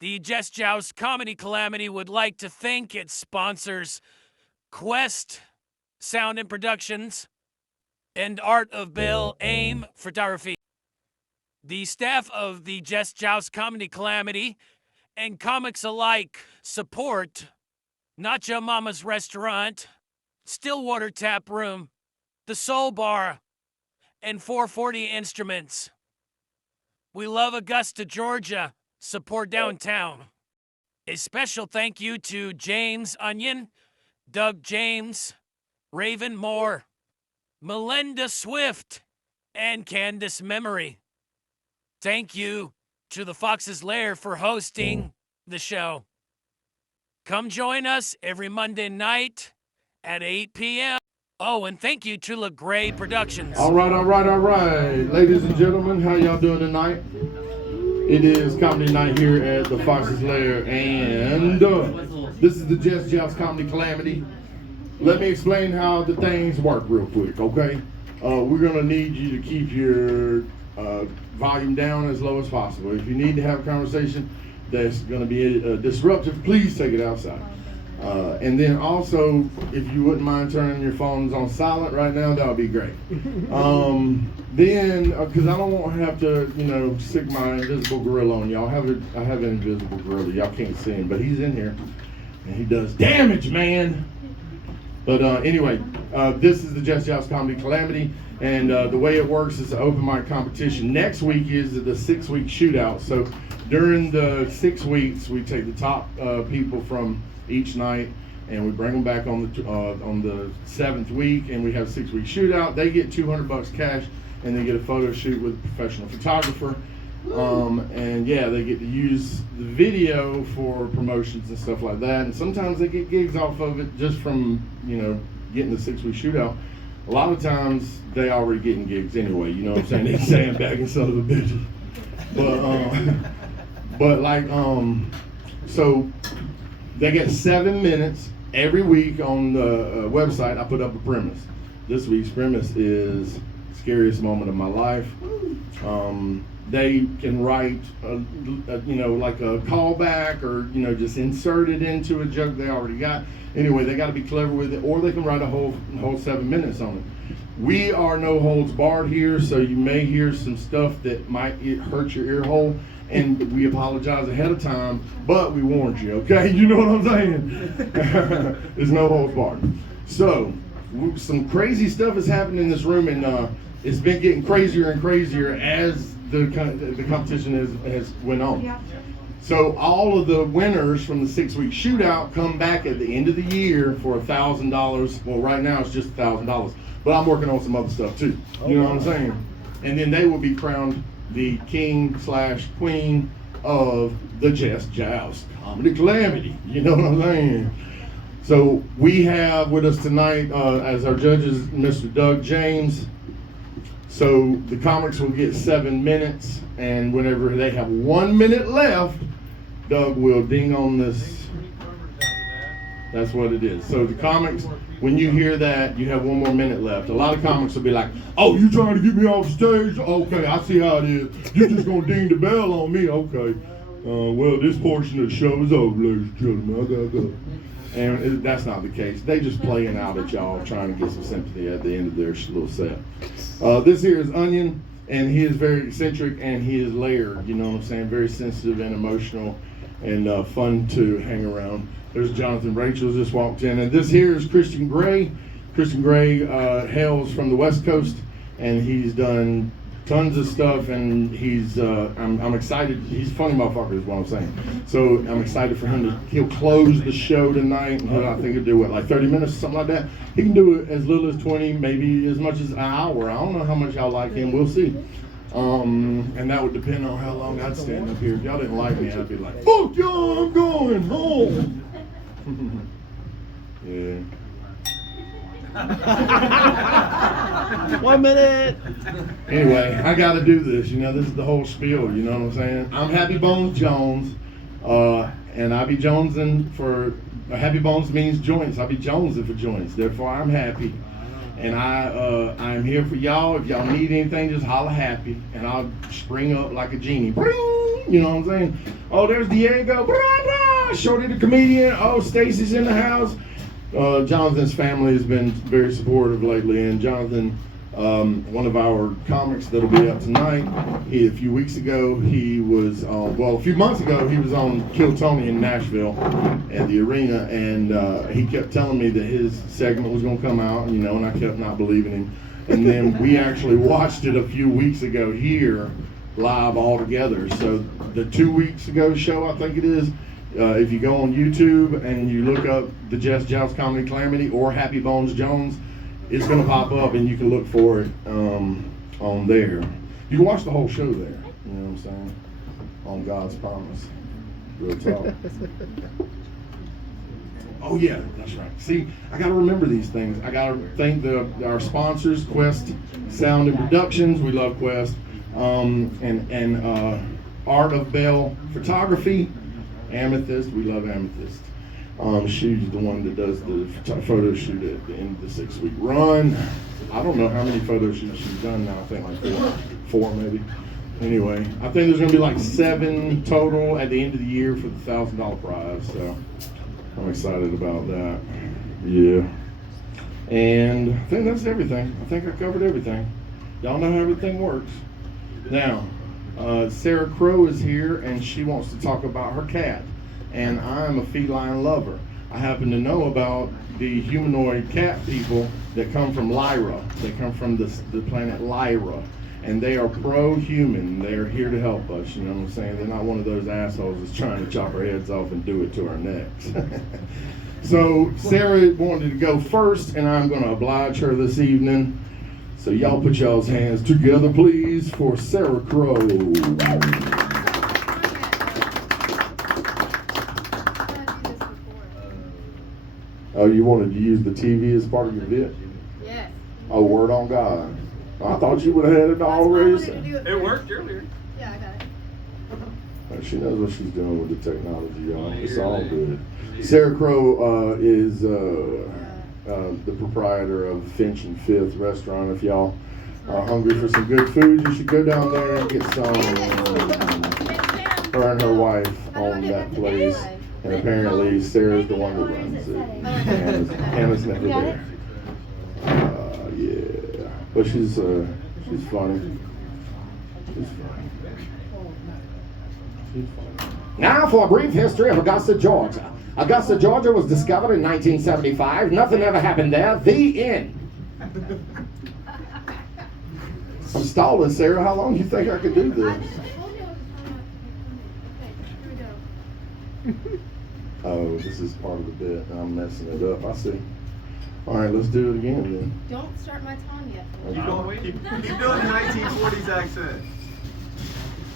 The Just Joust Comedy Calamity would like to thank its sponsors, Quest Sound and Productions, and Art of Bill AIM Photography. The staff of the Just Joust Comedy Calamity and comics alike support Nacho Mama's Restaurant, Stillwater Tap Room, The Soul Bar, and 440 Instruments. We love Augusta, Georgia. Support downtown. A special thank you to James Onion, Doug James, Raven Moore, Melinda Swift, and Candace Memory. Thank you to the Fox's Lair for hosting the show. Come join us every Monday night at 8 p.m. Oh, and thank you to LeGray Productions. All right. Ladies and gentlemen, how y'all doing tonight? It is comedy night here at the Fox's Lair, and this is the Just Joust Comedy Calamity. Let me explain how the things work real quick, okay? We're gonna need you to keep your volume down as low as possible. If you need to have a conversation that's gonna be disruptive, please take it outside. And then also, if you wouldn't mind turning your phones on silent right now, that would be great. Then, because I don't want to have to, stick my invisible gorilla on y'all. I have an invisible gorilla. Y'all can't see him, but he's in here, and he does damage, man. But anyway, this is the Just Joust Comedy Calamity, and the way it works is an open mic competition. Next week is the 6-week shootout. So during the 6 weeks, we take the top people from each night, and we bring them back on the 7th week, and we have a 6-week shootout. They get $200 cash, and they get a photo shoot with a professional photographer. And yeah, they get to use the video for promotions and stuff like that. And sometimes they get gigs off of it just from getting the 6-week shootout. A lot of times they already getting gigs anyway. You know what I'm saying? They sandbagging son of a bitches. So they get 7 minutes every week on the website. I put up a premise. This week's premise is scariest moment of my life. They can write like a callback, or just insert it into a joke they already got. Anyway, they got to be clever with it, or they can write a whole 7 minutes on it. We are no holds barred here, so you may hear some stuff that might hurt your ear hole, and we apologize ahead of time, but we warned you, okay? You know what I'm saying? There's no holds barred. So some crazy stuff is happening in this room, and it's been getting crazier and crazier as the competition has went on. Yeah. So all of the winners from the 6-week shootout come back at the end of the year for $1,000. Well, right now it's just $1,000, but I'm working on some other stuff too. You know what I'm saying? And then they will be crowned the king/queen of the Just Joust Comedy Calamity. You know what I'm saying? So we have with us tonight as our judges, Mr. Doug James. So the comics will get 7 minutes, and whenever they have 1 minute left, Doug will ding on this. That's what it is. So the comics, when you hear that, you have 1 more minute left. A lot of comics will be like, "Oh, you trying to get me off stage? Okay, I see how it is. You're just gonna ding the bell on me, okay? Well, this portion of the show is over, ladies and gentlemen. I gotta go." And that's not the case. They just playing out at y'all, trying to get some sympathy at the end of their little set. This here is Onion, and he is very eccentric, and he is layered, you know what I'm saying? Very sensitive and emotional, and fun to hang around. There's Jonathan Rachel just walked in, and this here is Christian Gray. Christian Gray hails from the West Coast, and he's done tons of stuff, and he's I'm excited. He's a funny motherfucker is what I'm saying. So I'm excited for him he'll close the show tonight, and I think he'll do like 30 minutes or something like that. He can do it as little as 20, maybe as much as an hour. I don't know how much y'all like him. We'll see. And that would depend on how long I'd stand up here. If y'all didn't like me, I'd be like, "Fuck y'all, I'm going home." Yeah. 1 minute. Anyway, I got to do this. This is the whole spiel. You know what I'm saying? I'm Happy Bones Jones, and I be jonesing for. Happy Bones means joints. I be jonesing for joints. Therefore, I'm happy. And I'm here for y'all. If y'all need anything, just holler happy, and I'll spring up like a genie. You know what I'm saying? Oh, there's Diego. Shorty the comedian. Oh, Stacy's in the house. Jonathan's family has been very supportive lately, and Jonathan, one of our comics that'll be up tonight, a few months ago, he was on Kill Tony in Nashville at the arena, and he kept telling me that his segment was going to come out, and I kept not believing him. And then we actually watched it a few weeks ago here, live all together. So the 2 weeks ago show, I think it is, if you go on YouTube and you look up the Jest, Joust, Comedy, Calamity or Happy Bones Jones, it's going to pop up and you can look for it on there. You can watch the whole show there, you know what I'm saying? On God's promise. Real talk. Oh yeah, that's right. See, I got to remember these things. I got to thank our sponsors, Quest Sound and Productions. We love Quest. And Art of Bell Photography. Amethyst, we love Amethyst. She's the one that does the photo shoot at the end of the 6-week run. I don't know how many photo shoots she's done now. I think like four maybe. Anyway, I think there's going to be like 7 total at the end of the year for the $1,000 prize. So I'm excited about that. Yeah. And I think that's everything. I think I covered everything. Y'all know how everything works. Now, Sarah Crow is here, and she wants to talk about her cat. And I'm a feline lover. I happen to know about the humanoid cat people that come from Lyra. They come from the planet Lyra. And they are pro-human. They're here to help us, you know what I'm saying? They're not one of those assholes that's trying to chop our heads off and do it to our necks. So Sarah wanted to go first, and I'm going to oblige her this evening. So y'all put y'all's hands together, please, for Sarah Crow. Oh, you wanted to use the TV as part of your bit? Yes. Oh, word on God. I thought you would have had it already. It worked earlier. Yeah, I got it. She knows what she's doing with the technology, y'all. It's all good. Sarah Crow is the proprietor of Finch and Fifth restaurant. If y'all are hungry for some good food, you should go down there and get some. Her and her wife own that place, and apparently Sarah's the one that runs it. Hannah's never there. Yeah, but she's funny. She's funny. She's funny. Now for a brief history of Augusta, Georgia. Augusta, Georgia was discovered in 1975. Nothing ever happened there. The end. I'm stalling, Sarah. How long do you think I could do this? Oh, this is part of the bit. I'm messing it up. I see. All right, let's do it again then. Don't start my time yet. Keep doing the 1940s accent.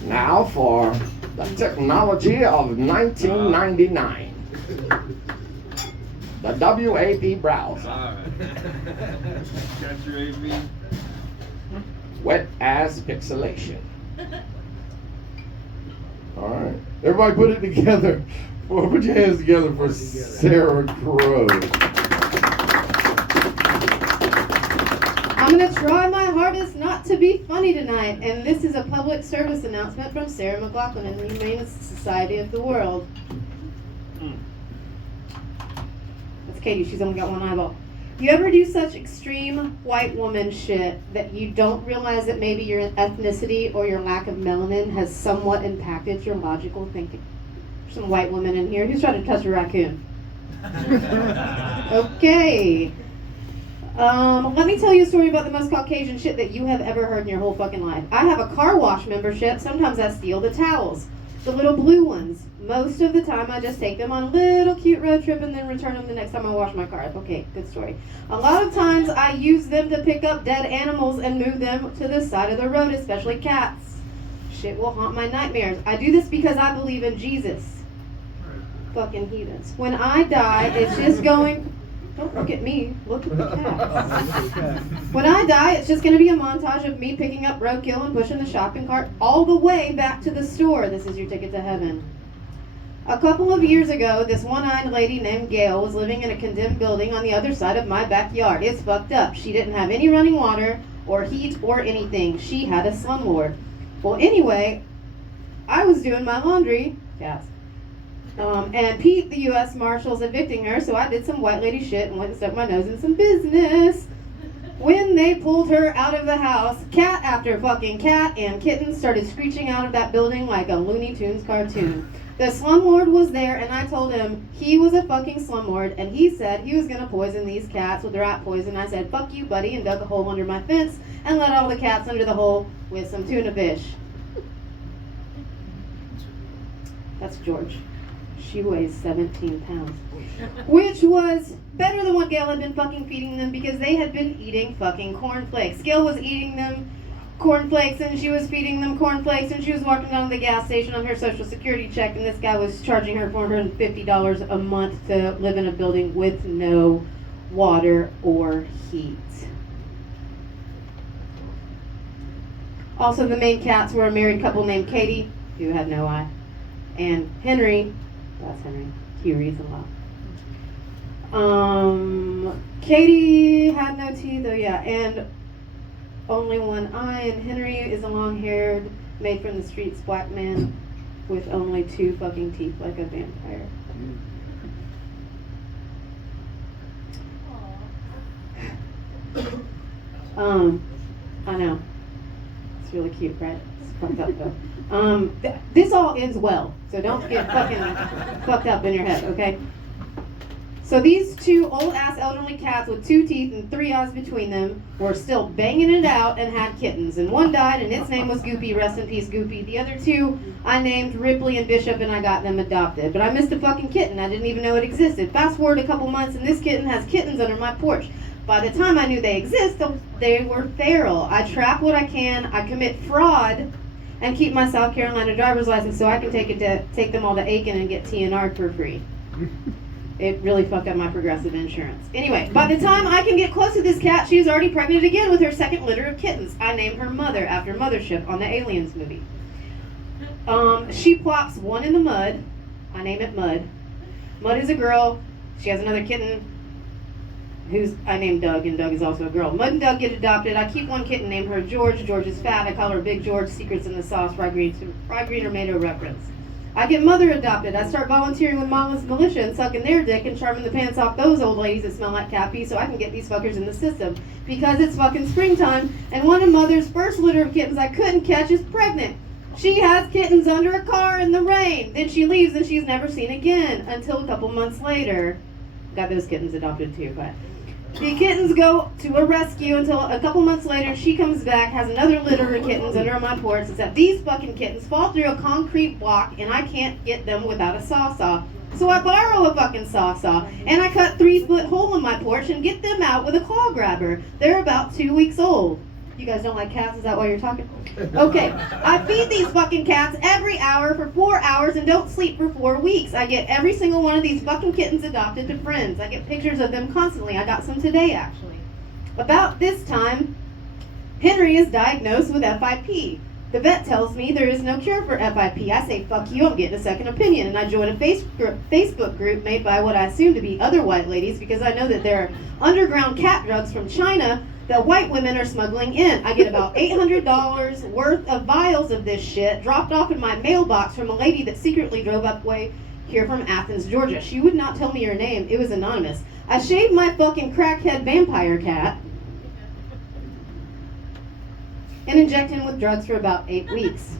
Now for the technology of 1999. The WAP browser. Got your AV. Wet ass pixelation. All right, everybody put it together. Put your hands together for Sarah Crow. I'm going to try my hardest not to be funny tonight, and this is a public service announcement from Sarah McLaughlin in the Humane Society of the World. That's Katie, she's only got one eyeball. You ever do such extreme white woman shit that you don't realize that maybe your ethnicity or your lack of melanin has somewhat impacted your logical thinking? There's some white women in here. Who's trying to touch a raccoon? Okay. Let me tell you a story about the most Caucasian shit that you have ever heard in your whole fucking life. I have a car wash membership. Sometimes I steal the towels. The little blue ones. Most of the time I just take them on a little cute road trip and then return them the next time I wash my car. Okay, good story. A lot of times I use them to pick up dead animals and move them to the side of the road, especially cats. Shit will haunt my nightmares. I do this because I believe in Jesus. Fucking heathens. When I die, it's just going... Don't look at me. Look at the cat. When I die, it's just going to be a montage of me picking up roadkill and pushing the shopping cart all the way back to the store. This is your ticket to heaven. A couple of years ago, this one-eyed lady named Gail was living in a condemned building on the other side of my backyard. It's fucked up. She didn't have any running water or heat or anything. She had a slumlord. Well, anyway, I was doing my laundry, yes, and Pete, the U.S. Marshal's evicting her, so I did some white lady shit and went and stuck my nose in some business. When they pulled her out of the house, cat after fucking cat and kitten started screeching out of that building like a Looney Tunes cartoon. The slumlord was there, and I told him he was a fucking slumlord, and he said he was going to poison these cats with rat poison. I said, fuck you, buddy, and dug a hole under my fence and let all the cats under the hole with some tuna fish. That's George. She weighs 17 pounds. Which was better than what Gail had been fucking feeding them because they had been eating fucking cornflakes. Gail was eating them cornflakes and she was feeding them cornflakes and she was walking down to the gas station on her social security check and this guy was charging her $450 a month to live in a building with no water or heat. Also, the main cats were a married couple named Katie, who had no eye, and Henry. That's Henry. He reads a lot. Katie had no teeth, oh yeah, and only one eye, and Henry is a long-haired, made from the streets black man with only 2 fucking teeth like a vampire. I know. It's really cute, right? It's fucked up though. This all ends well, so don't get fucking fucked up in your head, okay? So these 2 old-ass elderly cats with 2 teeth and 3 eyes between them were still banging it out and had kittens. And one died, and its name was Goopy. Rest in peace, Goopy. The other 2 I named Ripley and Bishop, and I got them adopted. But I missed a fucking kitten. I didn't even know it existed. Fast forward a couple months, and this kitten has kittens under my porch. By the time I knew they existed, they were feral. I trap what I can. I commit fraud and keep my South Carolina driver's license so I can take them all to Aiken and get TNR for free. It really fucked up my Progressive insurance. Anyway, by the time I can get close to this cat, she's already pregnant again with her second litter of kittens. I named her Mother after Mothership on the Aliens movie. She plops one in the mud. I name it Mud. Mud is a girl. She has another kitten I named Doug, and Doug is also a girl. Mud and Doug get adopted. I keep one kitten, name her George. George is fat. I call her Big George. Secrets in the Sauce. Fry green tomato reference. I get Mother adopted. I start volunteering with Mama's Militia and sucking their dick and charming the pants off those old ladies that smell like cat pee so I can get these fuckers in the system. Because it's fucking springtime, and one of Mother's first litter of kittens I couldn't catch is pregnant. She has kittens under a car in the rain. Then she leaves and she's never seen again until a couple months later. Got those kittens adopted too, but the kittens go to a rescue until a couple months later she comes back, has another litter of kittens under my porch, except these fucking kittens fall through a concrete block and I can't get them without a saw. So I borrow a fucking saw and I cut 3-foot hole in my porch and get them out with a claw grabber. They're about 2 weeks old. You guys don't like cats? Is that why you're talking? Okay. I feed these fucking cats every hour for 4 hours and don't sleep for 4 weeks. I get every single one of these fucking kittens adopted to friends. I get pictures of them constantly. I got some today, actually. About this time, Henry is diagnosed with FIP. The vet tells me there is no cure for FIP. I say, fuck you, I'm getting a second opinion. And I join a Facebook group made by what I assume to be other white ladies because I know that there are underground cat drugs from China that white women are smuggling in. I get about $800 worth of vials of this shit dropped off in my mailbox from a lady that secretly drove up way here from Athens, Georgia. She would not tell me her name. It was anonymous. I shaved my fucking crackhead vampire cat and inject him with drugs for about 8 weeks.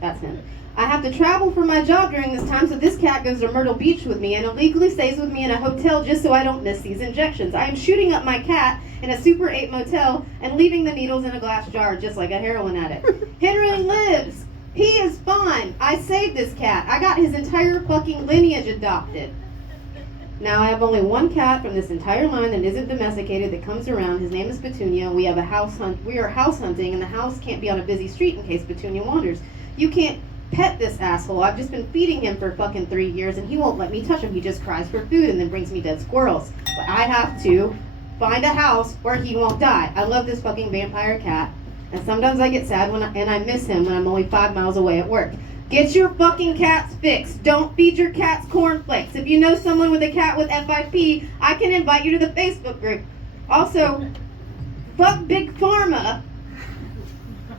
That's him. I have to travel for my job during this time, so this cat goes to Myrtle Beach with me and illegally stays with me in a hotel just so I don't miss these injections. I am shooting up my cat in a Super 8 motel and leaving the needles in a glass jar just like a heroin addict. Henry lives. He is fine. I saved this cat. I got his entire fucking lineage adopted. Now I have only one cat from this entire line that isn't domesticated that comes around. His name is Petunia. We have a house hunt. We are house hunting, and the house can't be on a busy street in case Petunia wanders. You can't pet this asshole. I've just been feeding him for fucking 3 years, and he won't let me touch him. He just cries for food and then brings me dead squirrels. But I have to find a house where he won't die. I love this fucking vampire cat, and sometimes I get sad and I miss him when I'm only 5 miles away at work. Get your fucking cats fixed. Don't feed your cats cornflakes. If you know someone with a cat with FIP, I can invite you to the Facebook group. Also, fuck Big Pharma.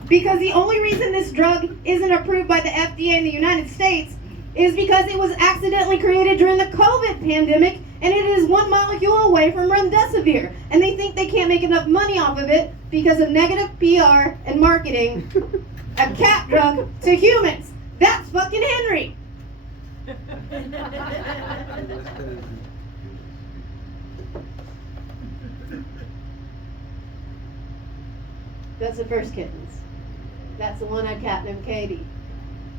Because the only reason this drug isn't approved by the FDA in the United States is because it was accidentally created during the COVID pandemic, and it is 1 molecule away from remdesivir. And they think they can't make enough money off of it because of negative PR and marketing a cat drug to humans. That's fucking Henry. That's the first kittens. That's the one-eyed cat named Katie.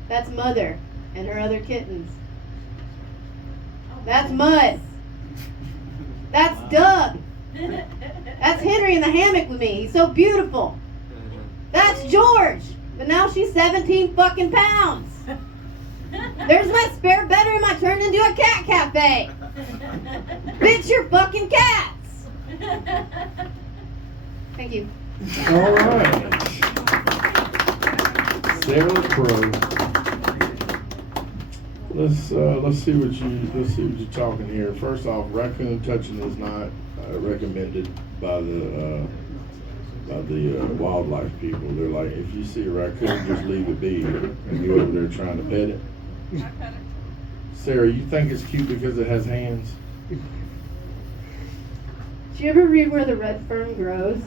That's Mother and her other kittens. That's Mud. That's Doug. That's Henry in the hammock with me. He's so beautiful. That's George. But now she's 17 fucking pounds. There's my spare bedroom I turned into a cat cafe. Bitch, you're fucking cats. Thank you. All right. Sarah Crow. Let's see what you're talking here. First off, raccoon touching is not recommended by the wildlife people. They're like, if you see a raccoon, just leave it be and go over there trying to pet it. I pet it. Sarah, you think it's cute because it has hands? Did you ever read Where the Red Fern Grows?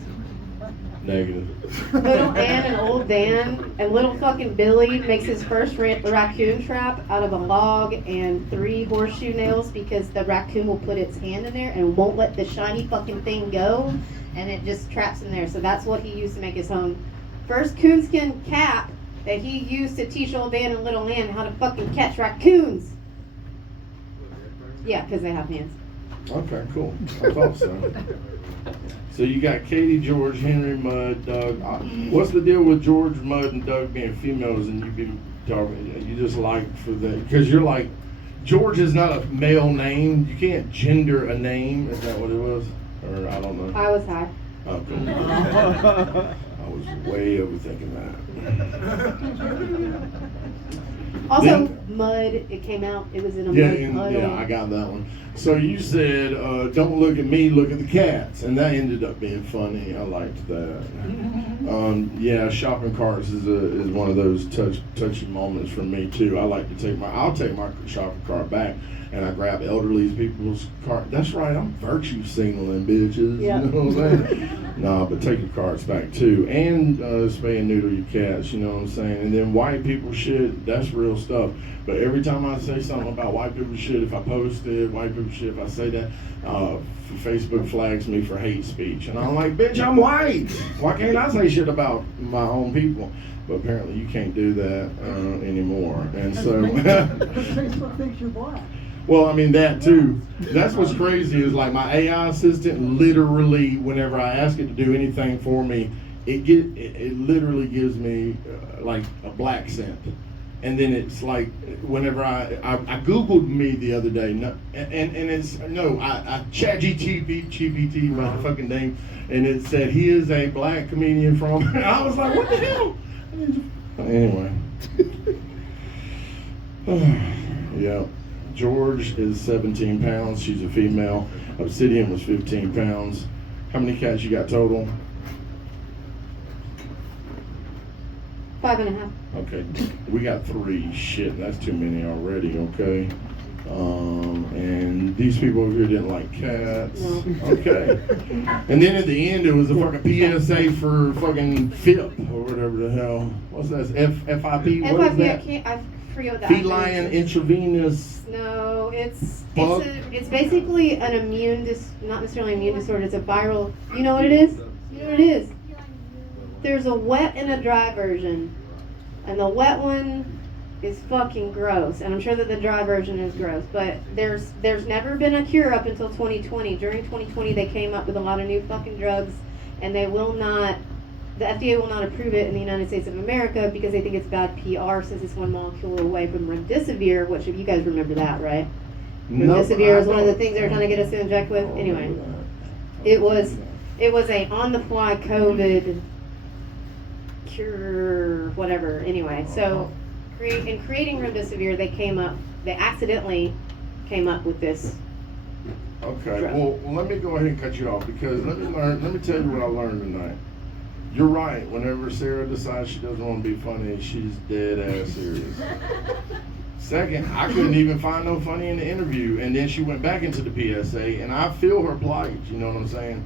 Negative. Little Ann and Old Dan and little fucking Billy makes his first raccoon trap out of a log and 3 horseshoe nails because the raccoon will put its hand in there and won't let the shiny fucking thing go, and it just traps in there. So that's what he used to make his home. First coonskin cap that he used to teach Old Dan and Little Ann how to fucking catch raccoons. Yeah, because they have hands. Okay, cool. I thought so. So you got Katie, George, Henry, Mud, Doug. What's the deal with George, Mud, and Doug being females and you be talking? You just like for the because you're like George is not a male name. You can't gender a name. Is that what it was? Or I don't know. I was high. Oh, cool. I was way overthinking that. Also, Then- Mud, it came out, it was in a Yeah, mud puddle. yeah, I got that one. So you said, "Don't look at me, look at the cats," and that ended up being funny. I liked that. Yeah, shopping carts is one of those touchy moments for me too. I like to I'll take my shopping cart back, and I grab elderly people's cart. That's right, I'm virtue signaling, bitches. Yeah. You know what I'm saying? No, but take your carts back too, and spay and neuter your cats. You know what I'm saying? And then white people shit, that's real stuff. But every time I say something about white people shit, if I post it, white people shit, if I say that, Facebook flags me for hate speech. And I'm like, bitch, I'm white. Why can't I say shit about my own people? But apparently you can't do that anymore. And so... Facebook thinks you're black. Well, I mean, that too. That's what's crazy is like my AI assistant literally, whenever I ask it to do anything for me, it literally gives me like a black scent. And then it's like whenever I Googled me the other day, I chat GPT my fucking name, and it said he is a black comedian from. And I was like, what the hell? Anyway, yeah. George is 17 pounds. She's a female. Obsidian was 15 pounds. How many cats you got total? 5.5. Okay, we got 3. Shit, that's too many already. Okay, and these people over here didn't like cats. No. Okay, and then at the end it was a fucking PSA for fucking FIP or whatever the hell. What's that? FIP? What is FIP, that? I forget what that Feline is. intravenous. No, it's Bug? it's basically an not necessarily immune disorder. It's a viral. You know what it is? You know what it is? There's a wet and a dry version, and the wet one is fucking gross, and I'm sure that the dry version is gross. But there's never been a cure up until 2020. During 2020, they came up with a lot of new fucking drugs, and they will not. The FDA will not approve it in the United States of America because they think it's bad PR since it's 1 molecule away from remdesivir, which if you guys remember that, right? Remdesivir is one of the things they were trying to get us to inject with. Anyway, it was a on-the-fly COVID cure, whatever. Anyway, so creating Remdesivir, they accidentally came up with this. Okay, Drug. well, let me go ahead and cut you off because let me tell you what I learned tonight. You're right. Whenever Sarah decides she doesn't want to be funny, she's dead ass serious. Second, I couldn't even find no funny in the interview, and then she went back into the PSA, and I feel her plight. You know what I'm saying?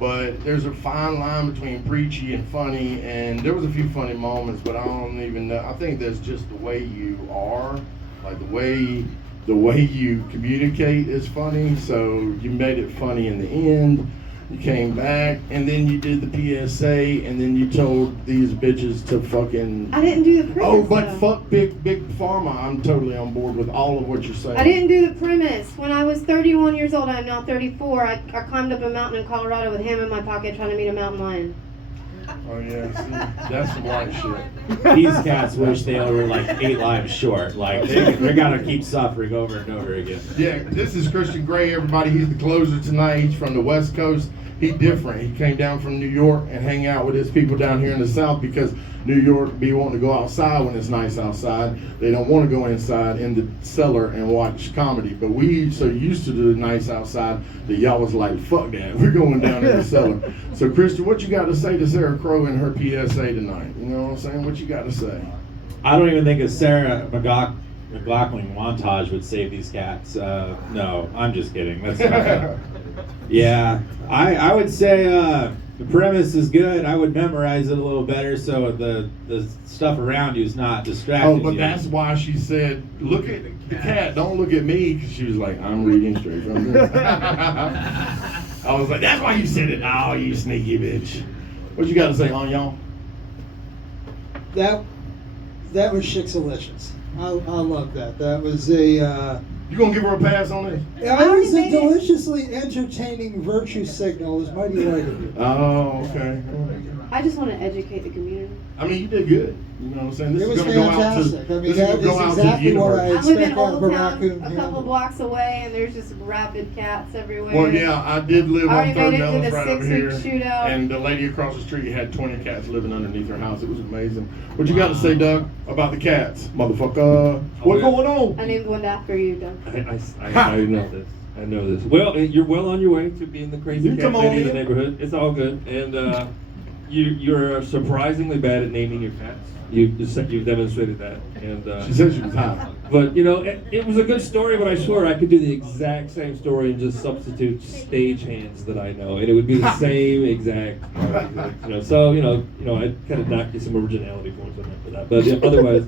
But there's a fine line between preachy and funny, and there was a few funny moments, but I don't even know. I think that's just the way you are, like the way you communicate is funny. So you made it funny in the end. You came back, and then you did the PSA, and then you told these bitches to fucking. I didn't do the premise. Oh, but though. fuck big pharma. I'm totally on board with all of what you're saying. I didn't do the premise. When I was 31 years old, I'm now 34. I climbed up a mountain in Colorado with ham in my pocket trying to meet a mountain lion. Oh yeah, see, that's some white shit. These cats wish they were like 8 lives short. Like they gotta keep suffering over and over again. Yeah, this is Christian Gray, everybody. He's the closer tonight. He's from the West Coast. He's different. He came down from New York and hang out with his people down here in the South because New York be wanting to go outside when it's nice outside. They don't want to go inside in the cellar and watch comedy. But we so used to the nice outside that y'all was like, fuck that. We're going down in the cellar. So, Christian, what you got to say to Sarah Crow in her PSA tonight? You know what I'm saying? What you got to say? I don't even think a Sarah McLachlan montage would save these cats. No, I'm just kidding. That's yeah, I would say the premise is good. I would memorize it a little better so the stuff around you is not distracting. Oh, but you. that's why she said, look at the cat, don't look at me, because she was like, I'm reading straight from this. I was like, that's why you said it. Oh, you sneaky bitch. What you got to say on y'all? That was Shixalicious. I love that. That was a. You gonna give her a pass on this? It was a deliciously entertaining virtue signal. It was mighty right of you. Oh, okay. I just want to educate the community. I mean, you did good. You know what I'm saying? This It is was gonna go out to. fantastic. I mean, This is that gonna go is out to the exactly what universe. I I live in expect out of Old a Town, raccoon a couple handler. blocks away, and there's just rabid cats everywhere. Well, yeah, I did live I on already Third made it to Ellis the right over 6-week here, shootout. and the lady across the street had 20 cats living underneath her house. It was amazing. What you got to say, Doug, about the cats, motherfucker? What's going on? I named one after you, Doug. I know this. I know this. Well, you're well on your way to being the crazy You cat come on lady in the in. neighborhood. It's all good, and you're surprisingly bad at naming your cats. You've demonstrated that, and She said she was hot. but you know it was a good story. But I swear I could do the exact same story and just substitute stagehands that I know, and it would be the same exact. You know, so I kind of knocked you some originality points on that for that. But yeah, otherwise,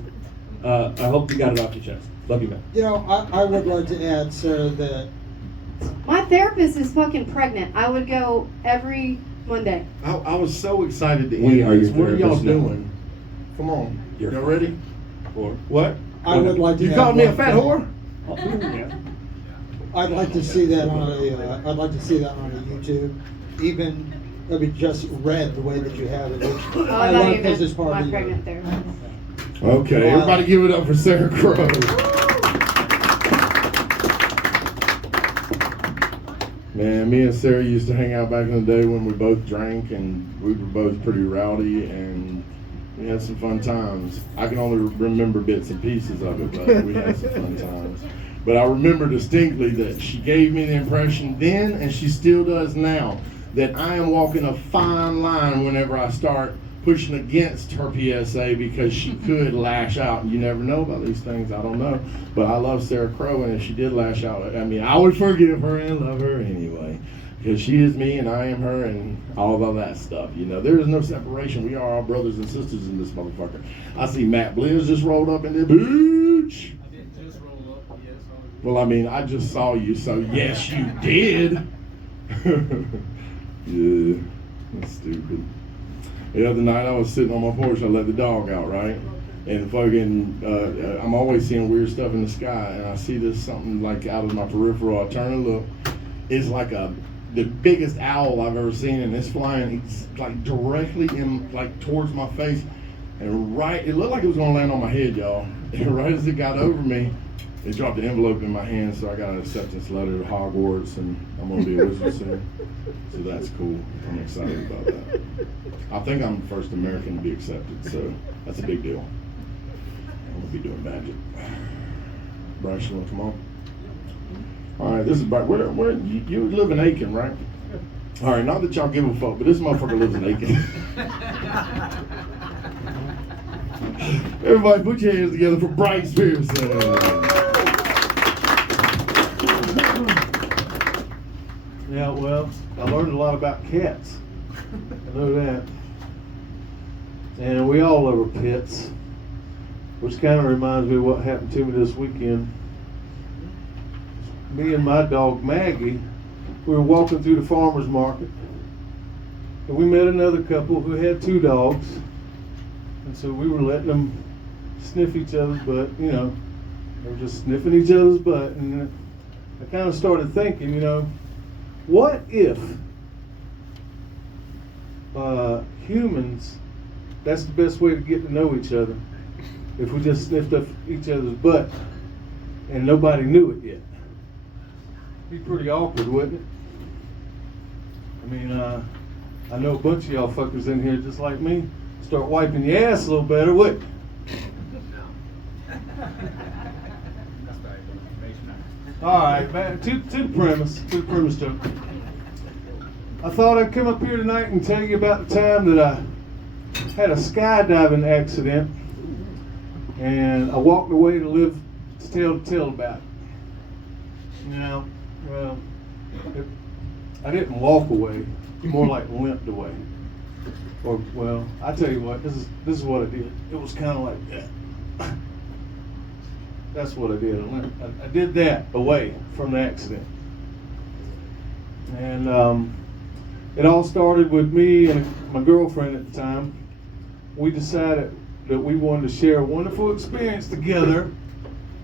I hope you got it off your chest. Love you, man. You know, I would like to add, Sarah, that My therapist is fucking pregnant. I would go every Monday. I was so excited to We end are this. your What are y'all therapist now. doing? Come on. You're Y'all fine. ready? Or What? I would like to. You add called me a one fat thing. whore? yeah. I'd like to see that on a. I'd like to see that on a YouTube, even maybe just read the way that you have it. Oh, I I thought like you this meant as part my of the. pregnant therapist. Okay, everybody give it up for Sarah Crow. Man, me and Sarah used to hang out back in the day when we both drank and we were both pretty rowdy and we had some fun times. I can only remember bits and pieces of it, but we had some fun times. But I remember distinctly that she gave me the impression then, and she still does now, that I am walking a fine line whenever I start pushing against her PSA because she could lash out. You never know about these things. I don't know. But I love Sarah Crow, and if she did lash out, I mean, I would forgive her and love her anyway. Because she is me and I am her and all of that stuff. You know, there is no separation. We are all brothers and sisters in this motherfucker. I see Matt Blizz just rolled up in the bitch. I didn't just roll up. Yes. Well, I mean, I just saw you, so yes, you did. Yeah, that's stupid. The other night I was sitting on my porch, I let the dog out, right? And fucking, I'm always seeing weird stuff in the sky, and I see this something like out of my peripheral. I turn and look. It's like the biggest owl I've ever seen, and it's flying. It's like directly in, like towards my face, and it looked like it was gonna land on my head, y'all. And right as it got over me, it dropped an envelope in my hand, so I got an acceptance letter to Hogwarts, and I'm gonna be a wizard soon. So that's cool. I'm excited about that. I think I'm the first American to be accepted, so that's a big deal. I'm gonna be doing magic. Bryce, you wanna come on? All right, this is Bryce. Where you live in Aiken, right? All right, not that y'all give a fuck, but this motherfucker lives in Aiken. Everybody put your hands together for Bryce Pearson. Yeah, well, I learned a lot about cats. I know that. And we all love our pets, which kind of reminds me of what happened to me this weekend. Me and my dog Maggie, we were walking through the farmer's market, and we met another couple who had 2 dogs. And so we were letting them sniff each other's butt, you know. They were just sniffing each other's butt. And I kind of started thinking, you know, what if humans, that's the best way to get to know each other, if we just sniffed up each other's butt and nobody knew it yet? Be pretty awkward, wouldn't it? I mean, I know a bunch of y'all fuckers in here just like me. Start wiping your ass a little better, wouldn't you? All right, back to the premise, joke. I thought I'd come up here tonight and tell you about the time that I had a skydiving accident, and I walked away to live to tell about it. You know, well, I didn't walk away, more like limped away. Or, well, I tell you what, this is what I did. It was kind of like that. That's what I did. I did that away from the accident. And it all started with me and my girlfriend at the time. We decided that we wanted to share a wonderful experience together.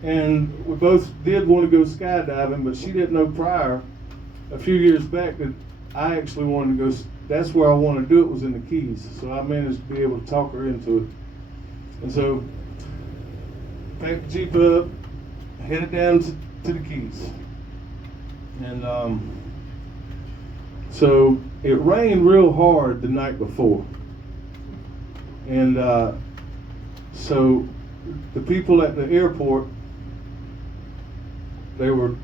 And we both did want to go skydiving, but she didn't know prior, a few years back, that I actually wanted to go. That's where I wanted to do it, was in the Keys. So I managed to be able to talk her into it. And so, packed the Jeep up, headed down to the Keys. And so it rained real hard the night before. And so the people at the airport, they were,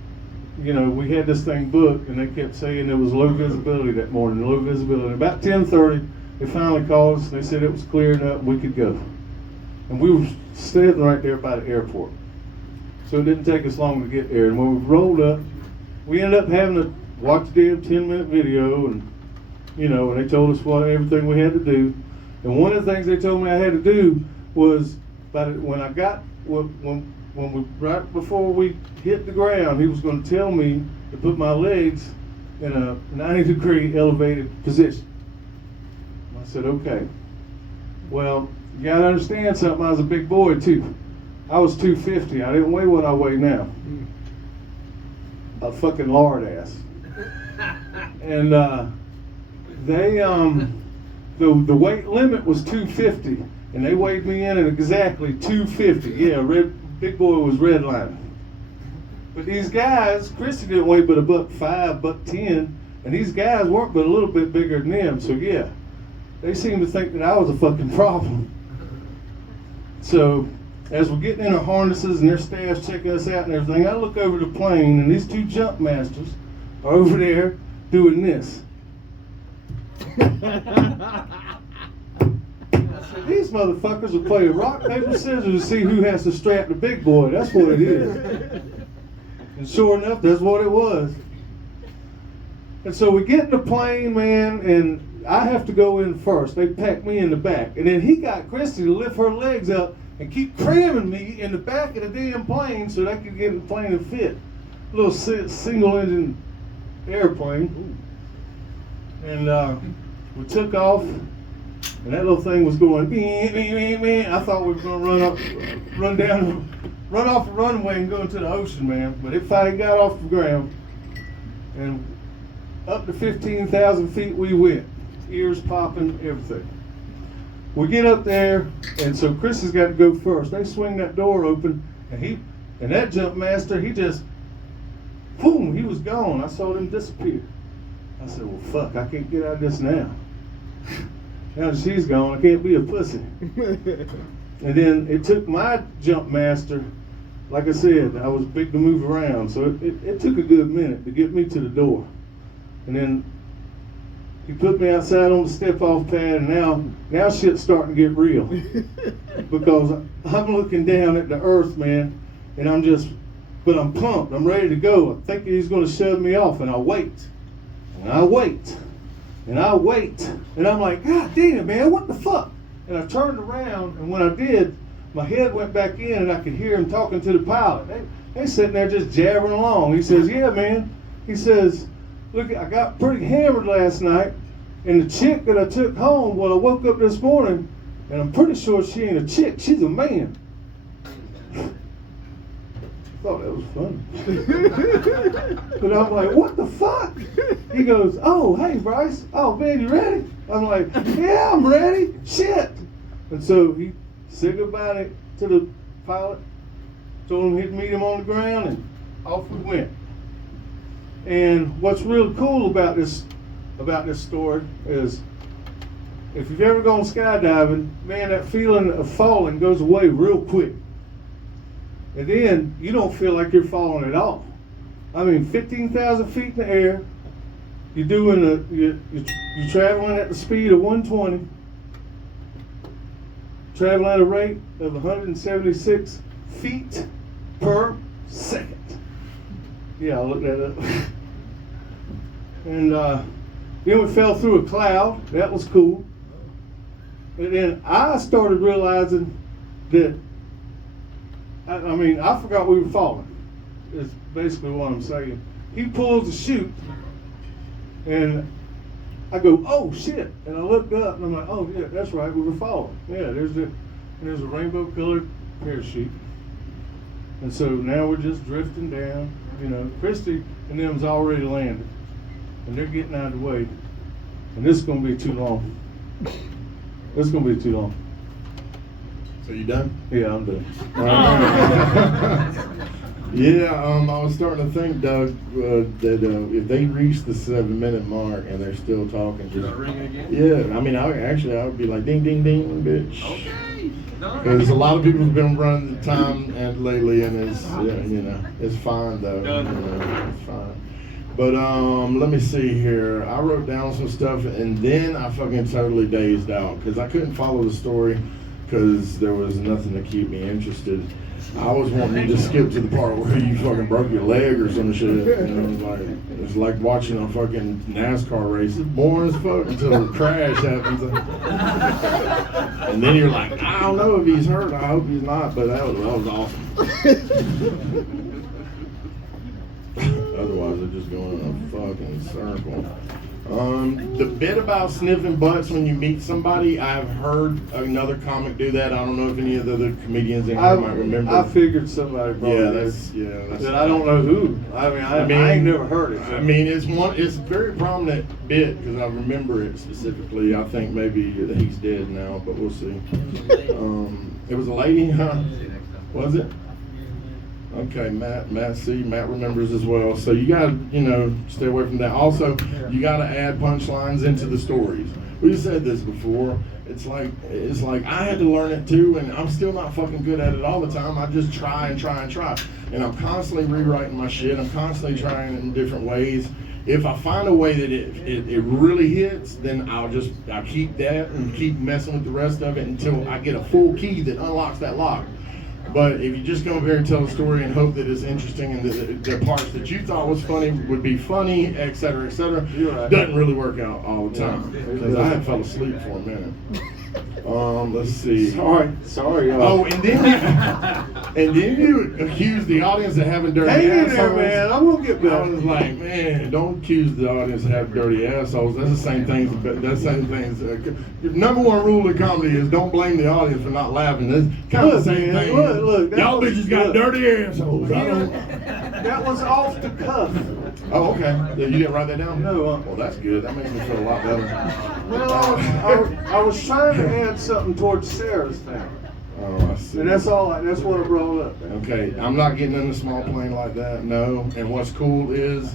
you know, we had this thing booked, and they kept saying there was low visibility that morning, low visibility. About 10:30, they finally called us, and they said it was clearing up and we could go. And we were sitting right there by the airport. So it didn't take us long to get there. And when we rolled up, we ended up having to watch the damn 10-minute video, and, you know, and they told us everything we had to do. And one of the things they told me I had to do was, right before we hit the ground, he was going to tell me to put my legs in a 90-degree elevated position. I said, okay. Well, you gotta understand something, I was a big boy too. I was 250, I didn't weigh what I weigh now. A fucking lard ass. And the weight limit was 250, and they weighed me in at exactly 250. Yeah, big boy was redlining. But these guys, Christy didn't weigh but $1.05, $1.10, and these guys weren't but a little bit bigger than them. So yeah, they seemed to think that I was a fucking problem. So as we're getting in our harnesses and their staff's checking us out and everything, I look over the plane, and these 2 jump masters are over there doing this. These motherfuckers will play rock, paper, scissors to see who has to strap the big boy. That's what it is. And sure enough, that's what it was. And so we get in the plane, man, and I have to go in first. They pack me in the back. And then he got Christy to lift her legs up and keep cramming me in the back of the damn plane so they could get in the plane and fit. A little single-engine airplane. And we took off. And that little thing was going, I thought we were going to run off the runway and go into the ocean, man. But it finally got off the ground. And up to 15,000 feet we went. Ears popping, everything. We get up there, and so Chris has got to go first. They swing that door open, and that jump master, he just, boom, he was gone. I saw him disappear. I said, well, fuck, I can't get out of this now. Now that she's gone, I can't be a pussy. And then it took my jump master, like I said, I was big to move around, so it took a good minute to get me to the door. And then he put me outside on the step-off pad, and now shit's starting to get real. Because I'm looking down at the earth, man, and but I'm pumped, I'm ready to go. I think he's gonna shove me off, and I wait. And I wait. And I wait. And I'm like, God damn it, man, what the fuck? And I turned around, and when I did, my head went back in, and I could hear him talking to the pilot. They sitting there just jabbering along. He says, yeah, man. He says, look, I got pretty hammered last night, and the chick that I took home, well, I woke up this morning, and I'm pretty sure she ain't a chick, she's a man. I thought that was funny. But I'm like, what the fuck? He goes, oh, hey, Bryce. Oh, man, you ready? I'm like, yeah, I'm ready. Shit. And so he said goodbye to the pilot, told him he'd meet him on the ground, and off we went. And what's real cool about this story is, if you've ever gone skydiving, man, that feeling of falling goes away real quick. And then you don't feel like you're falling at all. I mean, 15,000 feet in the air, you're traveling at the speed of 120, traveling at a rate of 176 feet per second. Yeah, I'll look that up. And then we fell through a cloud. That was cool. And then I started realizing that, I forgot we were falling. Is basically what I'm saying. He pulls the chute, and I go, oh shit! And I looked up, and I'm like, oh yeah, that's right, we were falling. Yeah, there's a rainbow-colored parachute, and so now we're just drifting down. You know, Christy and them's already landed, and they're getting out of the way, and this is gonna be too long. This is gonna be too long. So you done? Yeah, I'm done. Yeah, I was starting to think, Doug, that if they reach the 7-minute mark and they're still talking, just ring again? yeah. I mean, I would be like, ding, ding, ding, bitch. Okay. Because a lot of people have been running the time and lately, and it's it's fine though. It's fine. But let me see here. I wrote down some stuff, and then I fucking totally dazed out because I couldn't follow the story because there was nothing to keep me interested. I was wanting you to skip to the part where you fucking broke your leg or some shit. You know, it's like watching a fucking NASCAR race. It's boring as fuck until a crash happens. And then you're like, I don't know if he's hurt. I hope he's not. But that was awesome. Otherwise, they're just going in a fucking circle. The bit about sniffing butts when you meet somebody, I've heard another comic do that. I don't know if any of the other comedians in here might remember. I figured somebody brought that's that I don't know who. I ain't never heard it. So. I mean, it's a very prominent bit because I remember it specifically. I think maybe he's dead now, but we'll see. It was a lady, huh? Was it? Okay, Matt remembers as well. So you gotta, stay away from that. Also, you gotta add punchlines into the stories. We said this before. It's like I had to learn it too, and I'm still not fucking good at it all the time. I just try and try and try, and I'm constantly rewriting my shit. I'm constantly trying in different ways. If I find a way that it really hits, then I'll keep that and keep messing with the rest of it until I get a full key that unlocks that lock. But if you just come up here and tell a story and hope that it's interesting and that the parts that you thought was funny would be funny, et cetera, doesn't really work out all the time. Because I had fell asleep for a minute. Let's see. Sorry. Oh, and then you accuse the audience of having dirty assholes. Hang in there, man. I'm gonna get better. I was like, man, don't accuse the audience of having dirty assholes. That's the same things. Number one rule of comedy is don't blame the audience for not laughing. It's kind of the same thing. Look, y'all bitches got dirty assholes. That was off the cuff. Oh, okay. You didn't write that down? No. Well, that's good. That makes me feel a lot better. Well, I was trying to add something towards Sarah's thing. Oh, I see. And that's what I brought up. Okay, I'm not getting in a small plane like that, no. And what's cool was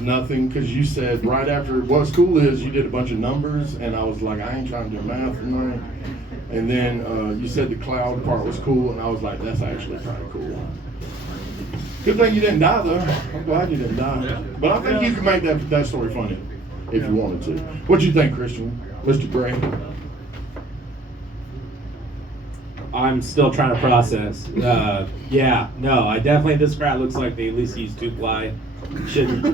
nothing, because you said right after, what's cool is you did a bunch of numbers, and I was like, I ain't trying to do math tonight. And then you said the cloud part was cool, and I was like, that's actually kind of cool. Good thing you didn't die, though. I'm glad you didn't die. But I think you can make that story funny if you wanted to. What do you think, Christian? Mr. Gray? I'm still trying to process. Yeah, no, I definitely, this scrap looks like they at least use 2-ply. Shouldn't,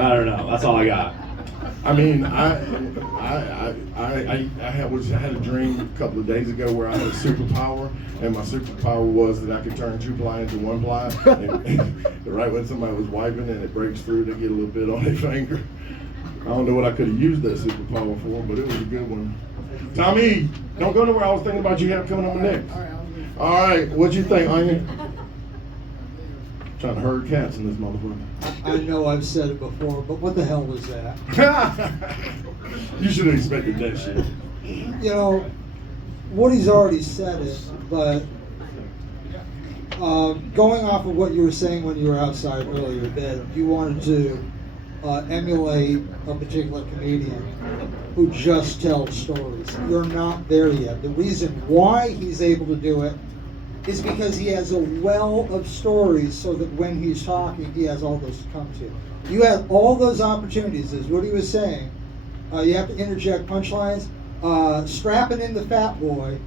I don't know, that's all I got. I mean, I had a dream a couple of days ago where I had a superpower, and my superpower was that I could turn 2-ply into 1-ply. And right when somebody was wiping and it breaks through, they get a little bit on their finger. I don't know what I could have used that superpower for, but it was a good one. Tommy, don't go nowhere. I was thinking about you coming on next. All right, what'd you think, Onion? Trying to herd cats in this motherfucker. I know I've said it before, but what the hell was that? You should have expected that shit. You know, Woody's already said it, but going off of what you were saying when you were outside earlier, that you wanted to emulate a particular comedian who just tells stories. You're not there yet. The reason why he's able to do it is because he has a well of stories, so that when he's talking, he has all those to come to. You have all those opportunities, as Woody was saying. You have to interject punchlines. Strapping in the fat boy,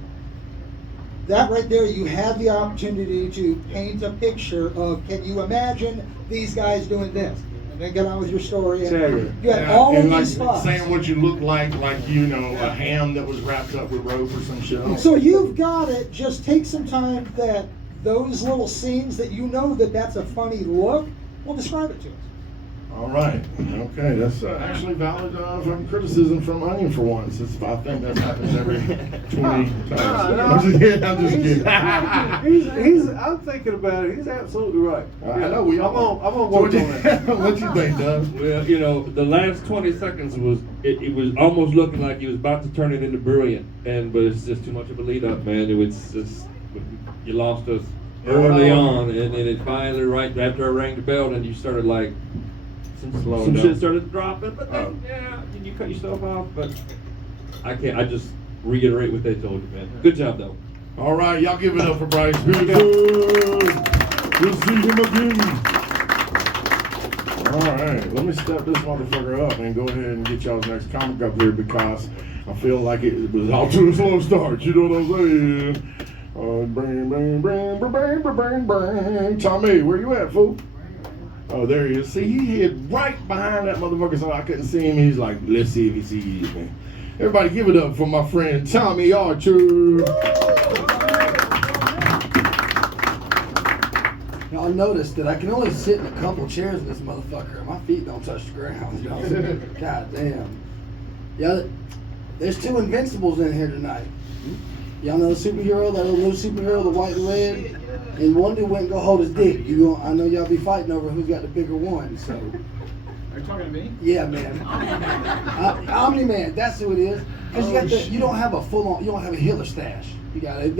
that right there, you have the opportunity to paint a picture of, can you imagine these guys doing this? And then get on with your story. And you had all of these spots. Saying what you look like you know, a ham that was wrapped up with rope or some shit. So you've got it. Just take some time that those little scenes that you know that's a funny look, well, describe it to us. All right. Okay, that's actually valid from criticism from Onion for once. I think that happens every 20 times. I'm just kidding. I'm thinking about it. He's absolutely right. I know we all. I'm gonna work on that. What you think, Doug? Well, you know, the last 20 seconds was it was almost looking like he was about to turn it into brilliant, but it's just too much of a lead up, man. It was just, you lost us early on, and then it finally, right after I rang the bell, and you started like some shit started dropping, but then you cut yourself off. But I just reiterate what they told you, man. Good job, though. All right, y'all give it up for Bryce. Good. We'll see him again. All right, let me step this motherfucker up and go ahead and get y'all's next comic up here, because I feel like it was off to a slow start. You know what I'm saying? Bang. Tommy, where you at, fool? Oh, there he is. See, he hid right behind that motherfucker, so I couldn't see him. He's like, let's see if he sees me. Everybody give it up for my friend Tommy Archer. Y'all noticed that I can only sit in a couple chairs in this motherfucker. My feet don't touch the ground. You know? God damn. Yeah, there's 2 Invincibles in here tonight. Y'all know the superhero, that little new superhero, the white and red? And one dude went and go hold his dick. I know y'all be fighting over who's got the bigger one, so. Are you talking to me? Yeah, man. Omni-Man, that's who it is. Because you don't have a full-on, you don't have a healer stash. You got it.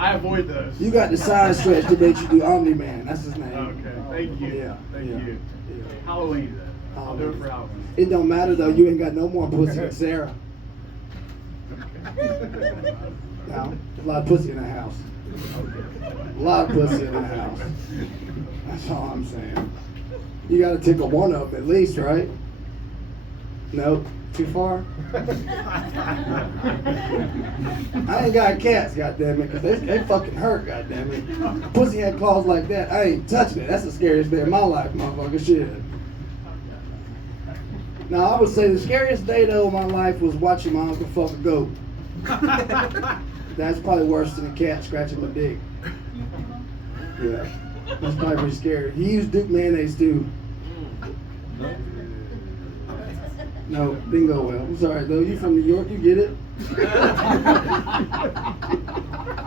I avoid those. You got the side stretch that makes you do Omni-Man. That's his name. Okay, thank you. Yeah. Thank you. Yeah. Halloween then. I'll do it for Halloween. It don't matter though, you ain't got no more pussy than Sarah. No, a lot of pussy in the house. A lot of pussy in the house. That's all I'm saying. You gotta tickle one of them at least, right? Nope. Too far? I ain't got cats, goddammit, because they fucking hurt, goddammit. Pussy had claws like that, I ain't touching it. That's the scariest day of my life, motherfucker. Shit. Now, I would say the scariest day, though, of my life was watching my uncle fuck a goat. That's probably worse than a cat scratching my dick. Yeah. That's probably pretty scary. He used Duke mayonnaise, too. No, didn't go well. I'm sorry, though. You from New York, you get it?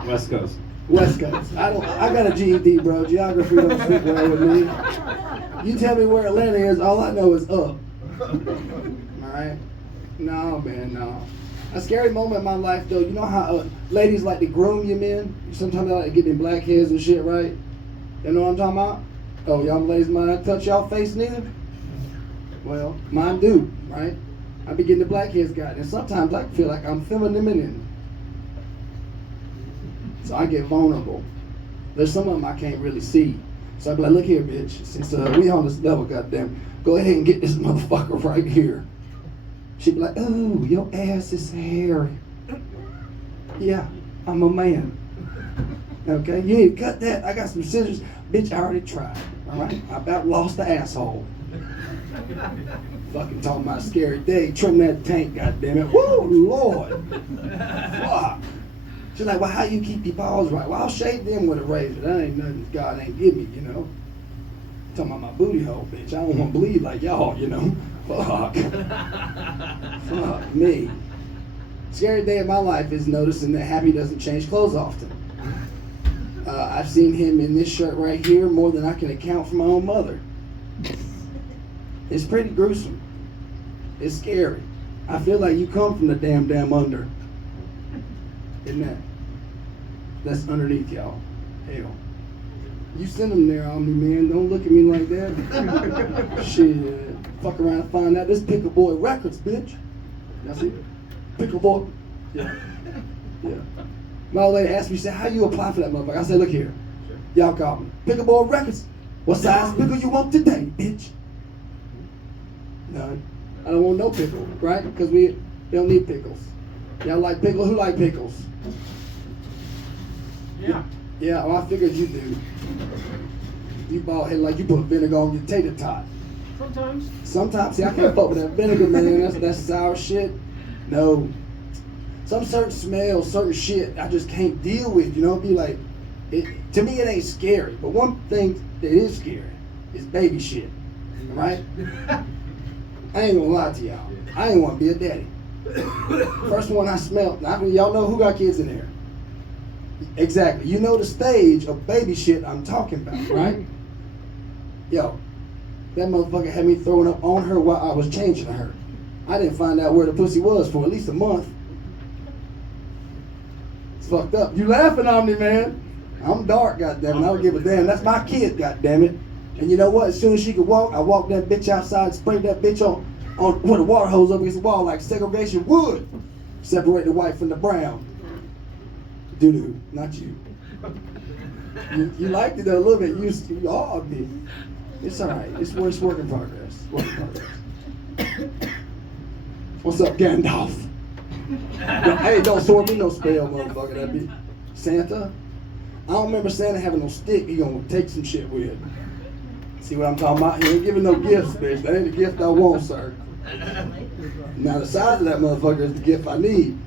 West Coast. West Coast. I got a GED, bro. Geography don't fit well with me. You tell me where Atlanta is, all I know is up. Alright? No, man, no. A scary moment in my life, though, you know how ladies like to groom you men? Sometimes they like to get them blackheads and shit, right? You know what I'm talking about? Oh, y'all ladies might touch y'all face neither? Well, mine do, right? I be getting the blackheads got, and sometimes I feel like I'm feminine. So I get vulnerable. There's some of them I can't really see. So I be like, look here, bitch. Since we on this level, goddamn, go ahead and get this motherfucker right here. She'd be like, oh, your ass is hairy. Yeah, I'm a man. Okay, you need to cut that. I got some scissors. Bitch, I already tried. All right, I about lost the asshole. Fucking talking about a scary day. Trim that tank, goddammit. Woo, Lord. Fuck. She's like, well, how you keep your balls right? Well, I'll shave them with a razor. That ain't nothing God ain't give me, you know. Talking about my booty hole, bitch. I don't want to bleed like y'all, you know. Fuck. Fuck me. Scary day of my life is noticing that Happy doesn't change clothes often. I've seen him in this shirt right here more than I can account for my own mother. It's pretty gruesome. It's scary. I feel like you come from the damn under. Isn't that? That's underneath y'all. Hell. You send them there, Omni man. Don't look at me like that. Shit. Fuck around and find out this Pickle Boy Records, bitch. Y'all see? Pickle Boy. Yeah. Yeah. My old lady asked me, she said, how you apply for that motherfucker? I said, look here. Y'all call me. Pickle Boy Records. What size pickle you want today, bitch? None. I don't want no pickle, right? Because we don't need pickles. Y'all like pickles? Who like pickles? Yeah. Yeah, well, I figured you do. You bald head like you put vinegar on your tater tot. Sometimes. Sometimes, see, I can't fuck with that vinegar, man. That's sour shit. No. Some certain smells, certain shit, I just can't deal with. You know, be like, to me, it ain't scary. But one thing that is scary is baby shit. Right? I ain't gonna lie to y'all. I ain't want to be a daddy. First one I smelled. Now, y'all know who got kids in there. Exactly. You know the stage of baby shit I'm talking about, right? Yo, that motherfucker had me throwing up on her while I was changing her. I didn't find out where the pussy was for at least a month. It's fucked up. You laughing on me, man? I'm dark, goddammit. I don't give a damn. That's my kid, goddammit. And you know what? As soon as she could walk, I walked that bitch outside, sprayed that bitch on with a water hose up against the wall like segregation would. Separate the white from the brown. Doo-doo, not you. You liked it though, a little bit. You all did. It's all right. It's work in progress. Work in progress. What's up, Gandalf? Hey, don't sword me no spell, motherfucker. That be Santa. I don't remember Santa having no stick. He gonna take some shit with. See what I'm talking about? He ain't giving no gifts, bitch. That ain't the gift I want, sir. Now the size of that motherfucker is the gift I need.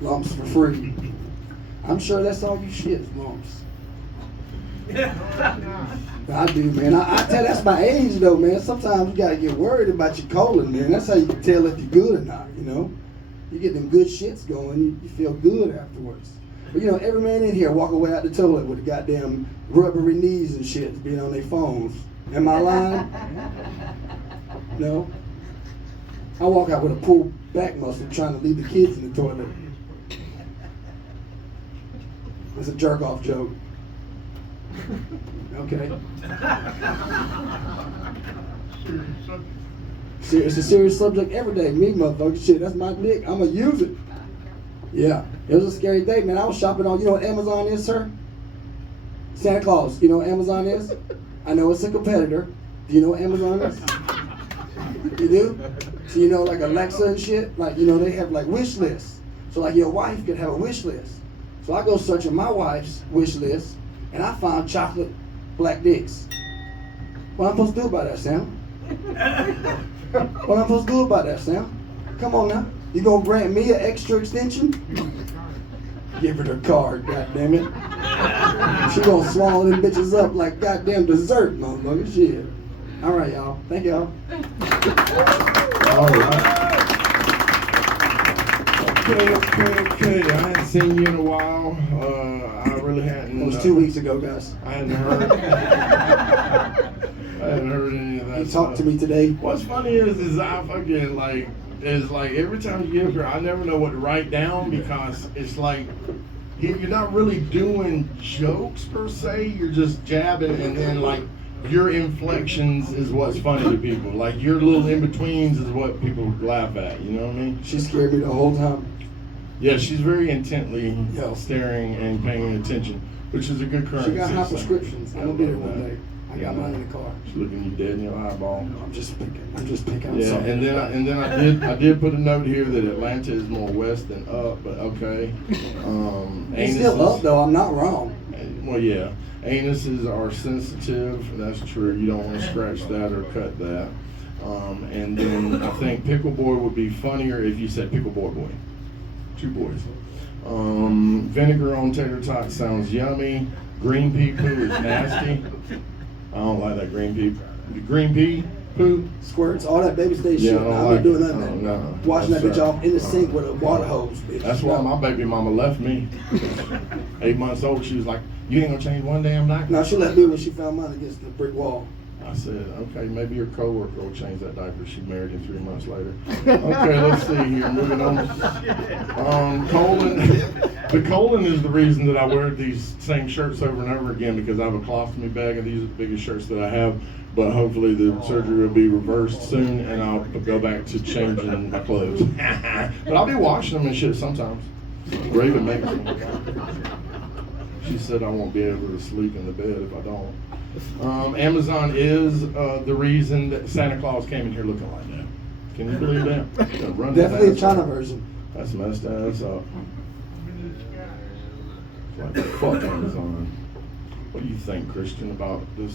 Lumps for free. I'm sure that's all you shit, lumps. I do, man. I tell that's my age though, man. Sometimes you gotta get worried about your colon, man. That's how you can tell if you're good or not, you know? You get them good shits going, you feel good afterwards. But you know, every man in here walk away out the toilet with the goddamn rubbery knees and shit being on their phones. Am I lying? No? I walk out with a pulled back muscle trying to leave the kids in the toilet. It's a jerk off joke. Okay. It's a serious subject every day. Me, motherfucker, shit, that's my dick. I'ma use it. Yeah, it was a scary day, man. I was shopping on, you know what Amazon is, sir? Santa Claus, you know what Amazon is? I know it's a competitor. Do you know what Amazon is? You do? So you know like Alexa and shit? Like, you know, they have like wish lists. So like your wife could have a wish list. So I go searching my wife's wish list and I found chocolate black dicks. What am I supposed to do about that, Sam? What am I supposed to do about that, Sam? Come on now. You gonna grant me an extra extension? Give her the card, goddammit. She gonna swallow them bitches up like goddamn dessert, motherfucker. Shit. All right, y'all. Thank y'all. All right. Okay. I hadn't seen you in a while. I really hadn't. It was 2 weeks ago, guys. I hadn't heard. I hadn't heard any of that. He talked to me today. What's funny is I fucking like every time you get up here, I never know what to write down because it's like you're not really doing jokes per se. You're just jabbing, and then like your inflections is what's funny to people. Like your little in betweens is what people laugh at. You know what I mean? She scared me the whole time. Yeah, she's very intently Yeah. staring and paying attention, which is a good currency. She got high so- prescriptions. I'm gonna be there one day. I got mine in the car. She's looking you dead in your eyeball. I'm just picking. I'm Yeah, sorry. and then I did put a note here that Atlanta is more west than up, but okay. It's still anuses- up though. I'm not wrong. Well, yeah, anuses are sensitive. That's true. You don't want to scratch that or cut that. And then I think pickle boy would be funnier if you said pickle boy. Two boys. Vinegar on tater tots sounds yummy. Green pea poo is nasty. I don't like that green pea. The green pea poo. Squirts, all that baby stage Yeah, shit. I don't I'm like not doing it. none of that. No. Washing that That's bitch right. off in the sink with a water hose. Bitch. That's why my baby mama left me. 8 months old, she was like, "You ain't gonna change one damn diaper." No, she left me when she found mine against the brick wall. I said, "Okay, maybe your coworker will change that diaper." She married him 3 months later. Okay, let's see here. Moving on. Colon. The colon is the reason that I wear these same shirts over and over again because I have a colostomy bag, and these are the biggest shirts that I have. But hopefully the surgery will be reversed soon, and I'll go back to changing my clothes. But I'll be washing them and shit sometimes. Raven makes them. She said I won't be able to sleep in the bed if I don't. Amazon is the reason that Santa Claus came in here looking like that. Can you believe that? Run his Definitely a ass China up. version. That's messed ass up. Like, fuck Amazon. What do you think, Christian, about this?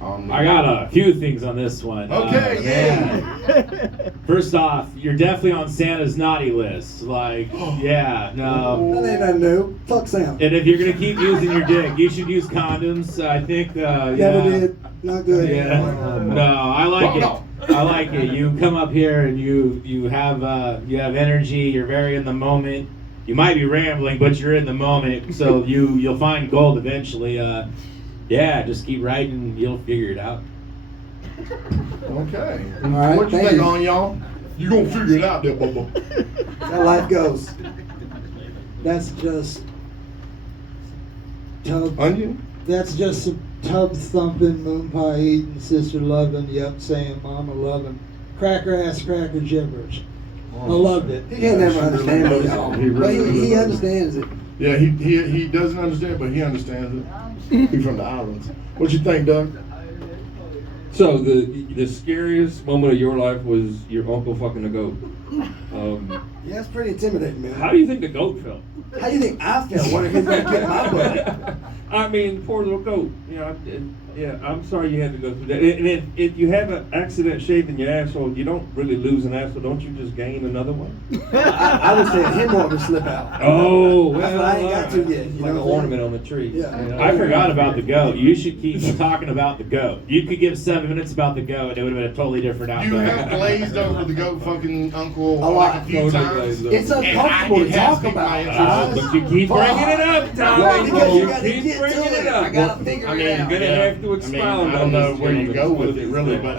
I got a few things on this one. Okay, yeah. First off, you're definitely on Santa's naughty list. Like, yeah, no. That ain't nothing new. Fuck Sam. And if you're gonna keep using your dick, you should use condoms. I think. Never Yeah. did. Not good. Yeah. No, I like it. I like it. You come up here and you have energy. You're very in the moment. You might be rambling, but you're in the moment. So you'll find gold eventually. Yeah, just keep writing. You'll figure it out. Okay. All right, What you thank think you. on y'all? You gonna figure it out there, Bubba. How life goes. That's just tub. Onion? That's just some tub thumping, moon pie eating, sister loving, yep saying, mama loving, cracker ass cracker gibberish. I loved it. He can't never She really understand knows it, it. y'all. He really, But really he knows understands it. Yeah, he doesn't understand, but he understands it. He's from the islands. What you think, Doug? So the scariest moment of your life was your uncle fucking a goat. Yeah, it's pretty intimidating, man. How do you think the goat felt? How do you think I felt when he was going to get my butt? I mean, poor little goat. You know, yeah. I'm sorry you had to go through that. And if you have an accident shaving your asshole, you don't really lose an asshole. Don't you just gain another one? I was saying him wanting to slip out. Oh, well, That's what I ain't got to alright. yet. It's You like know an what I'm ornament on the tree. Yeah. You know? I forgot about the goat. You should keep talking about the goat. You could give 7 minutes about the goat, and it would have been a totally different You outcome. have glazed over the goat fucking uncle A lot. like a few Totally times. glazed over. It's uncomfortable And to it has talk piqued my about. interest. But you keep bringing it up, Tommy. Well, because you You got to keep get bringing to it it. up. I got to figure I it mean, out. You're gonna have to expound I don't on know this, where you gentlemen. go with What it, is really, that? but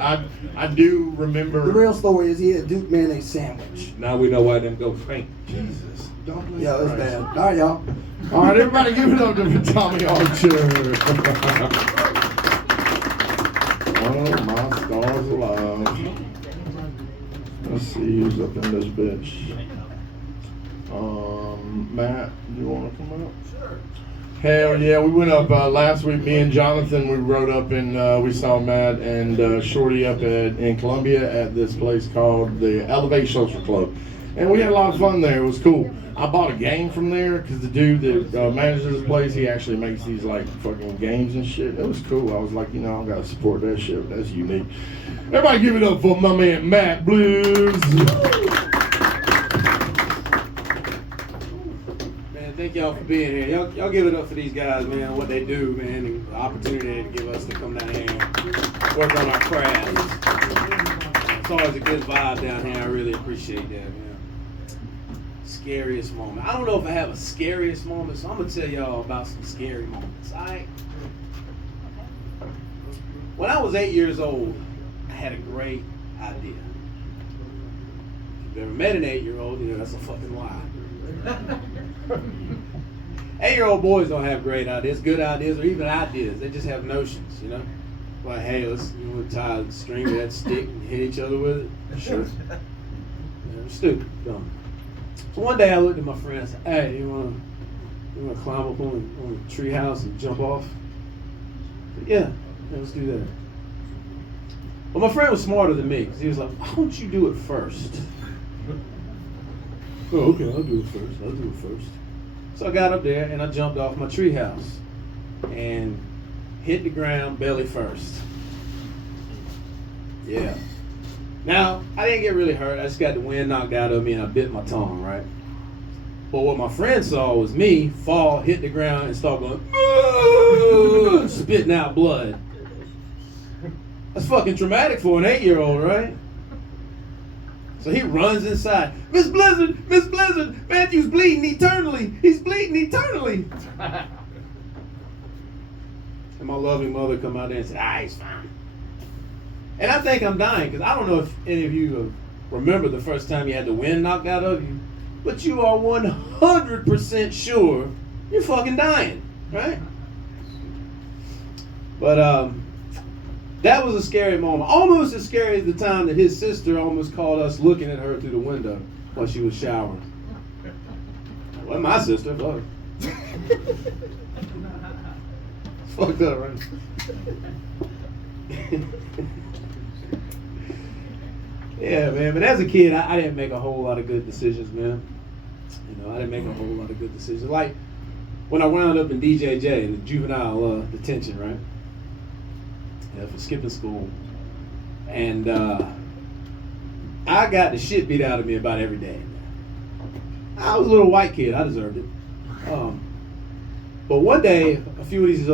I do remember. The real story is he had a Duke mayonnaise sandwich. Now we know why them goats faint. Jesus, don't blame Yo, it's Christ. bad. All right, y'all. All right, everybody, give it up to Tommy Archer. Oh my stars alive! Let's see who's up in this bitch. Matt, you want to come up? Sure. Hell yeah, we went up last week. Me and Jonathan, we rode up and we saw Matt and Shorty up in Columbia at this place called the Elevate Social Club, and we had a lot of fun there. It was cool. I bought a game from there because the dude that manages this place, he actually makes these like fucking games and shit. It was cool. I was like, you know, I gotta support that shit. That's unique. Everybody, give it up for my man Matt Blues. Man, thank y'all for being here. Y'all give it up for these guys, man, what they do, man, and the opportunity they give us to come down here and work on our craft. It's always a good vibe down here. I really appreciate that, man. Scariest moment. I don't know if I have a scariest moment, so I'm going to tell y'all about some scary moments, all right? When I was 8 years old, I had a great idea. If you've ever met an 8-year-old, you know that's a fucking lie. 8-year-old boys don't have great ideas, good ideas, or even ideas. They just have notions, you know? Like, hey, let's tie the string to that stick and hit each other with it. Sure. Stupid, dumb. So one day I looked at my friend and said, hey, you wanna climb up on the tree house and jump off? I said, yeah, let's do that. But my friend was smarter than me, because he was like, why don't you do it first? Oh, okay, I'll do it first. So I got up there and I jumped off my tree house and hit the ground belly first. Yeah. Now, I didn't get really hurt. I just got the wind knocked out of me and I bit my tongue, right? But what my friend saw was me fall, hit the ground, and start going, spitting out blood. That's fucking traumatic for an 8-year-old, right? So he runs inside. Miss Blizzard, Matthew's bleeding eternally. He's bleeding eternally. And my loving mother come out there and say, he's fine. And I think I'm dying, because I don't know if any of you remember the first time you had the wind knocked out of you, but you are 100% sure you're fucking dying, right? But that was a scary moment. Almost as scary as the time that his sister almost caught us looking at her through the window while she was showering. Well, my sister, fuck. Fucked up, right? Yeah, man. But as a kid, I didn't make a whole lot of good decisions, man. You know, I didn't make a whole lot of good decisions. Like when I wound up in DJJ, in the juvenile detention, right? Yeah, for skipping school. And I got the shit beat out of me about every day. I was a little white kid. I deserved it. But one day, a few of these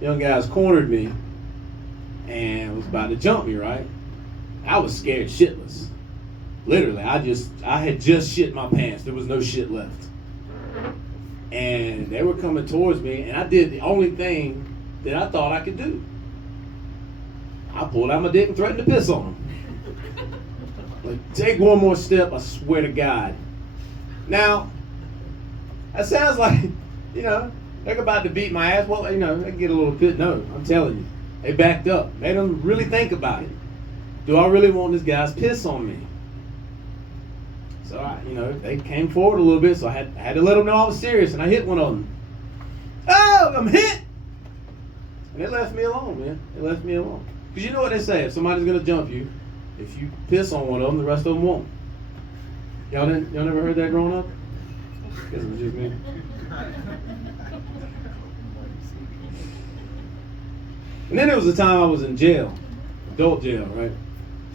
young guys cornered me and was about to jump me, right? I was scared shitless. Literally, I had just shit my pants. There was no shit left. And they were coming towards me, and I did the only thing that I thought I could do. I pulled out my dick and threatened to piss on them. Like, take one more step, I swear to God. Now, that sounds like, you know, they're about to beat my ass. Well, you know, they can get a little bit. No, I'm telling you. They backed up. Made them really think about it. Do I really want this guy's piss on me? So, they came forward a little bit, so I had to let them know I was serious, and I hit one of them. Oh, I'm hit! And they left me alone, man. They left me alone. Because you know what they say, if somebody's going to jump you, if you piss on one of them, the rest of them won't. Y'all never heard that growing up? Guess it was just me. And then there was a time I was in jail, adult jail, right?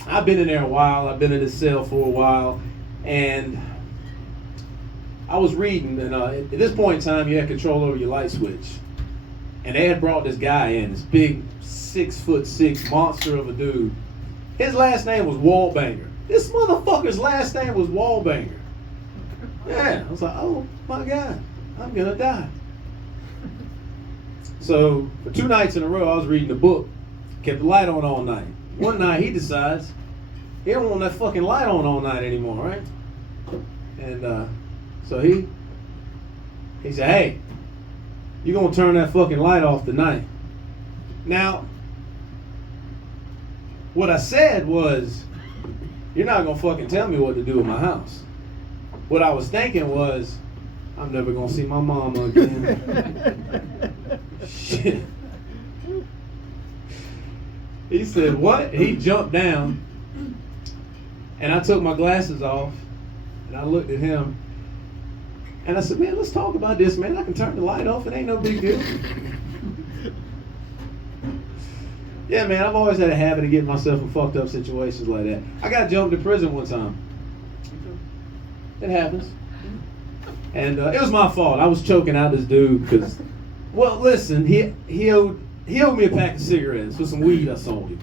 I've been in there a while. I've been in this cell for a while. And I was reading, and at this point in time, you had control over your light switch. And they had brought this guy in, this big 6'6" monster of a dude. His last name was Wallbanger. This motherfucker's last name was Wallbanger. Yeah, I was like, oh my God, I'm gonna die. So for 2 nights in a row, I was reading a book, kept the light on all night. One night he decides he don't want that fucking light on all night anymore, right? And so he said, hey, you're gonna turn that fucking light off tonight. Now, what I said was, you're not gonna fucking tell me what to do with my house. What I was thinking was, I'm never gonna see my mama again. Shit. He said, what? He jumped down, and I took my glasses off, and I looked at him, and I said, man, let's talk about this, man. I can turn the light off. It ain't no big deal. Yeah, man, I've always had a habit of getting myself in fucked up situations like that. I got jumped in prison one time. It happens. And it was my fault. I was choking out this dude because, well, listen, he owed me a pack of cigarettes for some weed I sold him.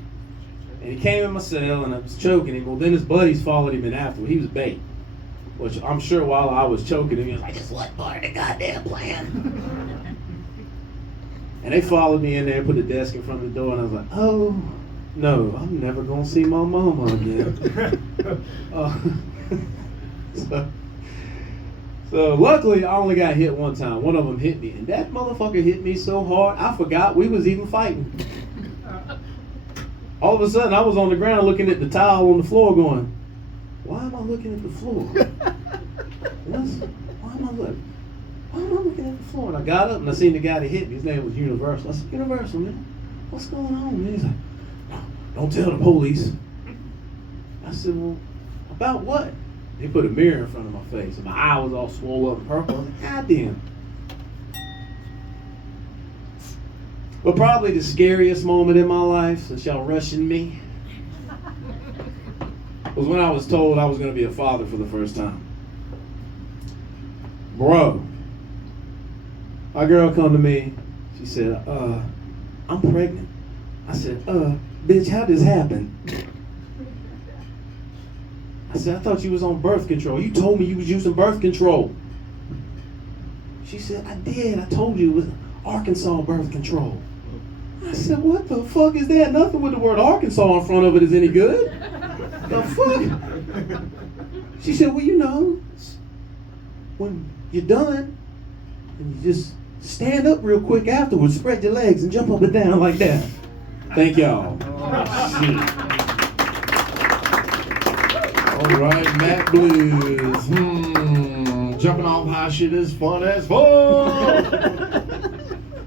And he came in my cell and I was choking him. Well, then his buddies followed him in afterward. He was bait. Which I'm sure while I was choking him, he was like, this wasn't part of the goddamn plan. And they followed me in there, put the desk in front of the door, and I was like, oh, no, I'm never going to see my mama again. So luckily, I only got hit one time. One of them hit me, and that motherfucker hit me so hard, I forgot we was even fighting. All of a sudden, I was on the ground looking at the towel on the floor going, why am I looking at the floor? Why am I looking at the floor? And I got up and I seen the guy that hit me. His name was Universal. I said, Universal, man, what's going on, man? He's like, no, don't tell the police. I said, well, about what? He put a mirror in front of my face and my eye was all swollen up and purple. I was like, God damn. But probably the scariest moment in my life, since y'all rushing me, was when I was told I was going to be a father for the first time. Bro, my girl come to me, she said, I'm pregnant. I said, bitch, how'd this happen? I said, I thought you was on birth control. You told me you was using birth control. She said, I did. I told you it was Arkansas birth control. I said, what the fuck is that? Nothing with the word Arkansas in front of it is any good. The fuck? She said, well, you know, when you're done, and you just stand up real quick afterwards, spread your legs and jump up and down like that. Thank y'all. All right, Matt Blues. Jumping off high shit is fun as fuck.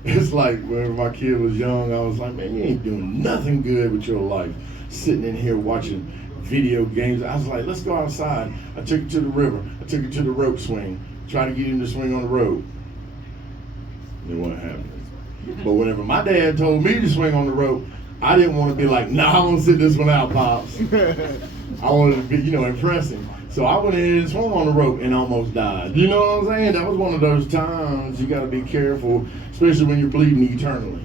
It's like when my kid was young, I was like, man, you ain't doing nothing good with your life. Sitting in here watching video games. I was like, let's go outside. I took it to the river. I took it to the rope swing. Tried to get him to swing on the rope. It wasn't happening. But whenever my dad told me to swing on the rope, I didn't want to be like, nah, I'm gonna sit this one out, Pops. I wanted to be, impress him. So I went in and swung on the rope and almost died. You know what I'm saying? That was one of those times you gotta be careful, especially when you're bleeding eternally.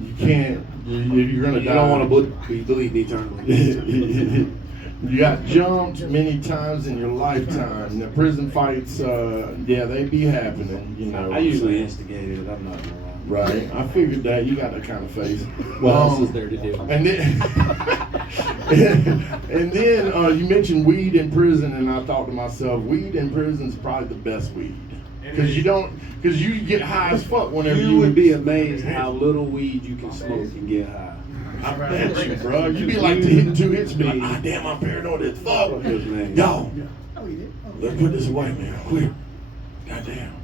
You can't, you're gonna die. You don't want to be bleeding eternally. You got jumped many times in your lifetime. The prison fights, they be happening, I usually instigate it, I'm not gonna lie. Right, I figured that. You got that kind of face. What else is there to do? And then, you mentioned weed in prison, and I thought to myself, weed in prison is probably the best weed. Because you get high as fuck whenever You would be amazed how little weed you can smoke and get high. I bet you, bro. You be like hitting 2 hits, be like, ah, damn, I'm paranoid as fuck. Yo, let's put this away, man, quick. Goddamn.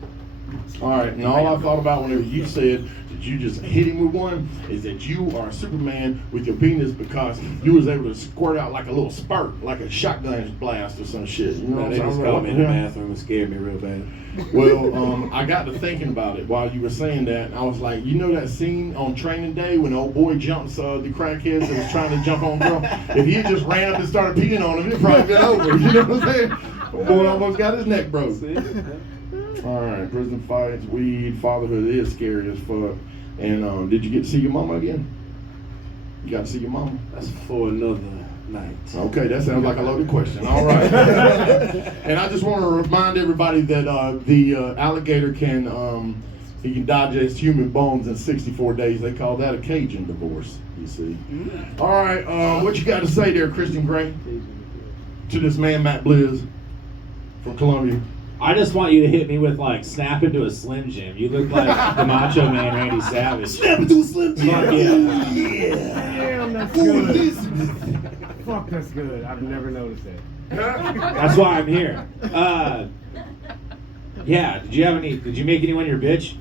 All right, and all I thought about whenever you said that you just hit him with one is that you are Superman with your penis because you was able to squirt out like a little spurt, like a shotgun blast or some shit. You know what I'm They saying? just called me in the bathroom and scared me real bad. Well, I got to thinking about it while you were saying that. I was like, you know that scene on Training Day when the old boy jumps the crackheads that was trying to jump on girl? If he had just ran up and started peeing on him, it'd probably been over. You know what I'm saying? The boy almost got his neck broke. All right, prison fights, weed, fatherhood is scary as fuck. And did you get to see your mama again? You got to see your mama? That's for another night. Okay, that sounds like a loaded question. All right. And I just want to remind everybody that the alligator can digest human bones in 64 days. They call that a Cajun divorce, you see. All right, what you got to say there, Christian Gray, to this man, Matt Blizz from Columbia? I just want you to hit me with snap into a Slim Jim. You look like the Macho Man Randy Savage. Snap into a Slim Jim. Yeah. Damn, that's good. Fuck, that's good. I've never noticed that. That's why I'm here. Yeah. Did you make anyone your bitch?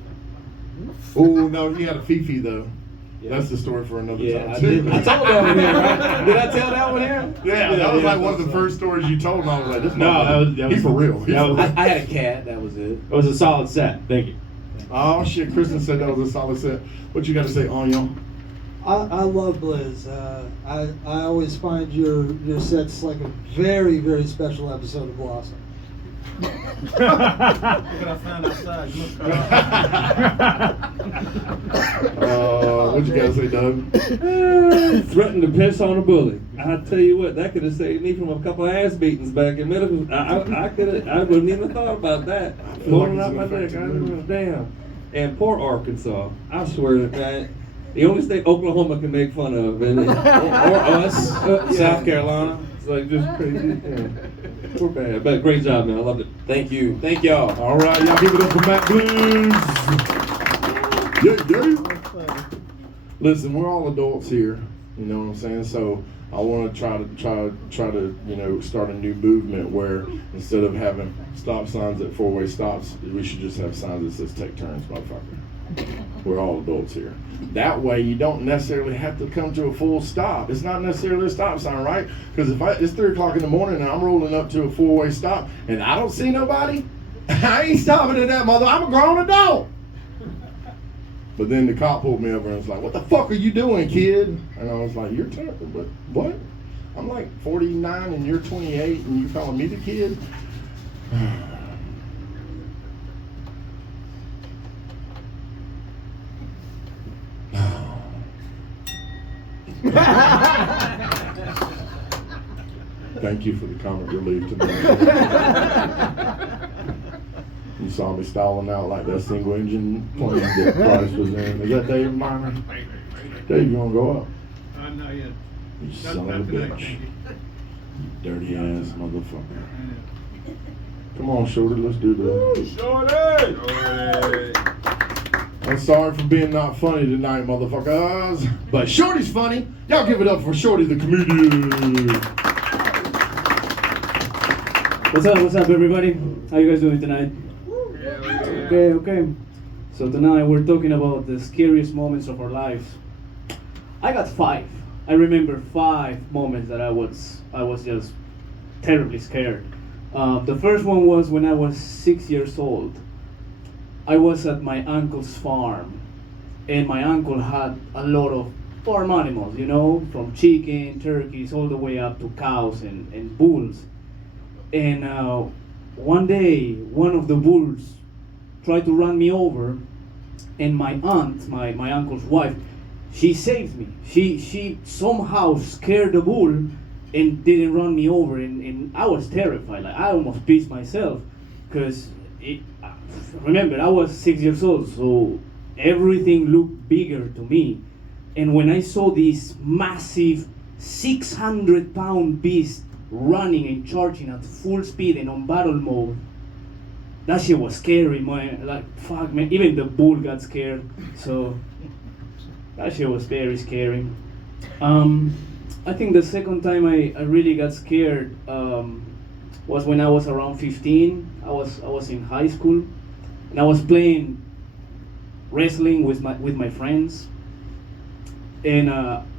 Oh no, he had a Fifi though. Yeah. That's the story for another time. I told that one here, right? Did I tell that one here? Yeah, that was like one of the first stories you told, and I was like, this that he's for real. I had a cat, that was it. It was a solid set. Thank you. Oh shit, Kristen said that was a solid set. What you got to say, Onion? I love Blizz. I always find your sets like a very, very special episode of Blossom. What I found outside. What you got to say, Doug? Threatened to piss on a bully. I tell you what, that could have saved me from a couple of ass beatings back in middle school. I wouldn't even thought about that. Pulling out my neck, damn. And poor Arkansas. I swear to that. The only state Oklahoma can make fun of, or us, South Carolina. It's like just crazy. Yeah. We're bad, but great job, man. I loved it. Thank you. Thank y'all. All right, y'all give it up for Matt Blues. Yeah. Listen, we're all adults here. You know what I'm saying? So I want to try to start a new movement where instead of having stop signs at four-way stops, we should just have signs that says "Take turns, motherfucker." We're all adults here. That way, you don't necessarily have to come to a full stop. It's not necessarily a stop sign, right? Because if it's 3 o'clock in the morning and I'm rolling up to a four-way stop and I don't see nobody, I ain't stopping at that mother. I'm a grown adult. But then the cop pulled me over and was like, "What the fuck are you doing, kid?" And I was like, "You're terrible, but what? I'm like 49 and you're 28 and you're calling me the kid?" Thank you for the comic relief tonight. You saw me stalling out like that single engine plane that Price was in. Is that Dave Minor? Dave, you want to go up? Not yet. You son of a bitch. You dirty ass motherfucker. Come on, Shorty, let's do this. Shorty! I'm sorry for being not funny tonight, motherfuckers. But Shorty's funny. Y'all give it up for Shorty the comedian. What's up, everybody? How you guys doing tonight? Okay. So tonight we're talking about the scariest moments of our lives. I got 5. I remember 5 moments that I was just terribly scared. The first one was when I was 6 years old. I was at my uncle's farm, and my uncle had a lot of farm animals, from chicken, turkeys, all the way up to cows and bulls. And one day, one of the bulls tried to run me over, and my aunt, my uncle's wife, she saved me. She somehow scared the bull and didn't run me over, and I was terrified. Like, I almost pissed myself, because remember, I was 6 years old, so everything looked bigger to me. And when I saw this massive 600-pound beast running and charging at full speed and on battle mode, that shit was scary, man. Like, fuck, man. Even the bull got scared. So that shit was very scary. I think the second time I really got scared was when I was around 15. I was in high school, and I was playing wrestling with my friends. And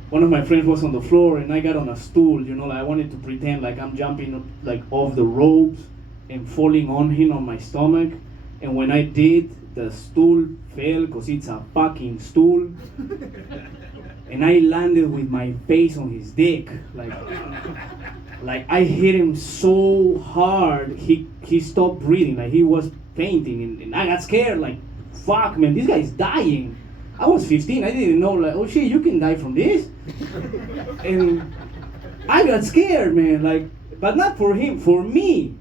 one of my friends was on the floor, and I got on a stool. Like, I wanted to pretend like I'm jumping like off the ropes and falling on him on my stomach. And when I did, the stool fell, because it's a fucking stool. And I landed with my face on his dick. Like I hit him so hard, he stopped breathing. Like, he was fainting, and I got scared. Like, fuck, man, this guy's dying. I was 15, I didn't know, like, oh shit, you can die from this? And I got scared, man, like, but not for him, for me.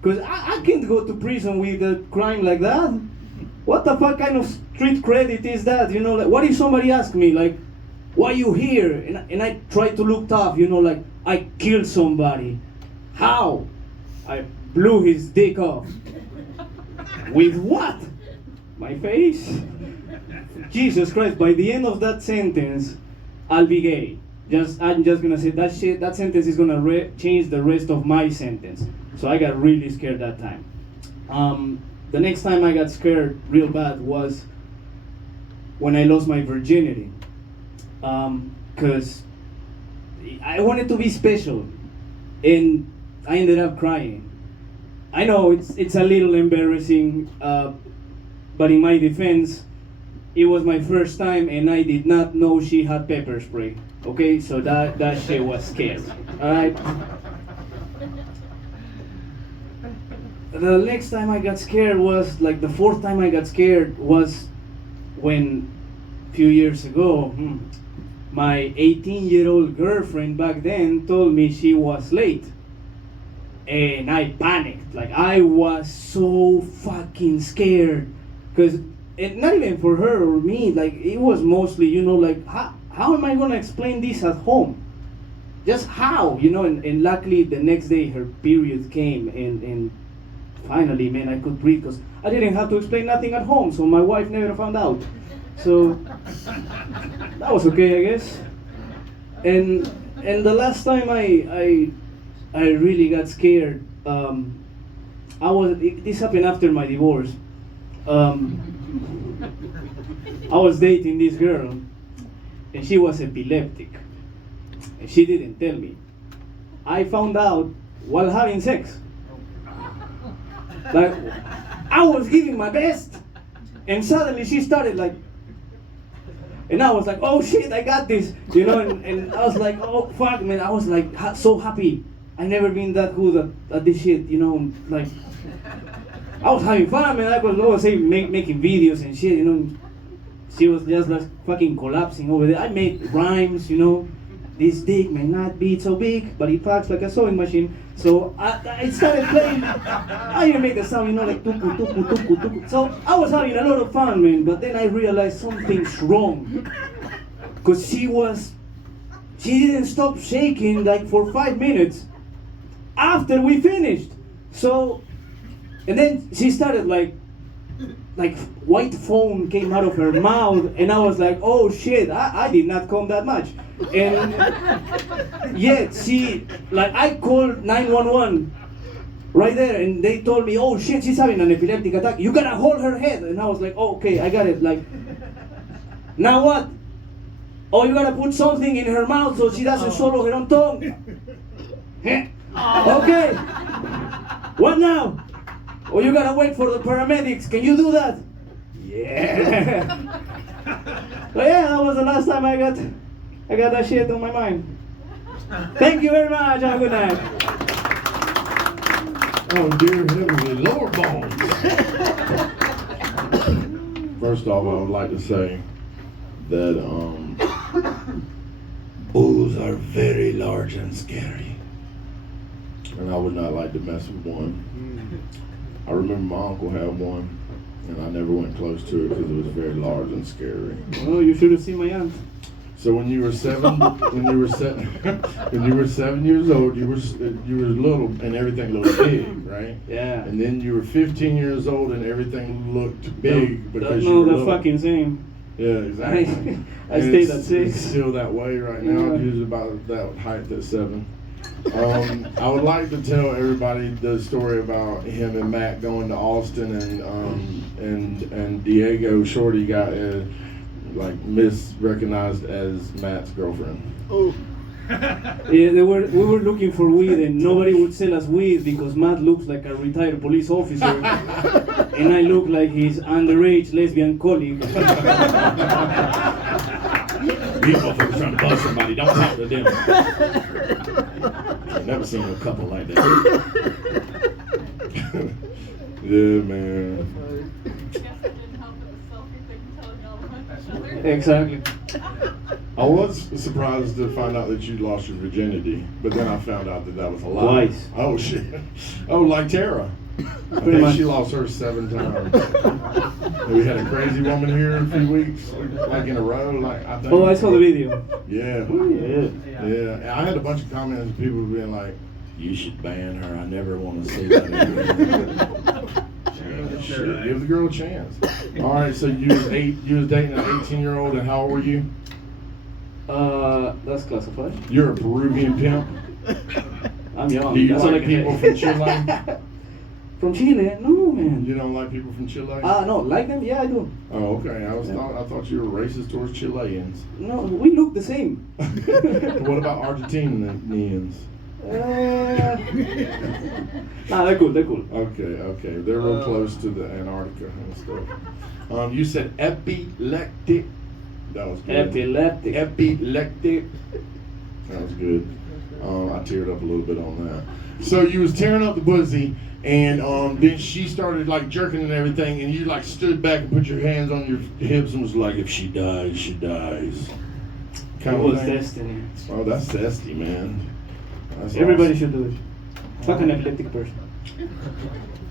Because I can't go to prison with a crime like that. What the fuck kind of street credit is that? Like, what if somebody asks me, like, why you here? And I try to look tough, like, I killed somebody. How? I blew his dick off. With what? My face? Jesus Christ, by the end of that sentence, I'll be gay. I'm just gonna say that shit, that sentence is gonna change the rest of my sentence. So I got really scared that time. The next time I got scared real bad was when I lost my virginity. Because I wanted to be special, and I ended up crying. I know it's a little embarrassing, but in my defense, it was my first time, and I did not know she had pepper spray. Okay, so that shit was scary. Alright. The next time I got scared was, like, the 4th time I got scared was when, a few years ago, my 18-year-old girlfriend back then told me she was late. And I panicked. Like, I was so fucking scared. Because, not even for her or me, like, it was mostly, like, how am I going to explain this at home? Just how, and luckily the next day her period came, and finally, man, I could breathe, because I didn't have to explain nothing at home, so my wife never found out. So that was okay, I guess. And the last time I really got scared, this happened after my divorce. I was dating this girl, and she was epileptic, and she didn't tell me. I found out while having sex. Like, I was giving my best, and suddenly she started like, and I was like, oh shit, I got this, you know, and I was like, oh fuck, man, I was like so happy. I never been that good at this shit, you know, like, I was having fun, man. I was making videos and shit, you know. She was just like fucking collapsing over there. I made rhymes, you know. This dick may not be so big, but it packs like a sewing machine. So I started playing. I even make the sound, you know, like tuku, tuku, tuku, tuku. So I was having a lot of fun, man. But then I realized something's wrong. Because she didn't stop shaking like for 5 minutes after we finished. So, and then she started like white foam came out of her mouth, and I was like, oh shit, I did not come that much. And yet she, like, I called 911 right there, and they told me, oh shit, she's having an epileptic attack, you gotta hold her head. And I was like, oh, okay, I got it. Like, now what? Oh, you gotta put something in her mouth so she doesn't swallow her own tongue. Okay, what now? Oh, you gotta wait for the paramedics. Can you do that? Yeah. So yeah, that was the last time I got that shit on my mind. Thank you very much. Have a good night. Oh, dear heavenly Lord bones. First off, I would like to say that bulls are very large and scary, and I would not like to mess with one. I remember my uncle had one, and I never went close to it because it was very large and scary. Oh, you should have seen my aunt. So when you were 7 years old, you were little and everything looked big, right? Yeah. And then you were 15 years old and everything looked big because you no, were the little. fucking same. Yeah, exactly. I stayed at 6. It's still that way right now. Yeah. I'm usually about that height at 7. I would like to tell everybody the story about him and Matt going to Austin, and Diego Shorty got misrecognized as Matt's girlfriend. Oh. Yeah, we were looking for weed, and nobody would sell us weed because Matt looks like a retired police officer, and I look like his underage lesbian colleague. These motherfuckers trying to bust somebody. Don't talk to them. I've never seen a couple like that. Yeah, man. Exactly. I was surprised to find out that you lost your virginity, but then I found out that was a lie. Twice. Oh shit. Oh, like Tara. I Pretty think much. she lost hers 7 times. And we had a crazy woman here in a few weeks, like in a row. Like I think. Oh, I saw the video. Yeah. Yeah. I had a bunch of comments of people being like, "You should ban her. I never want to see that again." Shit, give the girl a chance. All right, so you was dating an 18-year-old, and how old were you? That's classified. You're a Peruvian pimp. I'm young. Do you That's all I like can people say. from Chile? From Chile? No, man. You don't like people from Chile? No, like them? Yeah, I do. Oh, okay. I thought you were racist towards Chileans. No, we look the same. What about Argentinians? Nah, they're cool. Okay. They're real close to the Antarctica and stuff. You said epileptic. That was good. Epileptic. Epileptic. That was good. I teared up a little bit on that. So you was tearing up the pussy, and then she started like jerking and everything, and you like stood back and put your hands on your hips and was like, "If she dies, she dies." It was destiny. Oh, that's zesty, man. That's Everybody awesome. should do it. Fuck an epileptic person.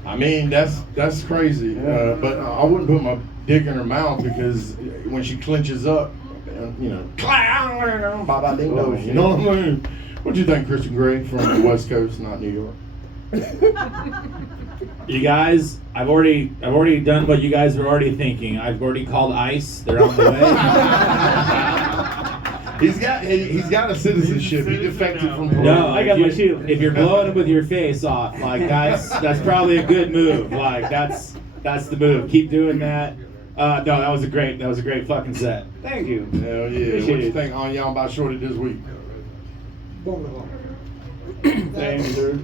I mean, that's crazy. But I wouldn't put my dick in her mouth because when she clenches up, you know, bye ding dong. You know what I mean? What do you think, Christian Gray from the West Coast, not New York? You guys, I've already done what you guys are already thinking. I've already called ICE. They're on the way. He's got a citizenship. He defected from Peru. No, I got my shield. If you're blowing him with your face off, like that's probably a good move. Like that's the move. Keep doing that. No, that was a great fucking set. Thank you. Hell yeah. Appreciate What you it. think on y'all about Shorty this week? Thank you, sir.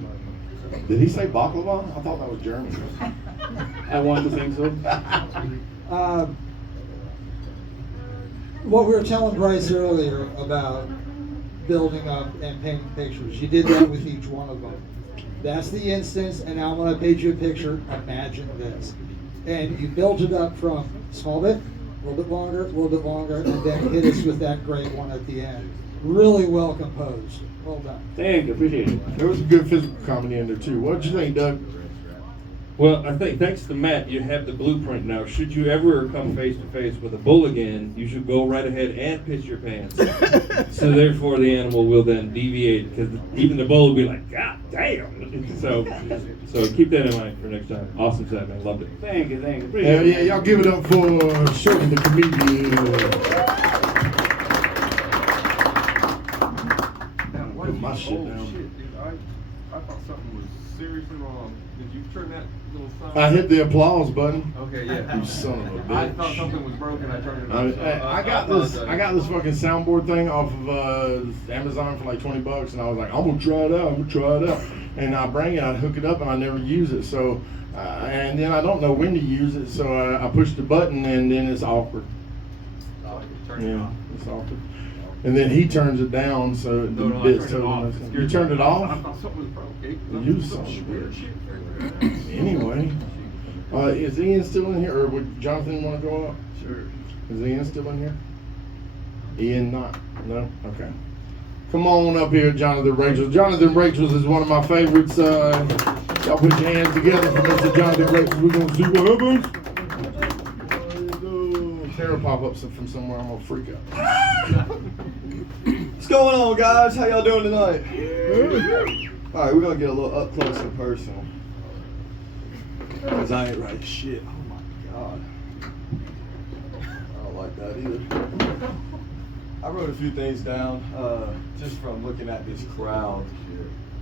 Did he say baklava? I thought that was German. I want to think so. What we were telling Bryce earlier about building up and painting pictures, you did that with each one of them. That's the instance, and now when I paint you a picture, imagine this. And you build it up from small bit, a little bit longer, and then hit us with that great one at the end. Really well composed. Well done. Thank you. Appreciate it. There was some good physical comedy in there too. What did you think, Doug? Well, I think thanks to Matt, you have the blueprint now. Should you ever come face to face with a bull again, you should go right ahead and piss your pants. So therefore, the animal will then deviate because even the bull will be like, "God damn!" So keep that in mind for next time. Awesome set, man. Loved it. Thank you. Hell Appreciate it. yeah, y'all give it up for Shorty the comedian. Put my shit down. I thought something was seriously wrong. Did you turn that little sign? I hit the applause button. Okay, yeah. You son of a bitch. I thought something was broken. I turned it on. I got this fucking soundboard thing off of Amazon for like $20, and I was like, I'm gonna try it out. And I bring it, I hook it up, and I never use it. So, and then I don't know when to use it, so I push the button, and then it's awkward. Yeah, it's awkward. And then he turns it down, so the No, I bit's turned it off. totally. It You scared turned me. it I off? thought something was broken. You son of a bitch. Anyway, is Ian still in here, or would Jonathan want to go up? Sure. Is Ian still in here? Ian not? No? Okay. Come on up here, Jonathan Rachels. Jonathan Rachels is one of my favorites. Y'all put your hands together for Mr. Jonathan Rachels. We're going to see what happens. Sarah pop up from somewhere. I'm going to freak out. What's going on, guys? How y'all doing tonight? All right, we're going to get a little up close and personal. Because I ain't right shit. Oh, my God. I don't like that either. I wrote a few things down just from looking at this crowd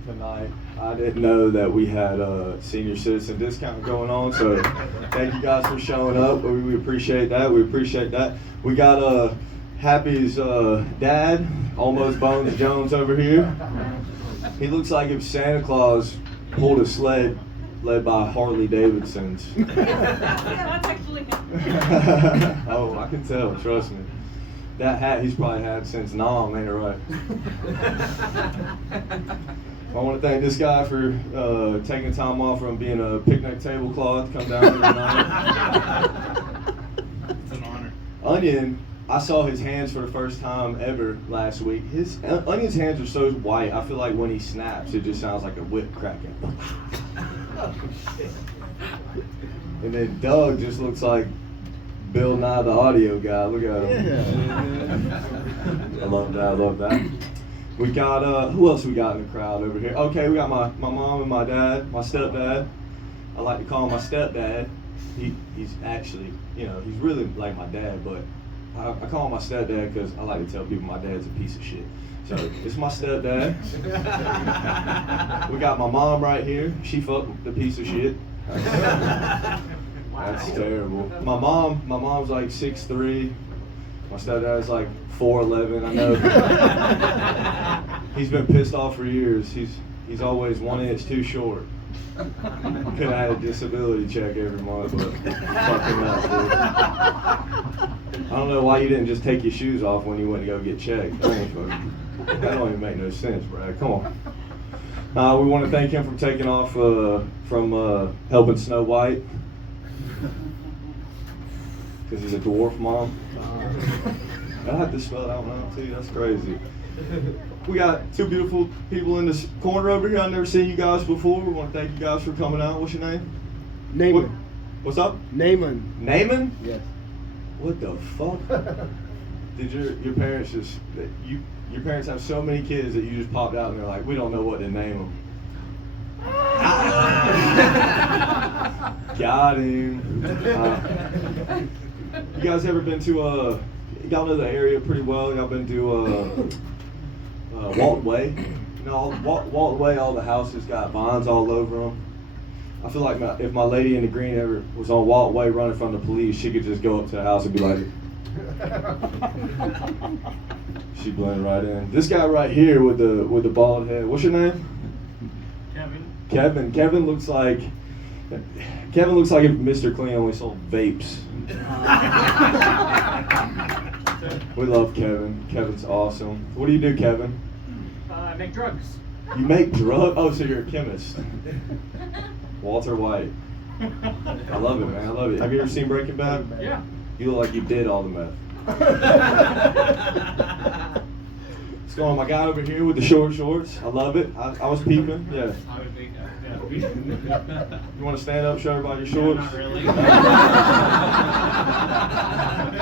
tonight. I didn't know that we had a senior citizen discount going on, so thank you guys for showing up. We appreciate that. We appreciate that. We got Happy's dad, Almost Bones Jones, over here. He looks like if Santa Claus pulled a sled led by Harley Davidsons. That's actually him. Oh, I can tell, trust me. That hat he's probably had since Nam, ain't it right? I want to thank this guy for taking time off from being a picnic tablecloth to come down here tonight. It's an honor. Onion, I saw his hands for the first time ever last week. Onion's hands are so white, I feel like when he snaps, it just sounds like a whip cracking. And then Doug just looks like Bill Nye the audio guy. Look at him. Yeah. I love that. We got, who else we got in the crowd over here? Okay, we got my mom and my dad, my stepdad. I like to call him my stepdad. He's actually, he's really like my dad, but I call him my stepdad because I like to tell people my dad's a piece of shit. So it's my stepdad. We got my mom right here. She fucked the piece of shit. That's terrible. My mom's like 6'3". My stepdad's like 4'11". I know. He's been pissed off for years. He's always 1 inch too short. Could have had a disability check every month, but fucking nuts, dude. I don't know why you didn't just take your shoes off when you went to go get checked. That don't even make no sense, Brad. Come on. We want to thank him for taking off from helping Snow White. Because he's a dwarf, Mom. I have to spell it out now, too. That's crazy. We got two beautiful people in this corner over here. I've never seen you guys before. We want to thank you guys for coming out. What's your name? Naaman. What's up? Naaman. Naaman? Yes. What the fuck? Did your parents just your parents have so many kids that you just popped out and they're like, we don't know what to name them. Got him. You guys ever been to y'all know the area pretty well. Y'all been to Walton Way. You know, Walton Way, all the houses got vines all over them. I feel like if my lady in the green ever was on Walton Way running from the police, she could just go up to the house and be like, she'd blend right in. This guy right here with the bald head, what's your name? Kevin. Kevin looks like if Mr. Clean only sold vapes. We love Kevin. Kevin's awesome. What do you do, Kevin? I make drugs. You make drugs? Oh, so you're a chemist. Walter White. I love it, man. I love it. Have you ever seen Breaking Bad? Yeah. You look like you did all the meth. What's going on? My guy over here with the short shorts. I love it. I was peeping. Yeah. You want to stand up, show everybody your shorts? Not really. Come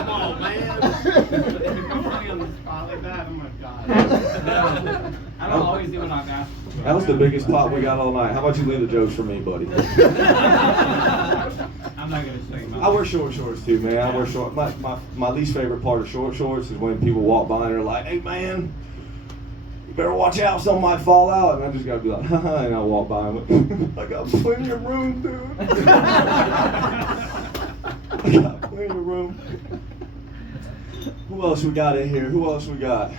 on, man. Come funny on the spot like that. Oh my god. I don't always do what I've asked for. That was the biggest pop we got all night. How about you leave the jokes for me, buddy? I'm not gonna say much. I wear short shorts too, man. I wear short. My least favorite part of short shorts is when people walk by and they're like, "Hey, man, you better watch out, something might fall out." And I just gotta be like, haha, and I walk by and I got plenty of room, dude. I got plenty of room. Who else we got in here? Who else we got?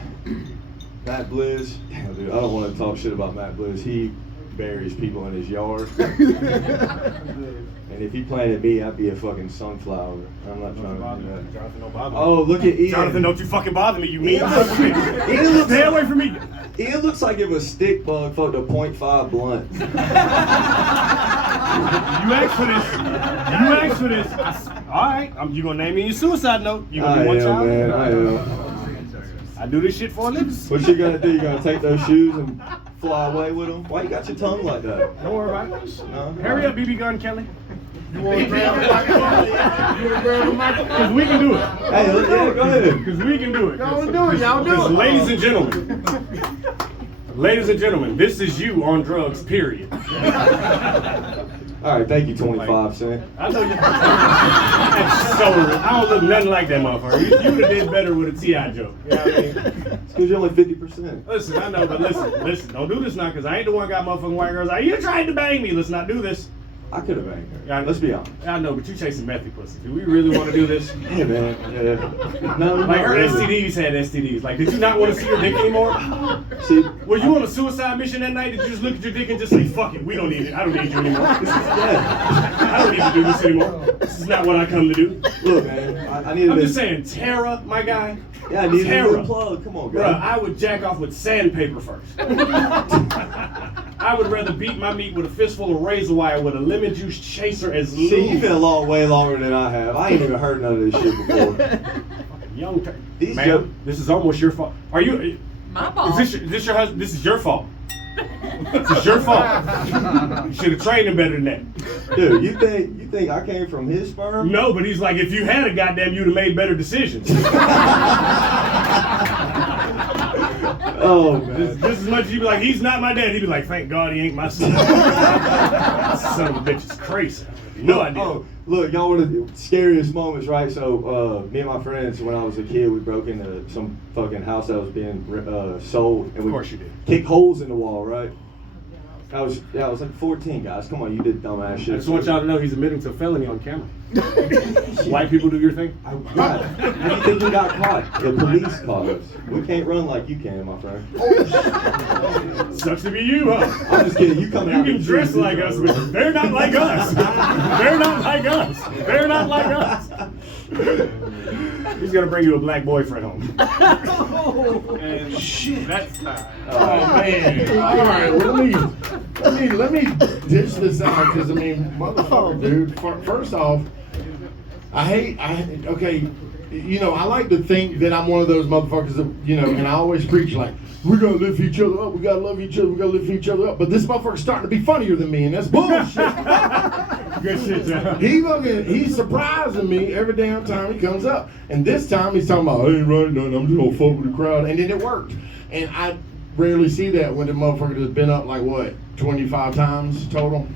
Matt Blizz. Damn, dude, I don't want to talk shit about Matt Blizz. He buries people in his yard. And if he planted me, I'd be a fucking sunflower. I'm not trying to do that. Jonathan, don't bother me. Oh, look at Ian. Jonathan, don't you fucking bother me, you mean. Ian looks, Stay away from me. Ian looks like if a stick bug fucked a .5 blunt. You asked for this. You asked for this. All right, you gonna name me your suicide note? You gonna do one child? Man, I am. I do this shit for a living. What you gonna do? You gonna take those shoes and fly away with them? Why you got your tongue like that? Don't worry about it. No? Hurry up, BB gun, Kelly. You want to grab the microphone? You want to grab the microphone? Because we can do it. Hey, yeah, go ahead. Because we can do it. Y'all do it. Y'all do it. Ladies and gentlemen. Ladies and gentlemen, this is you on drugs, period. All right, thank you, 25 Cent. I know you. That's so real. I don't look nothing like that motherfucker. You would have did better with a T.I. joke. You know what I mean? It's because you're only 50%. Listen, I know, but listen. Don't do this now, because I ain't the one got motherfucking white girls. Like, you tried to bang me. Let's not do this. I could have banged her. Yeah, Let's be honest. I know, but you chasing methy pussy. Do we really want to do this? Hey, man. Yeah. No, Like, her really. STDs had STDs. Like, did you not want to see your dick anymore? See, Were you on a suicide mission that night? Did you just look at your dick and just say, fuck it, we don't need it. I don't need you anymore. I don't need to do this anymore. This is not what I come to do. Look, man, I needed I'm this. just saying, Tara, my guy. Yeah, I needed a Tara. new plug. Come on, Bruh, guy. I would jack off with sandpaper first. I would rather beat my meat with a fistful of razor wire with a lemon juice chaser as lube. See, you've been along way longer than I have. I ain't even heard none of this shit before. Young These ma'am, jokes- this is almost your fault. Are you? My fault. Is this your husband? This is your fault. This is your fault. You should have trained him better than that. Dude, you think I came from his sperm? No, but he's like, if you had a goddamn, you'd have made better decisions. Oh, man. Just as much as you'd be like, he's not my dad. He'd be like, thank God he ain't my son. Son of a bitch is crazy. No idea. Oh, look, y'all want the scariest moments, right? So, me and my friends, when I was a kid, we broke into some fucking house that was being sold, and we kicked holes in the wall, right? I was like 14, guys. Come on, you did dumbass shit. I just want y'all to know he's admitting to a felony on camera. White people do your thing. God, how do you think we got caught? The police caught us. We can't run like you can, my friend. Sucks to be you, huh? I'm just kidding. You come out. You can dress like us, but they're not like us. They're not like us. They're not like us. He's gonna bring you a black boyfriend home. And shit, that's time. Oh man! All right, well, let me dish this out because I mean, motherfucker, dude. First off, okay, you know, I like to think that I'm one of those motherfuckers that, you know, and I always preach like, we gotta lift each other up, we gotta love each other, we gotta lift each other up. But this motherfucker's starting to be funnier than me, and that's bullshit. Good shit, John. He's surprising me every damn time he comes up. And this time he's talking about, I ain't running nothing, I'm just gonna fuck with the crowd. And then it worked. And I rarely see that when the motherfucker has been up like what, 25 times total?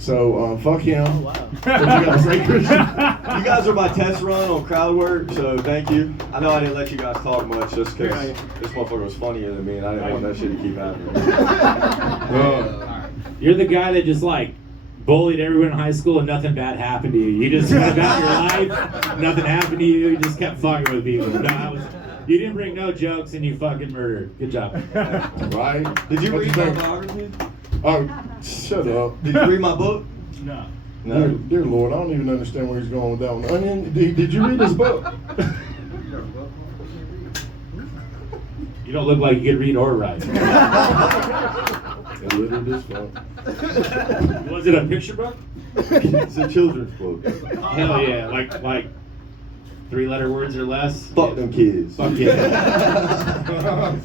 So fuck him. Oh, wow. What you gotta say, Christian? You guys are my test run on crowd work, so thank you. I know I didn't let you guys talk much just because this motherfucker was funnier than me, and I didn't want that shit to keep happening. You're the guy that just like bullied everyone in high school and nothing bad happened to you. You just went about your life, nothing happened to you. You just kept fucking with people. No, you didn't bring no jokes and you fucking murdered. Good job. Right? Did you What read you my think? biography? Oh, shut up. Did you read my book? No. No. Dear Lord, I don't even understand where he's going with that one. Onion, did you read his book? You don't look like you could read or write. Illiterate as fuck. Was it a picture book? It's a children's book. Hell yeah, like 3-letter words or less. Fuck them kids. Fuck yeah.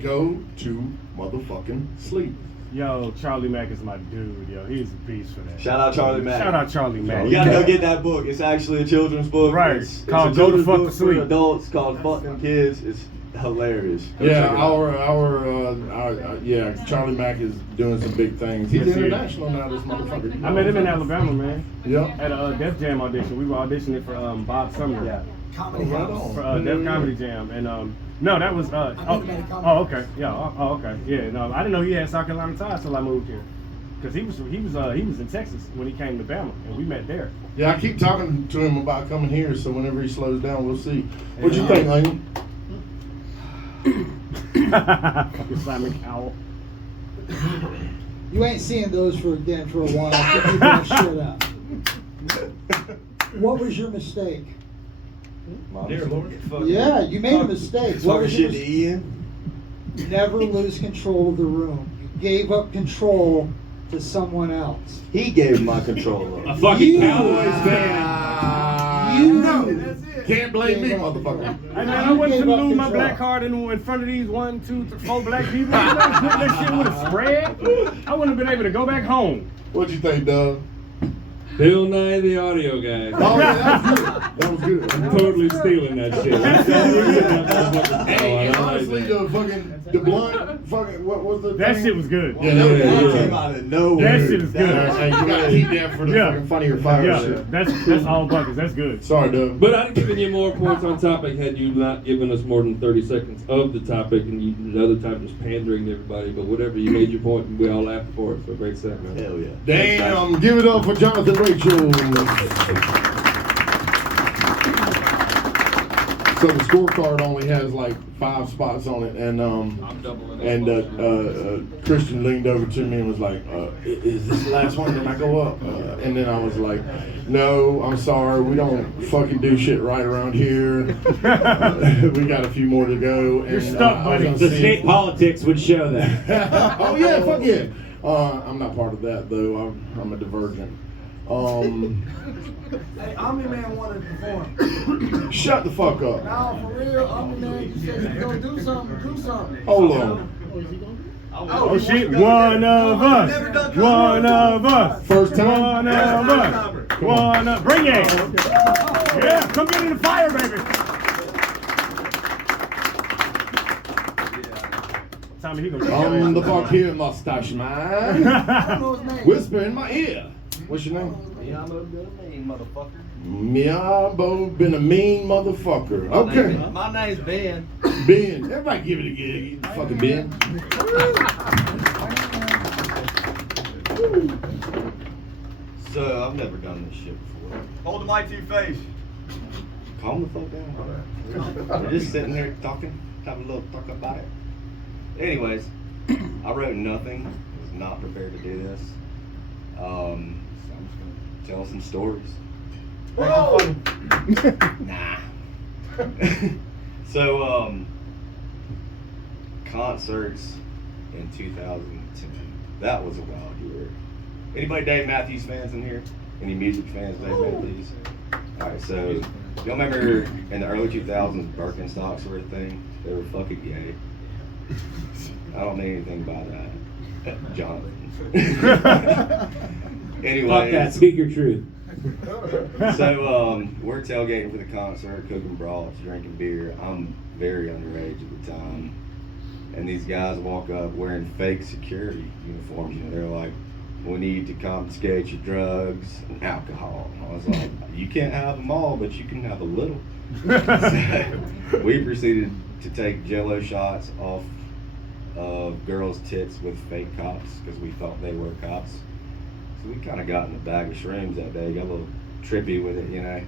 Go to motherfucking sleep. Yo, Charlie Mack is my dude, yo. He's a beast for that. Shout out Charlie Mack. Shout out Charlie Mack. You gotta go get that book. It's actually a children's book. Right. It's Called a Go to children's Fuck book to Sleep. for adults called Fuck Them Kids. It's hilarious. Go Yeah, check it out. yeah, Charlie Mack is doing some big things. He's Yes, he is. international now, this motherfucker. I met him in Alabama, man. Yeah. At a Def Jam audition. We were auditioning for Bob Sumner. Right on. For Def Comedy Jam. And no, that was okay. Yeah, okay. Yeah, no, I didn't know he had South Carolina ties till I moved here. Cause he was in Texas when he came to Bama, and we met there. Yeah, I keep talking to him about coming here, so whenever he slows down, we'll see. What you think, Onion? Fucking Simon Cowell. You ain't seeing those for a while. So keep that shit up. What was your mistake? Dear Lord. Yeah, you made a mistake. What Talking was shit your to Ian. Never lose control of the room. You gave up control to someone else. He gave my control A up. fucking Cowboys fan. You Can't blame me, motherfucker. Hey man, I wasn't gonna lose my black card in front of these 1, 2, 3, 4 black people. You know, that shit would have spread. I wouldn't have been able to go back home. What'd you think, Doug? Bill Nye the audio guy. Oh, yeah, that was good. I'm totally stealing that shit. Hey, and honestly, the blunt, fucking, what was the That thing? shit was good. Yeah, that was That good. came out of nowhere. That shit is good. Hey, you gotta keep that for the fucking funnier fire Yeah, shit. that's all buckets. That's good. Sorry, Doug. But I'd have given you more points on topic had you not given us more than 30 seconds of the topic and you the other time just pandering to everybody. But whatever, you made your point and we all laughed for it. So great set, man. Hell yeah. Damn, give it up for Jonathan Rachel. So the scorecard only has like 5 spots on it, and Christian leaned over to me and was like, "Is this the last one? Did I go up?" And then I was like, "No, I'm sorry, we don't fucking do shit right around here. We got a few more to go." And, You're stuck, buddy. The state politics would show that. Oh yeah, fuck yeah. I'm not part of that though. I'm a divergent. Hey, Omni-Man wanted to perform. Shut the fuck up. No, for real, Omni-Man, you said you gonna do something. Hold on. Oh shit, one of us. One of us. First time? One of us. One of bring it. Yeah, come get in the fire, baby. Tommy, he gonna I'm the fuck here, mustache man. Whisper in my ear. What's your name? Miamo been a mean motherfucker. Miabo been a mean motherfucker. Okay. My name's Ben. Ben. Everybody give it a gig. Fucking Ben. So I've never done this shit before. Hold the mic to your face. Calm the fuck down. We're just sitting there talking, having a little talk about it. Anyways, I wrote nothing. Was not prepared to do this. So I'm just gonna tell some stories. Nah. So concerts in 2010. That was a wild year. Anybody Dave Matthews fans in here? Any music fans of Dave Matthews? Alright, so y'all remember in the early 2000s Birkenstocks were a thing? They were fucking gay. I don't mean anything by that. Jonathan. Anyway. Fuck that, speak your truth. So we're tailgating for the concert, cooking broths, drinking beer. I'm very underage at the time. And these guys walk up wearing fake security uniforms. You know, they're like we need to confiscate your drugs and alcohol. I was like, you can't have them all, but you can have a little. So we proceeded to take Jello shots off of girls' tits with fake cops because we thought they were cops. So we kind of got in a bag of shrooms that day, got a little trippy with it, you know.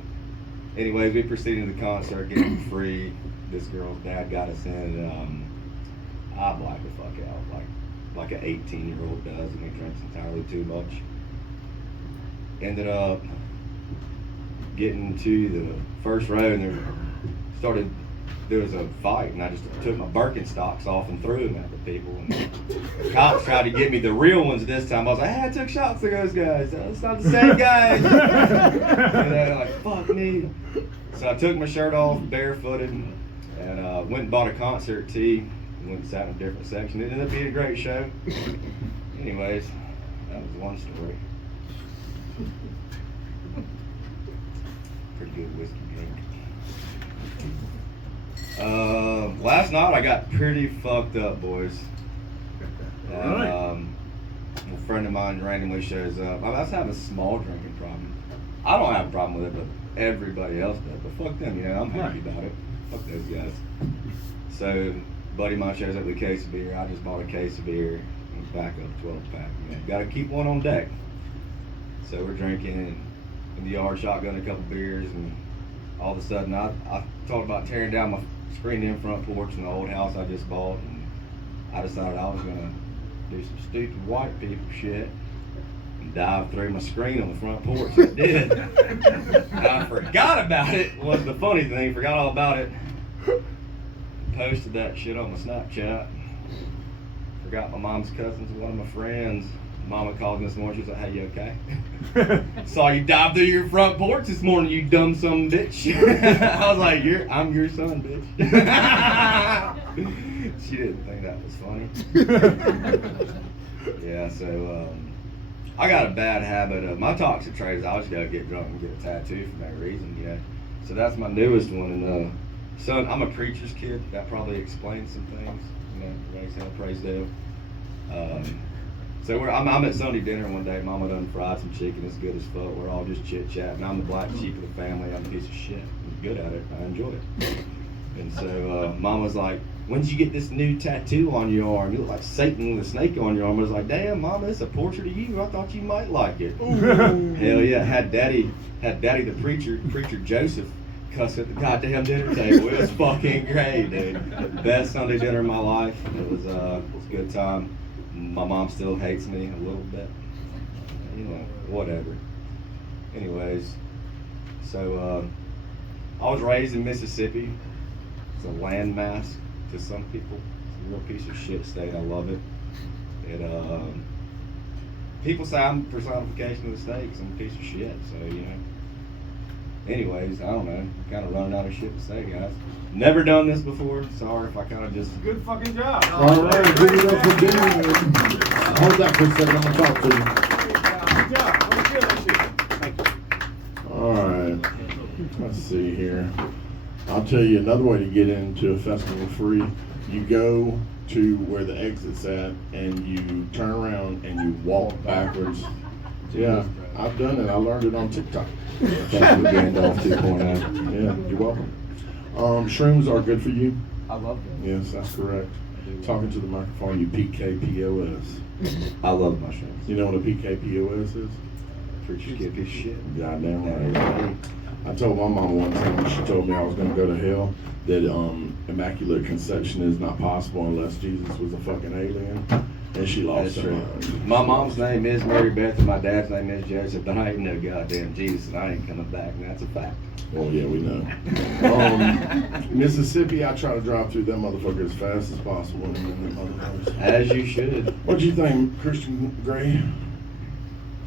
Anyways, we proceeded to the concert, getting free. This girl's dad got us in, and I blacked the fuck out, like an 18-year-old does, and he drinks entirely too much. Ended up getting to the first row, and there was a fight, and I just took my Birkenstocks off and threw them at the people. And the cops tried to get me the real ones this time. I was like, hey, I took shots at those guys. It's not the same guys. And they're like, fuck me. So I took my shirt off, barefooted, and went and bought a concert tee. Went and sat in a different section. It ended up being a great show. Anyways, that was one story. Pretty good whiskey drink. Last night I got pretty fucked up, boys. And, a friend of mine randomly shows up. I was having a small drinking problem. I don't have a problem with it, but everybody else does. But fuck them, you know, I'm happy about it. Fuck those guys. So, buddy of mine shows up with a case of beer. I just bought a case of beer and back up 12-pack. You know, gotta keep one on deck. So we're drinking in the yard, shotgun a couple beers, and all of a sudden I thought about tearing down my screened-in front porch in the old house I just bought, and I decided I was gonna do some stupid white people shit and dive through my screen on the front porch. I did. And I forgot about it. Was the funny thing. Forgot all about it. Posted that shit on my Snapchat. Forgot my mom's cousin's one of my friends. Mama called me this morning. She was like, "Hey, you okay?" Saw you dive through your front porch this morning, you dumb son of a bitch. I was like, I'm your son, bitch. She didn't think that was funny. Yeah, so I got a bad habit of my toxic trait is I just gotta get drunk and get a tattoo for no reason, you know. So that's my newest one. And son, I'm a preacher's kid. That probably explains some things. You know, raise hell, praise Dale. So I'm at Sunday dinner one day. Mama done fried some chicken. It's good as fuck. We're all just chit-chatting. I'm the black sheep of the family. I'm a piece of shit. I'm good at it. I enjoy it. And so Mama's like, "When did you get this new tattoo on your arm? You look like Satan with a snake on your arm." I was like, "Damn, Mama, it's a portrait of you. I thought you might like it." Hell yeah. Had Daddy the preacher Joseph, cuss at the goddamn dinner table. It was fucking great, dude. Best Sunday dinner of my life. It was a good time. My mom still hates me a little bit. You know, whatever. Anyways, so I was raised in Mississippi. It's a landmass to some people. It's a real piece of shit state. I love it. People say I'm a personification of the state 'cause I'm a piece of shit. So, you know. Anyways, I don't know. I'm kind of running out of shit to say, guys. Never done this before. Sorry if I kind of just... Good fucking job. All right, give it up for being here. Hold that for a second. I'm going to talk to you. Good job. Let me feel that shit. All right. Let's see here. I'll tell you another way to get into a festival free. You go to where the exit's at, and you turn around and you walk backwards. Yeah, I've done it. I learned it on TikTok. Gandalf 2.0. Yeah, you're welcome. Shrooms are good for you. I love them. Yes, that's correct. Talking to the microphone, you PKPOS. I love mushrooms. You know what a PKPOS is? Preacher kid piece of shit. Goddamn right. I told my mom one time when she told me I was going to go to hell that immaculate conception is not possible unless Jesus was a fucking alien. And she lost her mind. My mom's name is Mary Beth and my dad's name is Joseph, but I ain't no goddamn Jesus and I ain't coming back, and that's a fact. Well, yeah, we know. Mississippi, I try to drive through that motherfucker as fast as possible. As you should. What'd you think, Christian Gray?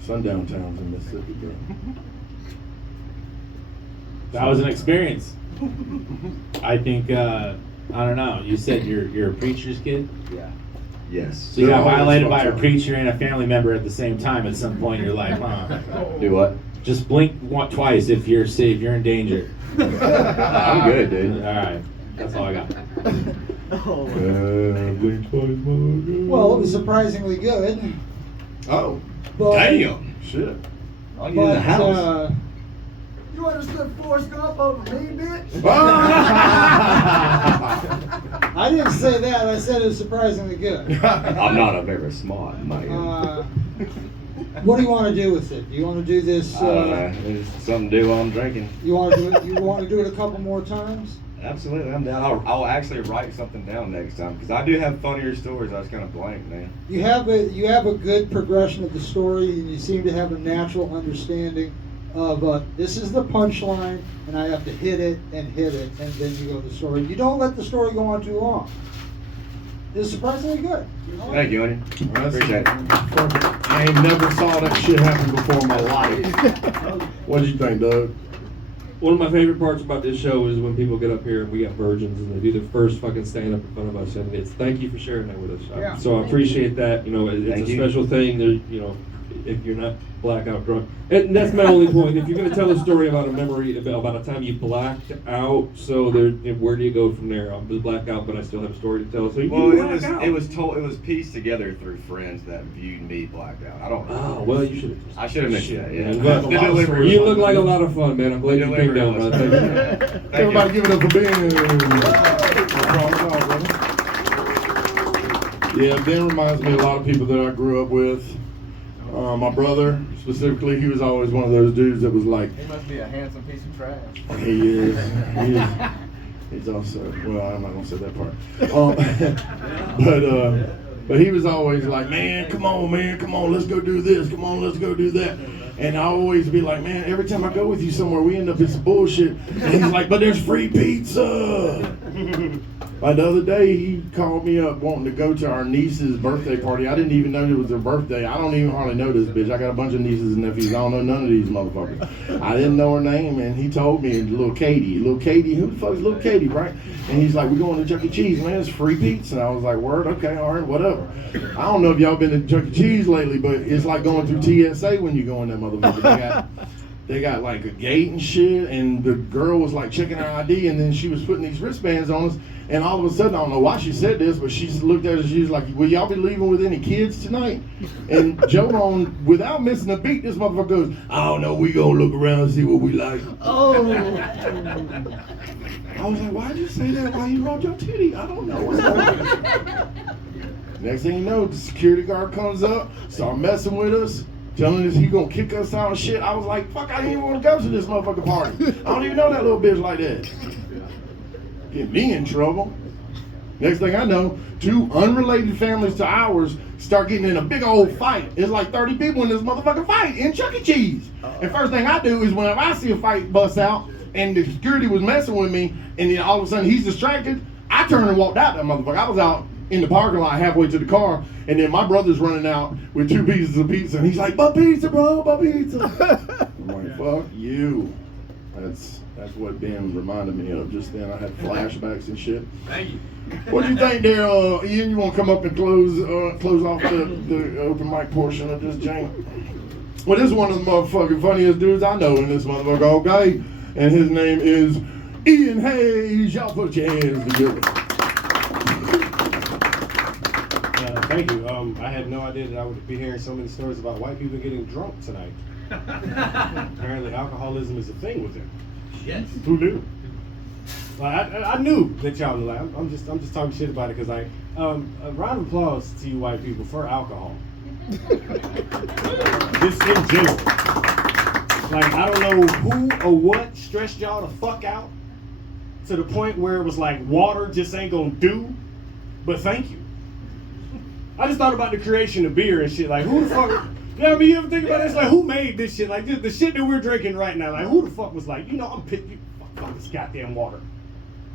Sundown towns in Mississippi, bro. That was an experience. I think, I don't know, you said you're a preacher's kid? Yeah. Yes. So you got violated by a preacher and a family member at the same time at some point in your life, huh? Do what? Just blink twice if you're in danger. I'm good, dude. All right. That's all I got. Blink twice, motherfucker. Well, it was surprisingly good. Oh, But, damn, shit. Are you in the house? You understood Forrest Gump over me, bitch? I didn't say that. I said it was surprisingly good. I'm not a very smart man. What do you want to do with it? Do you want to do this? It's something to do while I'm drinking. You want to do it? You want to do it a couple more times? Absolutely, I'm down. I'll actually write something down next time because I do have funnier stories. I was kind of blank, man. You have a good progression of the story, and you seem to have a natural understanding of this is the punchline, and I have to hit it, and then you go to the story. You don't let the story go on too long. It's surprisingly good. Thank you, honey. Appreciate it. I ain't never saw that shit happen before in my life. What did you think, Doug? One of my favorite parts about this show is when people get up here and we got virgins and they do their first fucking stand up in front of us, and it's thank you for sharing that with us. Yeah. So I appreciate that. You know, it's Thank a you. special thing. There, you know, if you're not blackout drunk, and that's my only point. If you're going to tell a story about a memory about a time you blacked out, so there, where do you go from there? I'm blacked out, but I still have a story to tell. So you black out. it was pieced together through friends that viewed me blacked out. I don't know. Oh well, you should. I should have mentioned that. Yeah. Well, you look like a lot of fun, man. I'm glad you came down, man. Thank you. Everybody give it up for Ben. Yeah, Ben reminds me of a lot of people that I grew up with. My brother, specifically, he was always one of those dudes that was like... He must be a handsome piece of trash. He is. He's also... Well, I'm not going to say that part. But he was always like, man, come on, let's go do this. Come on, let's go do that. And I always be like, man, every time I go with you somewhere, we end up in some bullshit. And he's like, but there's free pizza. Like the other day, he called me up wanting to go to our niece's birthday party. I didn't even know it was her birthday. I don't even hardly know this bitch. I got a bunch of nieces and nephews. I don't know none of these motherfuckers. I didn't know her name, and he told me, little Katie. Little Katie, who the fuck is little Katie, right? And he's like, we're going to Chuck E. Cheese, man. It's free pizza. And I was like, word, okay, all right, whatever. I don't know if y'all been to Chuck E. Cheese lately, but it's like going through TSA when you go in that motherfucker. They got like a gate and shit, and the girl was like checking her ID, and then she was putting these wristbands on us, and all of a sudden, I don't know why she said this, but she looked at us, she was like, will y'all be leaving with any kids tonight? And Joe, without missing a beat, this motherfucker goes, I don't know, we gonna look around and see what we like. Oh. I was like, why'd you say that while you rolled your titty? I don't know what's going on. Next thing you know, the security guard comes up, start messing with us, telling us he gonna kick us out and shit. I was like, fuck, I didn't even want to go to this motherfucking party. I don't even know that little bitch like that. Get me in trouble. Next thing I know, two unrelated families to ours start getting in a big old fight. It's like 30 people in this motherfucking fight in Chuck E. Cheese. And first thing I do is whenever I see a fight bust out and the security was messing with me and then all of a sudden he's distracted, I turned and walked out that motherfucker. I was out in the parking lot halfway to the car, and then my brother's running out with 2 pieces of pizza, and he's like, "But pizza, bro, but pizza." I'm like, "Fuck you." That's what Ben reminded me of just then. I had flashbacks and shit. Thank you. What'd you think there, Ian? You want to come up and close off the open mic portion of this jank? Well, this is one of the motherfucking funniest dudes I know in this motherfucker, okay? And his name is Ian Hayes. Y'all put your hands together. Thank you. I had no idea that I would be hearing so many stories about white people getting drunk tonight. Apparently, alcoholism is a thing with them. Yes. Who knew? I knew that y'all knew. I'm just talking shit about it because a round of applause to you white people for alcohol. Just in general. Like, I don't know who or what stressed y'all the fuck out to the point where it was like water just ain't gonna do. But thank you. I just thought about the creation of beer and shit. Like, who the fuck? You know what I mean? You ever think about it? It's like, who made this shit? Like, the shit that we're drinking right now. Like, who the fuck was like, I'm pissed. Fuck this goddamn water.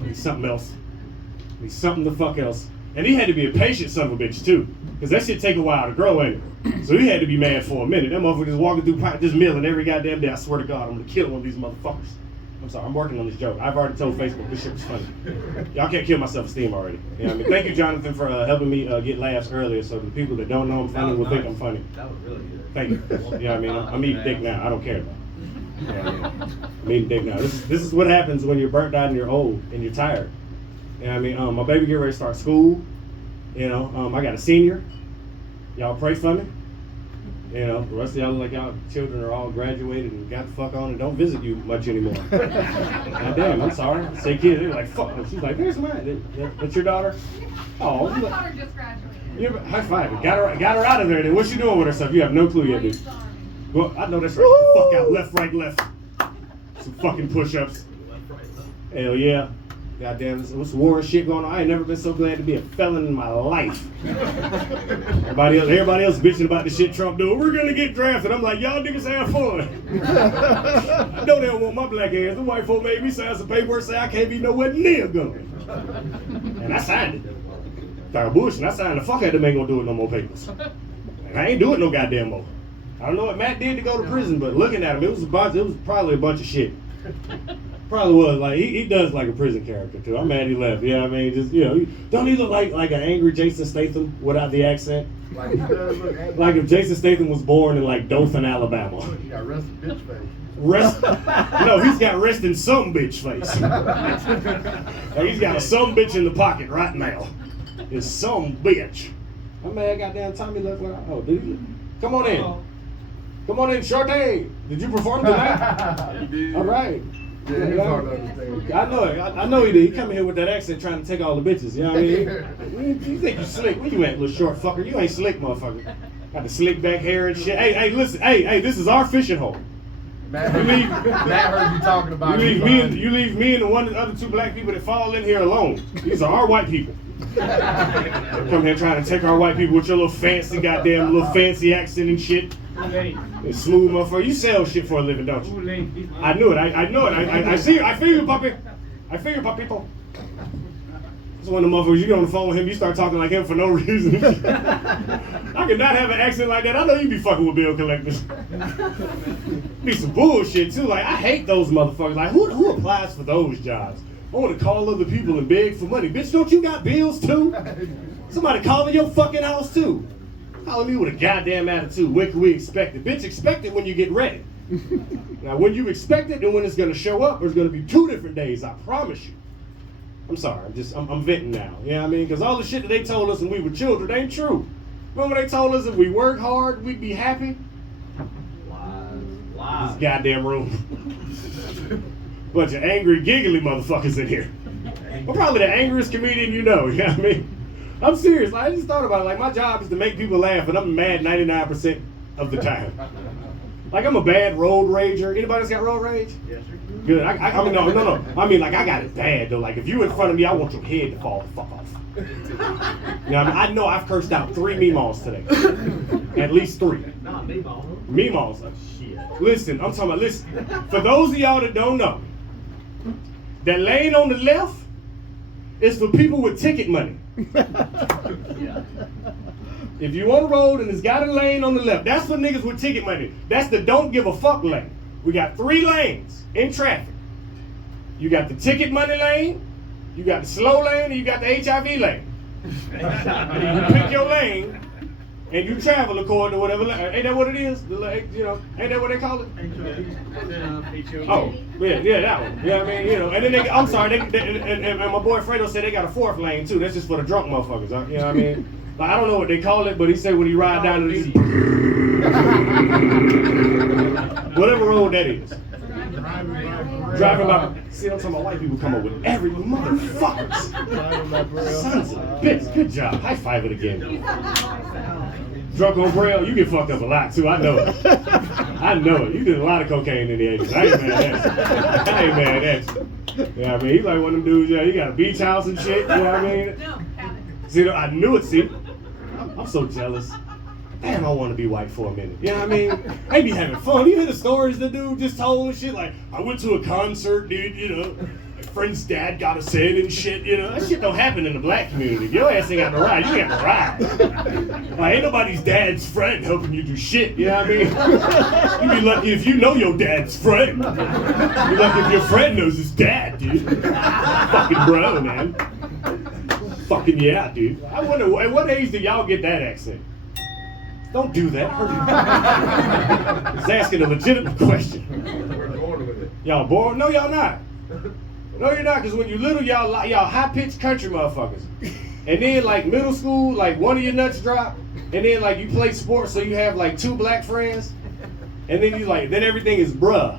I need something else. I need something the fuck else. And he had to be a patient son of a bitch, too. Because that shit take a while to grow, ain't it? So he had to be mad for a minute. That motherfucker just walking through just milling every goddamn day. I swear to God, I'm going to kill one of these motherfuckers. I'm sorry, I'm working on this joke. I've already told Facebook this shit was funny. Y'all can't kill my self-esteem already. You know what I mean? Thank you, Jonathan, for helping me get laughs earlier so the people that don't know I'm funny will think I'm funny. That was really good. Thank you. You know what I mean? I'm eating dick now. I don't care. You know what I mean? I'm eating dick now. This is what happens when you're burnt out and you're old and you're tired. You know what I mean? My baby get ready to start school. You know, I got a senior. Y'all pray for me. You know, the rest of y'all look like y'all children are all graduated and got the fuck on and don't visit you much anymore. God damn, I'm sorry. Say kids, they're like, fuck. She's like, there's mine. That's your daughter? Oh, My daughter just graduated. yeah, high five. Got her out of there. Then what's she doing with herself? You have no clue yet, dude. Well, I know that's right. Get the fuck out. Left, right, left. Some fucking push-ups. Hell yeah. Goddamn, what's war and shit going on? I ain't never been so glad to be a felon in my life. Everybody else bitching about the shit Trump doing. We're gonna get drafted. I'm like, y'all niggas have fun. I know they don't want my black ass. The white folk made me sign some paperwork say I can't be nowhere near a gun. And I signed it. Started bullshit. I signed the fuck out of them, ain't gonna do it no more papers. And I ain't doing no goddamn more. I don't know what Matt did to go to prison, but looking at him, it was probably a bunch of shit. Probably was. Like, he does like a prison character, too. I'm mad he left. Yeah, I mean, just, you know, don't he look like an angry Jason Statham without the accent? Like, he does look angry. Like if Jason Statham was born in, like, Dothan, Alabama. He got rested bitch face. No, he's got resting some bitch face. Like, he's got a some bitch in the pocket right now. It's some bitch. I'm mad goddamn Tommy looked like, oh, did he? Come on in. Come on in, Shorty. Did you perform tonight? He did. All right. Yeah, he's hard to understand. I know it. I know he did. He come in here with that accent trying to take all the bitches. You know what I mean? You think you slick? Where you at, little short fucker? You ain't slick, motherfucker. Got the slick back hair and shit. Hey, listen. Hey, this is our fishing hole. Matt heard you talking about you leave me and the other two black people that fall in here alone. These are our white people. Come here trying to take our white people with your little fancy accent and shit. It's smooth motherfucker. You sell shit for a living, don't you? I knew it. I know it. I see you. I feel you, puppy. I feel you, papito. It's one of the motherfuckers, you get on the phone with him, you start talking like him for no reason. I could not have an accent like that. I know you be fucking with bill collectors. Be some bullshit too. Like, I hate those motherfuckers. Like, who applies for those jobs? I want to call other people and beg for money. Bitch, don't you got bills too? Somebody calling your fucking house too. Calling me with a goddamn attitude. When can we expect it? Bitch, expect it when you get ready. Now, when you expect it and when it's going to show up, there's going to be 2 different days, I promise you. I'm sorry, I'm venting now. You know what I mean? Because all the shit that they told us when we were children ain't true. Remember when they told us if we worked hard, we'd be happy? Lies. This goddamn room. Bunch of angry, giggly motherfuckers in here. I'm probably the angriest comedian you know what I mean? I'm serious. Like, I just thought about it. Like, my job is to make people laugh, and I'm mad 99% of the time. Like, I'm a bad road rager. Anybody else got road rage? Yes, sir. Good. I mean, no. I mean, like, I got it bad, though. Like, if you in front of me, I want your head to fall the fuck off. You know, I know I've cursed out 3 meemaws today. At least 3. Not meemaws. Meemaws. Oh, shit. Listen, I'm talking about, for those of y'all that don't know, that lane on the left is for people with ticket money. If you on the road and it's got a lane on the left, that's for niggas with ticket money. That's the don't give a fuck lane. We got 3 lanes in traffic. You got the ticket money lane, you got the slow lane, and you got the HIV lane. You pick your lane and you travel according to whatever lane. Ain't that what it is? You know, ain't that what they call it? Oh, yeah, that one. Yeah, I mean, you know, and then I'm sorry, and my boy Fredo said they got a 4th lane too. That's just for the drunk motherfuckers. Huh? You know what I mean? Like, I don't know what they call it, but he said when he ride down to this, whatever road that is. Driving by. See, I'm talking about white people come up with every motherfuckers. Sons of a bitch. Good job. High five it again. Drunk on Braille, you get fucked up a lot too. I know it. I know it. You did a lot of cocaine in the 80s. I ain't mad at you. Yeah, I mean, he's like one of them dudes. Yeah, he got a beach house and shit. You know what I mean? See, I knew it. See, I'm so jealous. Damn, I want to be white for a minute. You know what I mean? I be having fun. You hear the stories the dude just told and shit? Like, I went to a concert, dude, you know, my friend's dad got us in and shit, you know. That shit don't happen in the black community. If your ass ain't got to ride, you got to ride. Like, ain't nobody's dad's friend helping you do shit, you know what I mean? You be lucky if you know your dad's friend. You be lucky if your friend knows his dad, dude. Fucking bro, man. Fucking yeah, dude. I wonder, at what age do y'all get that accent? Don't do that. He's asking a legitimate question. We're born with it. Y'all born? No, y'all not. No, you're not, because when you little, y'all high-pitched country motherfuckers. And then like middle school, like one of your nuts drop, and then like you play sports, so you have like 2 black friends, and then you like then everything is bruh.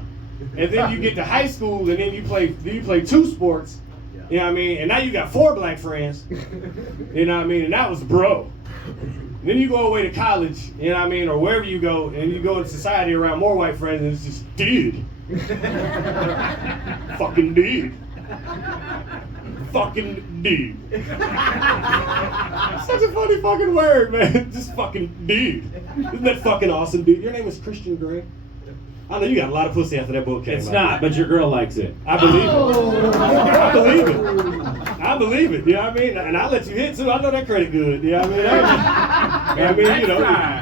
And then you get to high school, and then you play 2 sports, you know what I mean? And now you got 4 black friends, you know what I mean? And that was bro. And then you go away to college, you know what I mean, or wherever you go, and you go into society around more white friends, and it's just dude. Fucking dude. Fucking dude. Such a funny fucking word, man. Just fucking dude. Isn't that fucking awesome, dude? Your name is Christian Grey? I know you got a lot of pussy after that book came out. It's not, but your girl likes it. I believe it. I believe it. I believe it. You know what I mean? And I let you hit too. I know that credit good. You know what I mean? You know,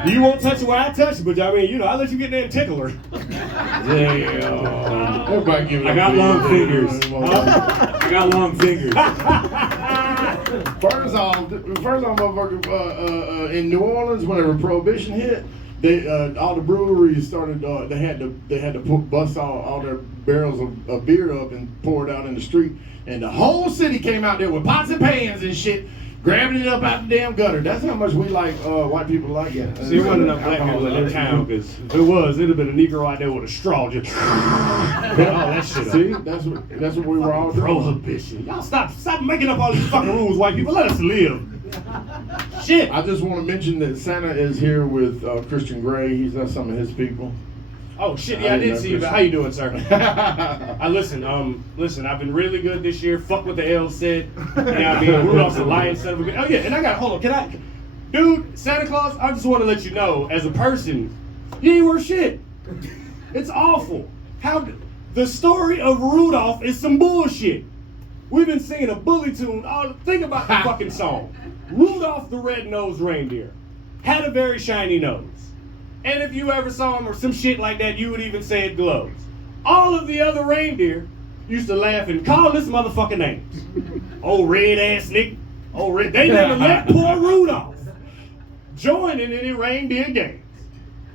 you won't touch it where I touch it, but I mean, you know, I let you get there and tickle her. Damn. Everybody give it I up got for long you. fingers. I got long fingers. First off, motherfucker, in New Orleans, whenever Prohibition hit, they all the breweries started. They had to bust all their barrels of beer up and pour it out in the street, and the whole city came out there with pots and pans and shit, grabbing it up out the damn gutter. That's how much we like white people like it. See, there wasn't enough black people in that town, because if it was, it'd have been a Negro out there with a straw just all that shit up. See, that's what we were all doing. Prohibition. Y'all stop making up all these fucking rules, white people. Let us live. Shit. I just want to mention that Santa is here with Christian Grey. He's got some of his people. Oh shit, yeah, I did see you, but how you doing, sir? Listen, I've been really good this year. Fuck what the L said. You know what I mean? Rudolph's a lion son of a bitch. Oh yeah, and hold on, dude, Santa Claus, I just want to let you know, as a person, you ain't worth shit. It's awful. The story of Rudolph is some bullshit. We've been singing a bully tune. Think about the fucking song. Rudolph the Red-Nosed Reindeer had a very shiny nose. And if you ever saw him or some shit like that, you would even say it glows. All of the other reindeer used to laugh and call this motherfucker names. Old red ass nigga. Old red. They never let poor Rudolph join in any reindeer games.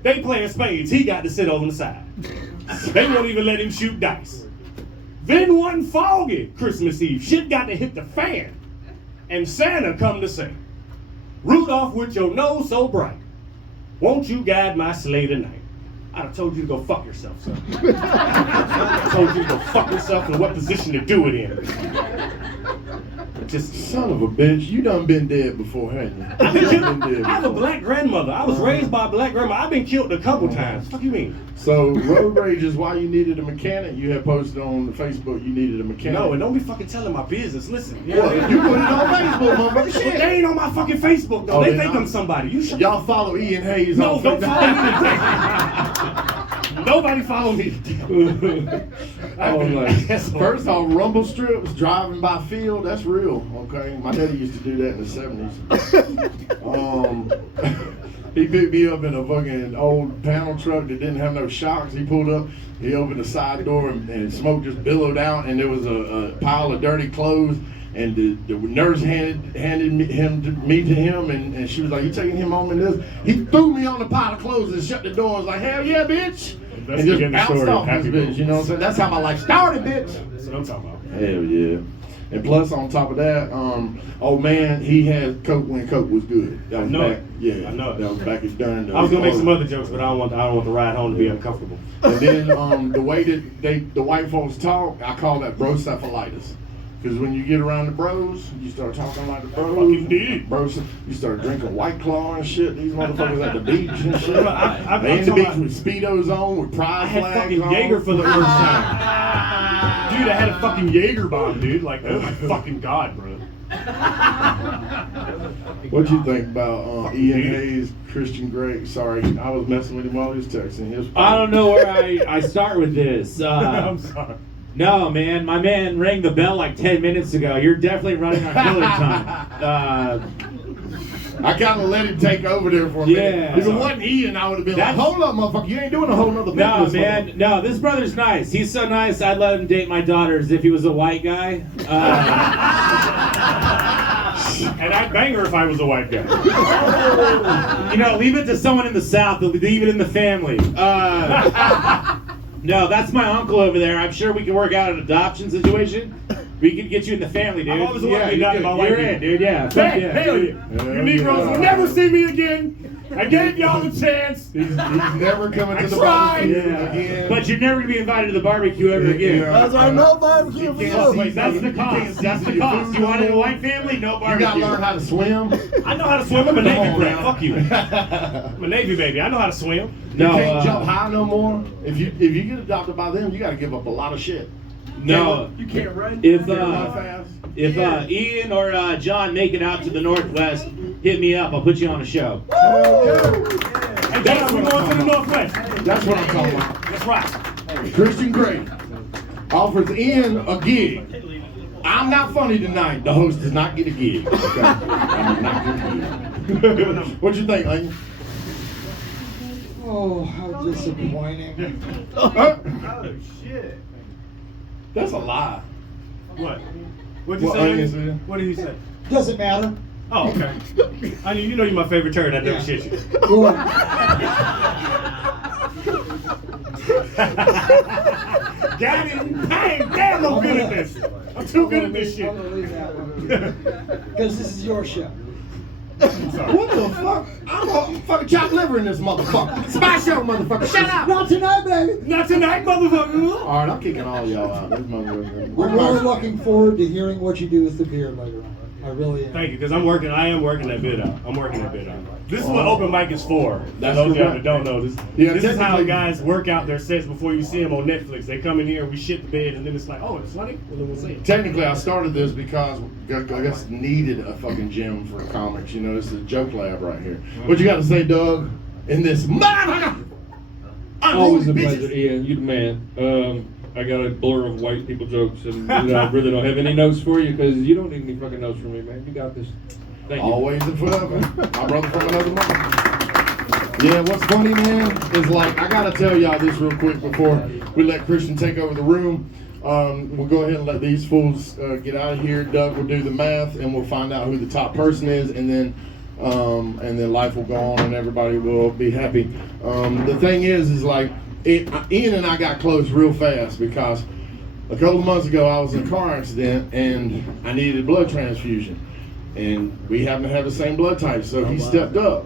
They playing spades. He got to sit over the side. They won't even let him shoot dice. Then one foggy Christmas Eve, shit got to hit the fan. And Santa come to say, Rudolph, with your nose so bright, won't you guide my sleigh tonight? I'd have told you to go fuck yourself, son. I told you to go fuck yourself and what position to do it in. Just son of a bitch, you done been dead before, haven't you? I have a black grandmother. I was raised by a black grandma. I've been killed a couple times. What do you mean? So road rage is why you needed a mechanic. You had posted on Facebook you needed a mechanic. No, and don't be fucking telling my business. Listen, you put it on Facebook, motherfucker. Shit. They ain't on my fucking Facebook though. They think I'm somebody. Y'all follow Ian Hayes. No, on don't Facebook. follow me. Nobody follow me. First off, rumble strips, driving by field, that's real, okay? My daddy used to do that in the 70s. He picked me up in a fucking old panel truck that didn't have no shocks. He pulled up, he opened the side door, and smoke just billowed out, and there was a pile of dirty clothes. And the nurse handed me to him, and she was like, "You taking him home in this?" He threw me on the pile of clothes and shut the door and was like, "Hell yeah, bitch!" And just bounced off this bitch. You know what I'm saying? That's how my life started, bitch. That's what I'm talking about. Hell yeah. And plus, on top of that, old man, he had Coke when Coke was good. That was back. Yeah, I know. That was back during the. I was gonna make some other jokes, but I don't want the ride home to be uncomfortable. And then the way that the white folks talk, I call that brocephalitis. Because when you get around the bros, you start talking like the bros. Fucking did. Bros, you start drinking White Claw and shit. These motherfuckers at the beach and shit. I'm They in the beach with Speedos on, with pride I had flags fucking on. Jaeger for the first time. Dude, I had a fucking Jaeger bomb, dude. Like, oh my fucking god, bro. What you think about Ian Hayes, Christian Grey? Sorry, I was messing with him while he was texting. I don't know where I start with this. I'm sorry. No, man, my man rang the bell like 10 minutes ago. You're definitely running on filler time. I kind of let him take over there for a minute. If it wasn't Ian, I would have been like, hold up, motherfucker, you ain't doing a whole nother No, business. man, no, this brother's nice. He's so nice, I'd let him date my daughter as if he was a white guy. And I'd bang her if I was a white guy. You know, leave it to someone in the South, leave it in the family. No, that's my uncle over there. I'm sure we can work out an adoption situation. We can get you in the family, dude. I've always wanted to be adopted by white You're people. in, dude. Yeah. Fuck Hey, yeah. hell yeah. You Negroes will never see me again. I gave y'all a chance. He's never coming to I the tried. barbecue Yeah. again. But you're never gonna be invited to the barbecue ever again. Yeah. That's right, no barbecue for you. Wait, that's the cost. That's the cost. You wanted a white family? No You barbecue. gotta learn how to swim. I know how to swim. I'm a Navy on brat. now. Fuck you. I'm a Navy baby. I know how to swim. You No, can't jump high no more. If you get adopted by them, you gotta give up a lot of shit. No. You can't run. If You can't run fast. Ian or John make it out to the Northwest, hit me up. I'll put you on a show. Hey, John, we're going to the Northwest. That's what I'm talking about. That's right. Christian Grey offers Ian a gig. I'm not funny tonight. The host does not get a gig. Okay? I'm not getting a gig. What you think, Layton? Oh, how disappointing. Oh, shit. that's a lie. What? What'd you What say? Onion said? What did he say? Doesn't matter. Oh, okay. I mean, you know you're my favorite turd. I never Yeah. shit you. Good. Got him. Dang, damn, I'm good at this. I'm too good at this shit. I'm gonna leave that one. Because this is your show. What the fuck? I'm a fucking chopped liver in this motherfucker. It's my show, motherfucker. Shut up. Not tonight, baby. Not tonight, motherfucker. All right, I'm kicking all y'all out. This motherfucker. We're really looking forward to hearing what you do with the beer later on. I really am. Thank you, because I am working that bit out. I'm working that bit out. This is what open mic is for. That's those of y'all correct. that don't know this. Yeah, This is how technically- guys work out their sets before you see them on Netflix. They come in here, we shit the bed, and then it's like, oh, it's funny? Well, then we'll see it. Technically, I started this because I guess needed a fucking gym for comics. You know, this is a joke lab right here. What you got to say, Doug? In this motherfucker? Always a pleasure, Ian. You the man. I got a blur of white people jokes, and I really don't have any notes for you because you don't need any fucking notes from me, man. You got this. Thank you. Always and forever. My brother from another mother. Yeah, what's funny, man, is like, I gotta tell y'all this real quick before we let Christian take over the room. We'll go ahead and let these fools get out of here. Doug will do the math, and we'll find out who the top person is, and then life will go on, and everybody will be happy. The thing is like, Ian and I got close real fast because a couple of months ago I was in a car accident and I needed a blood transfusion. And we happen to have the same blood type, so he stepped up.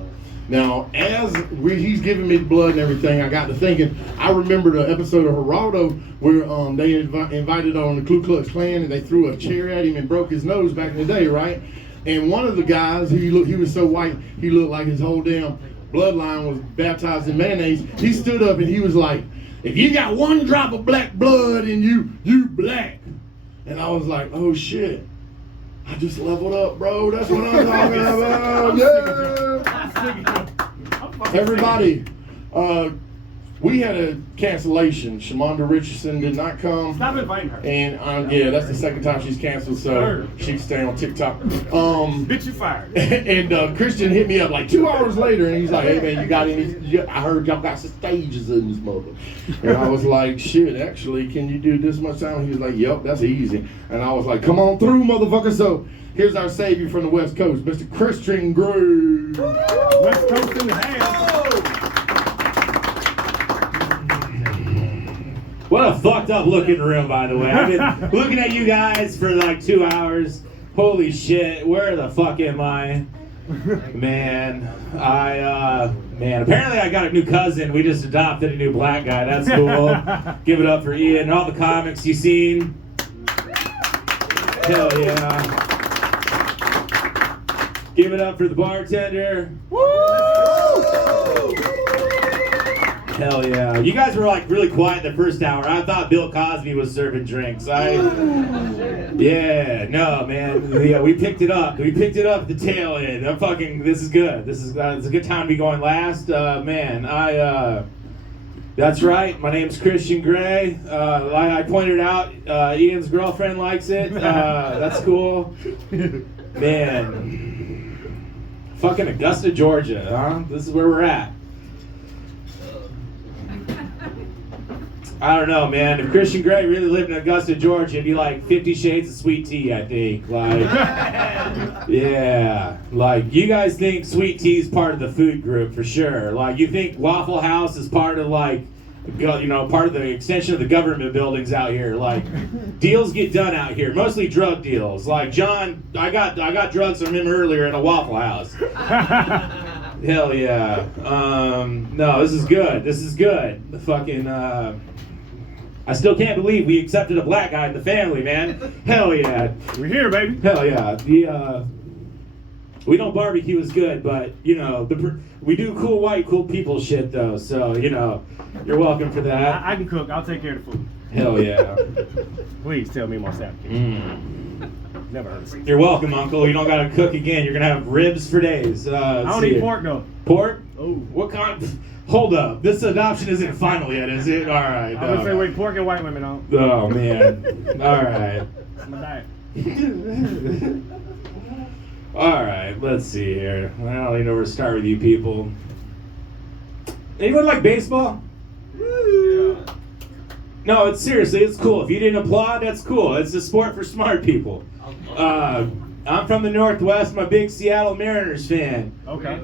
Now, as he's giving me the blood and everything, I got to thinking, I remember the episode of Geraldo where they invited on the Ku Klux Klan and they threw a chair at him and broke his nose back in the day, right? And one of the guys, he was so white, he looked like his whole damn bloodline was baptized in mayonnaise. He stood up and he was like, if you got one drop of black blood in you, you black. And I was like, oh shit. I just leveled up, bro. That's what I'm talking about. Yeah. Everybody, we had a cancellation. Shamonda Richardson did not come. Stop inviting her. And yeah, that's the second time she's canceled, so she's staying on TikTok. Bitch, you fired. And Christian hit me up like 2 hours later, and he's like, "Hey man, you got any? I heard y'all got some stages in this mother." And I was like, "Shit, actually, can you do this much time?" He was like, "Yep, that's easy." And I was like, "Come on through, motherfucker!" So here's our savior from the West Coast, Mr. Christian Gray. West Coast in the house. What a fucked up looking room, by the way. I've been looking at you guys for like 2 hours. Holy shit, where the fuck am I? Man, apparently I got a new cousin. We just adopted a new black guy. That's cool. Give it up for Ian and all the comics you've seen. Hell yeah. Give it up for the bartender. Woo! Hell yeah. You guys were like really quiet the first hour. I thought Bill Cosby was serving drinks. Yeah, no, man. Yeah, we picked it up. We picked it up at the tail end. This is good. This is it's a good time to be going last. That's right. My name's Christian Gray. I pointed out, Ian's girlfriend likes it. That's cool. Man. Fucking Augusta, Georgia, huh? This is where we're at. I don't know, man. If Christian Gray really lived in Augusta, Georgia, it'd be like 50 Shades of Sweet Tea, I think. Like, yeah. Like, you guys think Sweet Tea is part of the food group for sure. Like, you think Waffle House is part of, like, you know, part of the extension of the government buildings out here. Like, deals get done out here, mostly drug deals. Like John, I got drugs from him earlier in a Waffle House. Hell yeah. No, this is good. This is good. The fucking I still can't believe we accepted a black guy in the family, man. Hell yeah. We're here, baby. Hell yeah. We know barbecue is good, but you know, we do cool white, cool people shit though. So you know, you're welcome for that. I can cook. I'll take care of the food. Hell yeah. Please tell me more salad. Never heard of it. You're welcome, Uncle. You don't gotta cook again. You're gonna have ribs for days. I don't eat pork though. Pork? Oh. What kind? Hold up. This adoption isn't final yet, is it? All right. I would say wait, pork and white women on. Oh man. All right. It's my diet. All right. Let's see here. I don't even know where to start with you people. Anyone like baseball? Yeah. No, it's seriously, it's cool. If you didn't applaud, that's cool. It's a sport for smart people. I'm from the Northwest. I'm a big Seattle Mariners fan. Okay.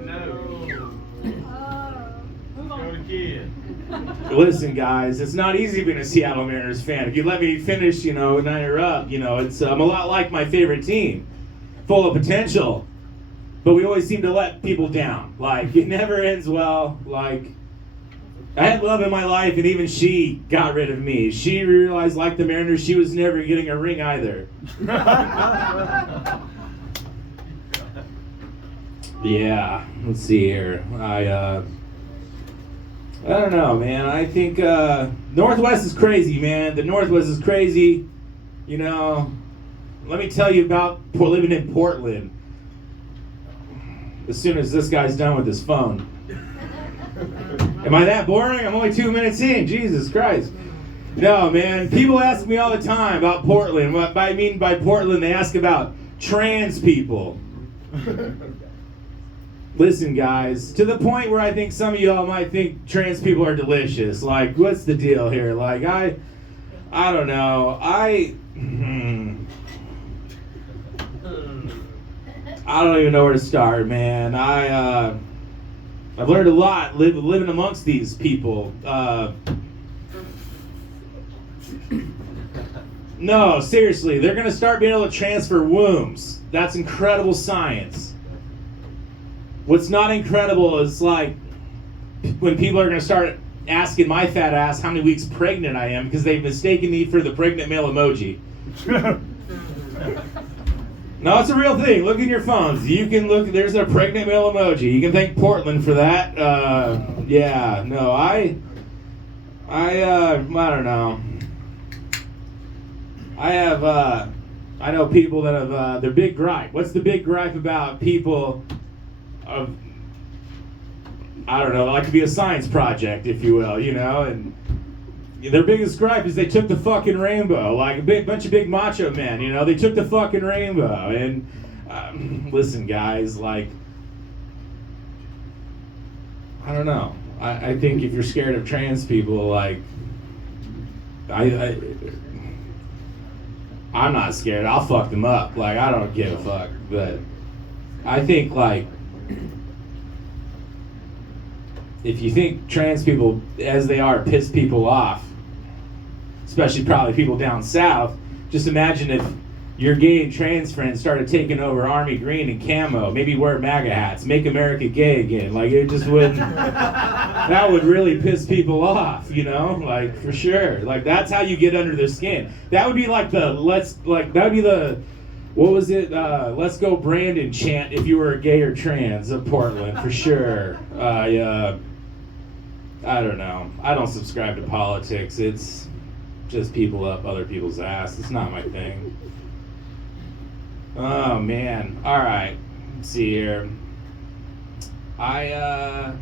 Listen, guys, it's not easy being a Seattle Mariners fan. If you let me finish, you know, and you're up, you know, it's I'm a lot like my favorite team, full of potential, but we always seem to let people down. Like, it never ends well. Like, I had love in my life, and even she got rid of me. She realized, like the Mariners, she was never getting a ring either. Yeah, let's see here. I don't know, man. I think Northwest is crazy, man. The Northwest is crazy. You know, let me tell you about living in Portland. As soon as this guy's done with his phone. Am I that boring? I'm only 2 minutes in. Jesus Christ. No, man. People ask me all the time about Portland. What I mean by Portland, they ask about trans people. Listen, guys, to the point where I think some of y'all might think trans people are delicious. Like, what's the deal here? Like, I don't know. I don't even know where to start, man. I've learned a lot living amongst these people. No, seriously, they're gonna start being able to transfer wombs. That's incredible science. What's not incredible is like when people are gonna start asking my fat ass how many weeks pregnant I am because they've mistaken me for the pregnant male emoji. No, it's a real thing. Look in your phones. You can look. There's a pregnant male emoji. You can thank Portland for that. Yeah. No, I don't know. I know people that have their big gripe. What's the big gripe about people of, I don't know, like to be a science project, if you will, you know, and their biggest gripe is they took the fucking rainbow, like a bunch of big macho men, you know, they took the fucking rainbow, and listen, guys, like, I don't know, I think if you're scared of trans people, like, I'm not scared, I'll fuck them up, like, I don't give a fuck, but I think, like, if you think trans people, as they are, piss people off, especially probably people down south, just imagine if your gay and trans friends started taking over Army Green and camo, maybe wear MAGA hats, make America gay again. Like, it just wouldn't, that would really piss people off, you know? Like, for sure. Like, that's how you get under their skin. That would be like that would be the, what was it? Let's go Brandon chant if you were gay or trans of Portland, for sure. I don't know. I don't subscribe to politics. It's just people up other people's ass. It's not my thing. Oh, man. All right. Let's see here. I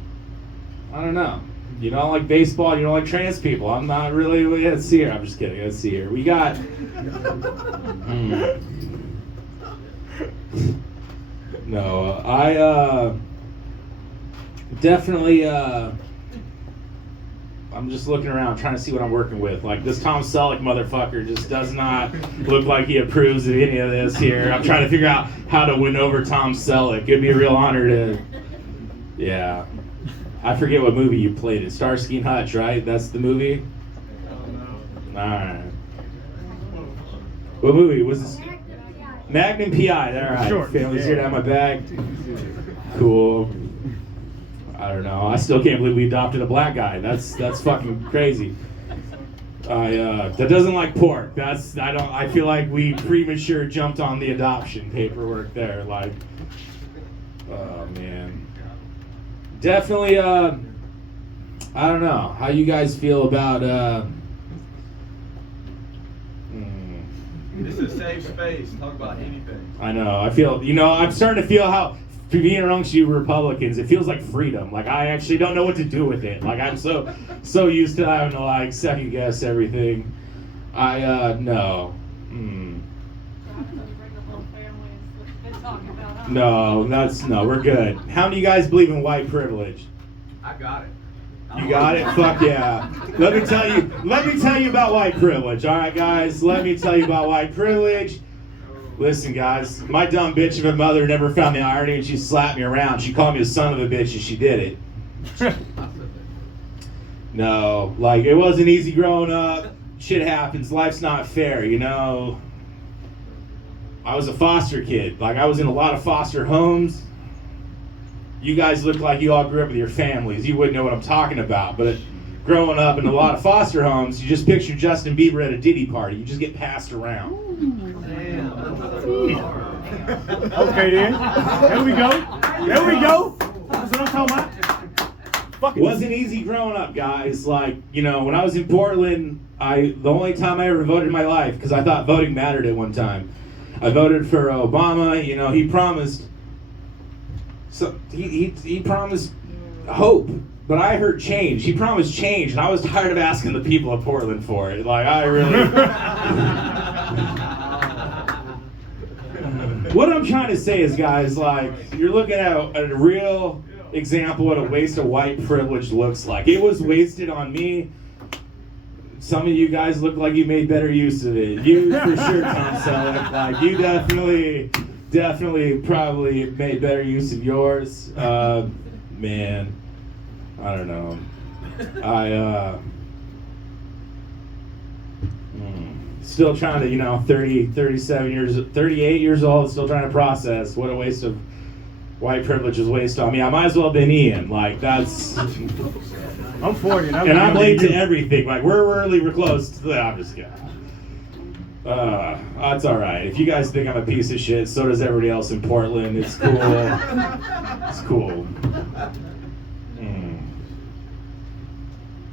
don't know. You don't like baseball, you don't like trans people. I'm not really, let's see here. I'm just kidding. Let's see here. We got... No, I definitely I'm just looking around trying to see what I'm working with. Like, this Tom Selleck motherfucker just does not look like he approves of any of this here. I'm trying to figure out how to win over Tom Selleck. It'd be a real honor to, yeah. I forget what movie you played in. Starsky and Hutch, right? That's the movie? Alright. What movie was this? Magnum P.I. All right. Sure. Family's here to have my bag. Cool. I don't know. I still can't believe we adopted a black guy. That's fucking crazy. That doesn't like pork. I feel like we premature jumped on the adoption paperwork there. Like, oh man. Definitely. I don't know how you guys feel about. This is a safe space. Talk about anything. I know. I feel. I'm starting to feel how. Being amongst you Republicans, it feels like freedom. Like I actually don't know what to do with it. Like I'm so used to having to like second guess everything. No. No, we're good. How many of you guys believe in white privilege? I got it. You got it? Fuck yeah. Let me tell you about white privilege. All right, guys, let me tell you about white privilege. Listen, guys, my dumb bitch of a mother never found the irony and she slapped me around. She called me a son of a bitch and she did it. No, like, it wasn't easy growing up. Shit happens. Life's not fair, I was a foster kid. Like, I was in a lot of foster homes. You guys look like you all grew up with your families. You wouldn't know what I'm talking about. But growing up in a lot of foster homes, you just picture Justin Bieber at a Diddy party. You just get passed around. Okay, then. There we go. That's what I'm talking about. It wasn't easy growing up, guys. Like, when I was in Portland, the only time I ever voted in my life, because I thought voting mattered at one time, I voted for Obama. He promised. So he promised hope, but I heard change. He promised change, and I was tired of asking the people of Portland for it. Like, I really. What I'm trying to say is, guys, like, you're looking at a real example what a waste of white privilege looks like. It was wasted on me. Some of you guys look like you made better use of it. You, for sure, Tom Selleck. Like, you definitely probably made better use of yours. Man, I don't know. Still trying to, 38 years old, still trying to process what a waste of white privilege was wasted on me. I might as well have been Ian. Like, that's... I'm 40. And I'm late to everything. Like, we're close to I'm just kidding. That's all right. If you guys think I'm a piece of shit, so does everybody else in Portland. It's cool. It's cool.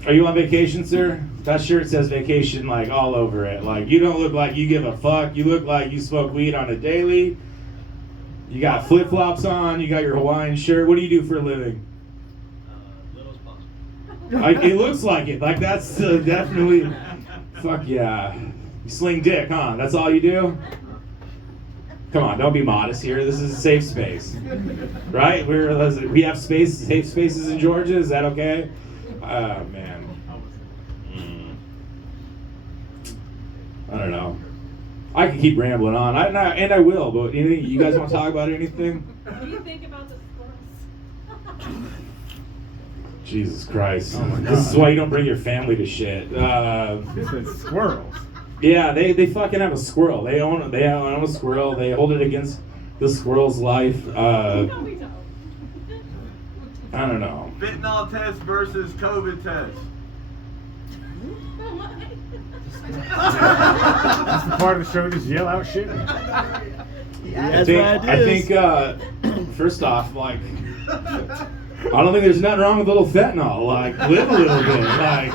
Are you on vacation, sir? That shirt says vacation, like, all over it. Like, you don't look like you give a fuck. You look like you smoke weed on a daily. You got flip-flops on. You got your Hawaiian shirt. What do you do for a living? Little as possible. Like, it looks like it. Like, that's definitely... Fuck yeah. You sling dick, huh? That's all you do? Come on, don't be modest here. This is a safe space. Right? We have safe spaces in Georgia. Is that okay? Man. I don't know. I could keep rambling on. I will, but anything, you guys want to talk about anything? What do you think about the squirrels? Jesus Christ. Oh my God. This is why you don't bring your family to shit. It's squirrels. Yeah, they fucking have a squirrel. They own a squirrel. They hold it against the squirrel's life. I don't know. Fentanyl test versus COVID test. That's the part of the show, just yell out shit. I think first off, like, I don't think there's nothing wrong with a little fentanyl. Like, live a little bit. Like,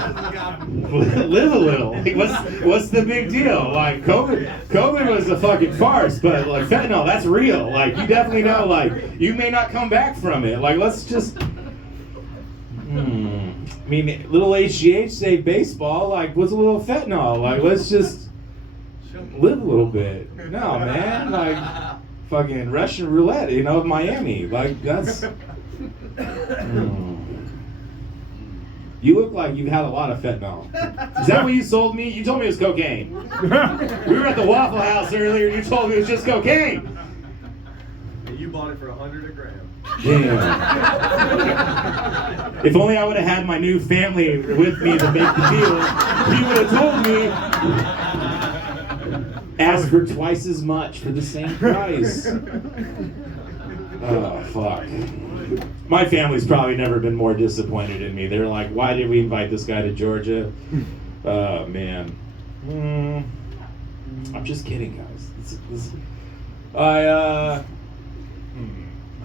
live a little. Like, what's the big deal? Like, COVID was a fucking farce, but like fentanyl, that's real. Like, you definitely know. Like, you may not come back from it. Like, let's just. I mean, little HGH saved baseball. Like, what's a little fentanyl? Like, let's just live a little bit. No, man. Like, fucking Russian roulette, Miami. Like, that's. You look like you've had a lot of fentanyl. Is that what you sold me? You told me it was cocaine. We were at the Waffle House earlier and you told me it was just cocaine. And you bought it for $100 a gram. Damn. If only I would have had my new family with me to make the deal, he would have told me, ask for twice as much for the same price. Oh, fuck. My family's probably never been more disappointed in me. They're like, why did we invite this guy to Georgia? Oh, man. I'm just kidding, guys. I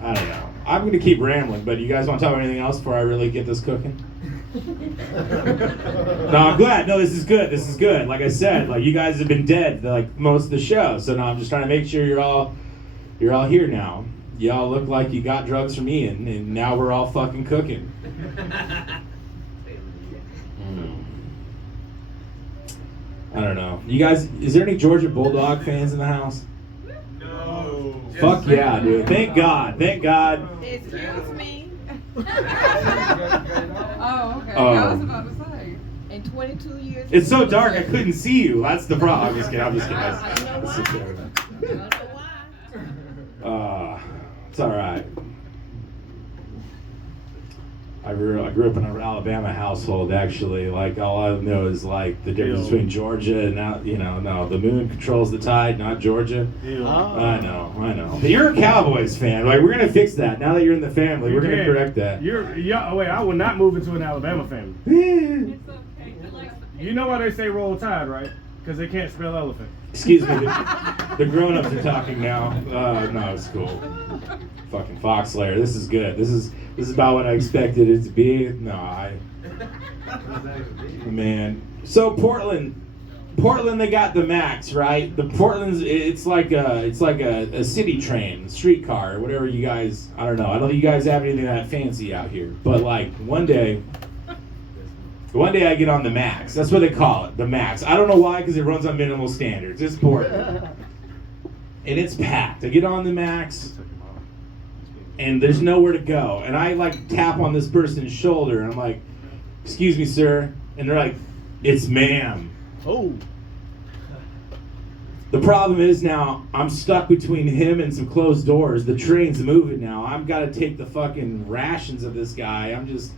don't know. I'm going to keep rambling, but you guys want to talk about anything else before I really get this cooking? No, I'm glad. No, this is good. This is good. Like I said, like you guys have been dead like most of the show. So now I'm just trying to make sure you're all here now. Y'all look like you got drugs from Ian, and now we're all fucking cooking. I don't know. You guys, is there any Georgia Bulldog fans in the house? No. Fuck yeah, dude. Thank God. Thank God. Excuse me. Oh, okay. Oh. I was about to say. In 22 years. It's so dark I couldn't see you. That's the problem. I'm just kidding. I'm just kidding. It's all right. I grew up in an Alabama household, actually. Like, all I know is, like, the difference between Georgia and now, no, the moon controls the tide, not Georgia. I know. But you're a Cowboys fan. Like, we're going to fix that. Now that you're in the family, we're going to correct that. Wait, I will not move into an Alabama family. You know why they say roll tide, right? Because they can't spell elephant. Excuse me, the grown-ups are talking now. No, it's cool. Fucking Fox Slayer. This is good. This is about what I expected it to be. Man. So Portland, they got the Max, right? The Portland's it's like a city train, streetcar, whatever you guys. I don't know. I don't think you guys have anything that fancy out here. But like one day I get on the Max. That's what they call it, the Max. I don't know why, because it runs on minimal standards. It's Portland. And it's packed. I get on the Max, and there's nowhere to go. And I like tap on this person's shoulder, and I'm like, excuse me, sir. And they're like, it's ma'am. Oh. The problem is now I'm stuck between him and some closed doors. The train's moving now. I've got to take the fucking rations of this guy. I'm just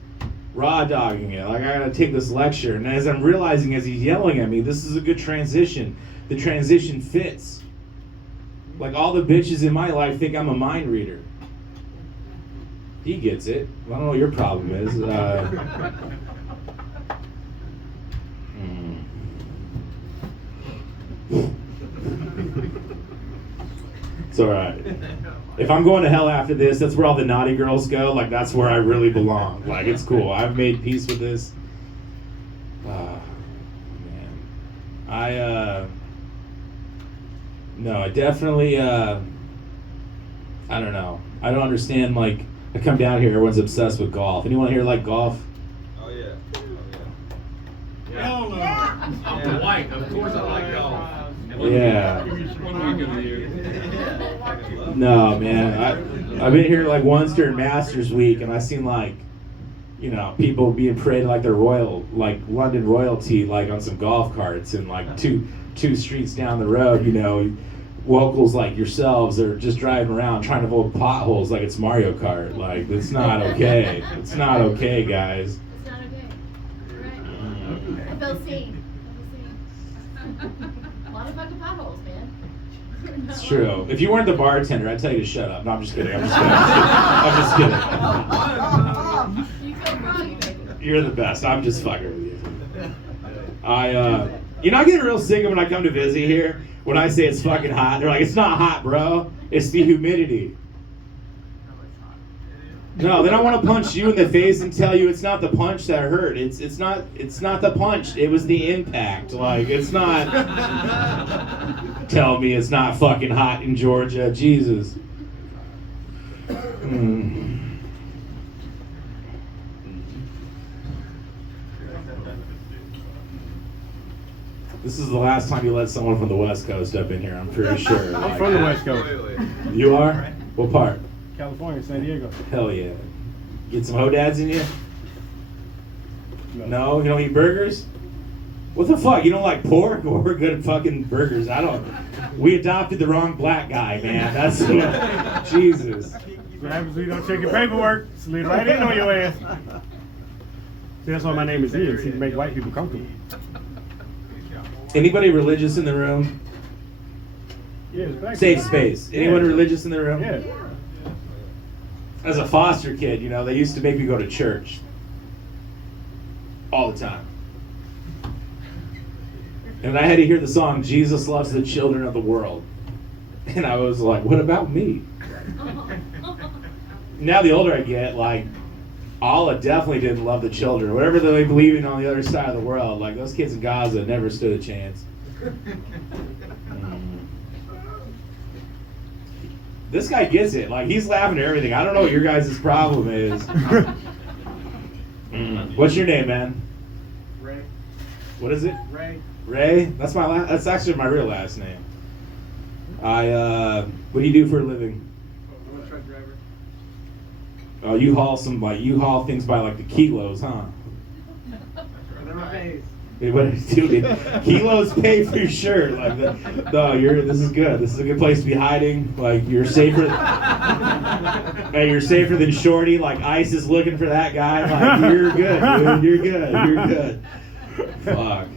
raw dogging it. Like, I gotta take this lecture. And as I'm realizing as he's yelling at me, this is a good transition. The transition fits. Like, all the bitches in my life think I'm a mind reader. He gets it. I don't know what your problem is. It's alright. If I'm going to hell after this, that's where all the naughty girls go. Like, that's where I really belong. Like, it's cool. I've made peace with this. Man. No, I definitely, I don't know. I don't understand, like, I come down here, everyone's obsessed with golf. Anyone here like golf? Oh, yeah. Hell no. I'm the white. Of course I like golf. Yeah. 1 week of the year. No, man. I've been here like once during Masters Week, and I've seen like, people being paraded like they're royal, like London royalty, like on some golf carts, and like two streets down the road, locals like yourselves are just driving around trying to avoid potholes like it's Mario Kart. Like, it's not okay. It's not okay, guys. It's not okay. Right. They'll see. A lot of fucking potholes, man. It's true. If you weren't the bartender, I'd tell you to shut up. No, I'm just kidding. I'm just kidding. You feel froggy, baby. You're the best. I'm just fucking with you. I get real sick of when I come to visit here. When I say it's fucking hot, they're like, it's not hot, bro. It's the humidity. No, they don't want to punch you in the face and tell you it's not the punch that hurt. It's not the punch. It was the impact. Like, it's not. Tell me it's not fucking hot in Georgia. Jesus. This is the last time you let someone from the West Coast up in here, I'm pretty sure. I'm from the West Coast. You are? What part? California, San Diego. Hell yeah. Get some Hodads in you? No? You don't eat burgers? What the fuck? You don't like pork? Or we're good at fucking burgers. We adopted the wrong black guy, man. That's what, Jesus. What happens when you don't check your paperwork? Slid right in on your ass. That's why my name is Ian, so you can make white people comfortable. Anybody religious in the room? Yeah, it's back Safe there. space. Anyone religious in the room? Yeah. As a foster kid, you know, they used to make me go to church all the time. And I had to hear the song, Jesus Loves the Children of the World. And I was like, what about me? Now the older I get, like, Allah definitely didn't love the children. Whatever they believe in on the other side of the world, like those kids in Gaza never stood a chance. This guy gets it. Like, he's laughing at everything. I don't know what your guys' problem is. What's your name, man? Ray. What is it? Ray. Ray? That's that's actually my real last name. What do you do for a living? I'm a truck driver. Oh, you haul things by like the kilos, huh? Whatever pays. Dude, kilos pay for sure. Like, this is good. This is a good place to be hiding. Like, you're safer. Hey, you're safer than Shorty. Like, ICE is looking for that guy. Like, you're good, dude. You're good. You're good. Fuck.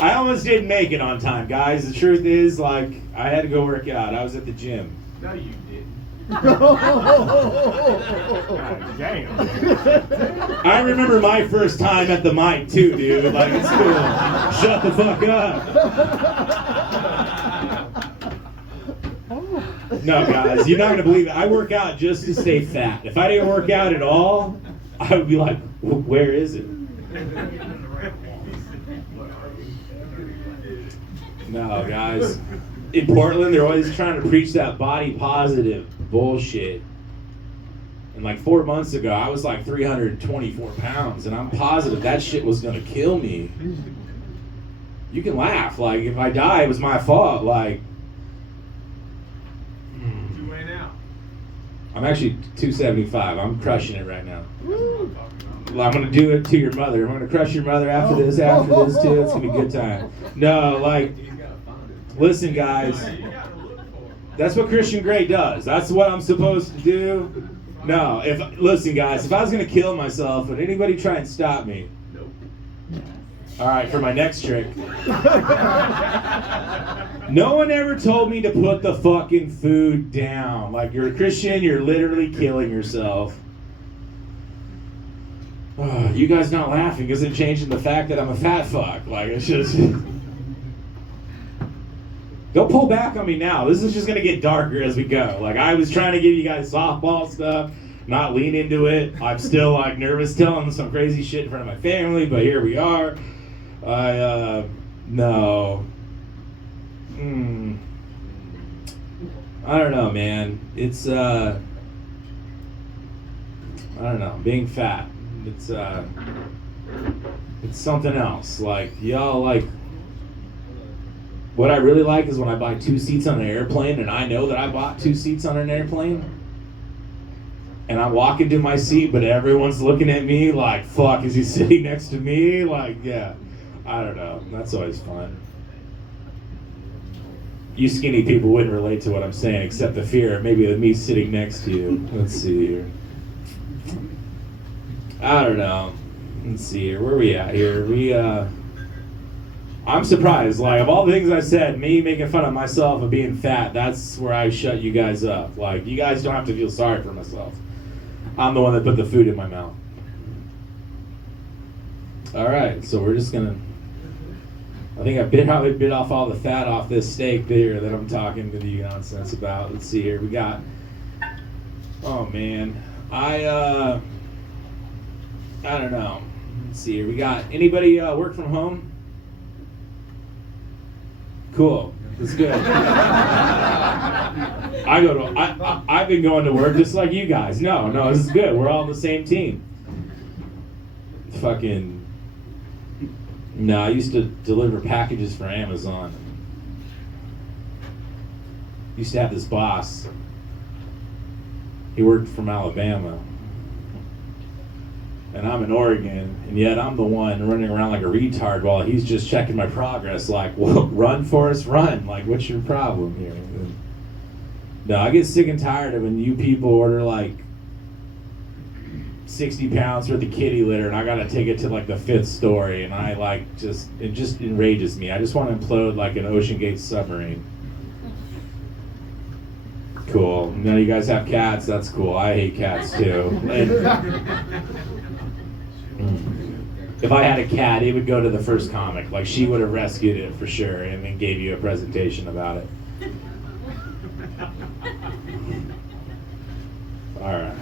I almost didn't make it on time, guys. The truth is, like, I had to go work out. I was at the gym. No, you didn't. Damn. I remember my first time at the mic too, dude. Like, it's cool. Shut the fuck up. No, guys, you're not gonna believe it. I work out just to stay fat. If I didn't work out at all, I would be like, where is it? No, guys. In Portland, they're always trying to preach that body positive bullshit. And like 4 months ago, I was like 324 pounds, and I'm positive that shit was gonna kill me. You can laugh. Like, if I die, it was my fault. Like, You weigh now. I'm actually 275. I'm crushing it right now. Well, I'm gonna do it to your mother. I'm gonna crush your mother after this too. It's gonna be a good time. No, like, listen, guys. That's what Christian Grey does. That's what I'm supposed to do. No, listen, guys. If I was gonna kill myself, would anybody try and stop me? Nope. All right, for my next trick. No one ever told me to put the fucking food down. Like, you're a Christian, you're literally killing yourself. Oh, you guys not laughing isn't changing the fact that I'm a fat fuck. Like, it's just... Don't pull back on me now. This is just going to get darker as we go. Like, I was trying to give you guys softball stuff, not lean into it. I'm still, like, nervous telling them some crazy shit in front of my family, but here we are. No. I don't know, man. It's, I don't know. Being fat. It's something else. Like, y'all, like, what I really like is when I buy 2 seats on an airplane and I know that I bought 2 seats on an airplane and I'm walking to my seat, but everyone's looking at me like, fuck, is he sitting next to me? Like, yeah, I don't know. That's always fun. You skinny people wouldn't relate to what I'm saying except the fear of maybe me sitting next to you. Let's see here. I don't know. Let's see here. Where are we at here? I'm surprised. Like, of all the things I said, me making fun of myself of being fat, that's where I shut you guys up. Like, you guys don't have to feel sorry for myself. I'm the one that put the food in my mouth. All right, so we're just gonna... I think I probably bit off all the fat off this steak there that I'm talking to you nonsense about. Let's see here. We got... Oh, man. I don't know. Let's see here. We got... Anybody work from home? Cool. That's good. I've been going to work just like you guys. No, this is good. We're all on the same team. Fucking... No, I used to deliver packages for Amazon. Used to have this boss. He worked from Alabama. And I'm in Oregon, and yet I'm the one running around like a retard while he's just checking my progress. Like, well, run, Forrest, run. Like, what's your problem here? No, I get sick and tired of when you people order like 60 pounds worth of kitty litter, and I gotta take it to like the 5th story, and I like it just enrages me. I just want to implode like an Ocean Gate submarine. Cool. None of you guys have cats? That's cool. I hate cats too. If I had a cat, it would go to the first comic. Like, she would have rescued it for sure and then gave you a presentation about it. All right.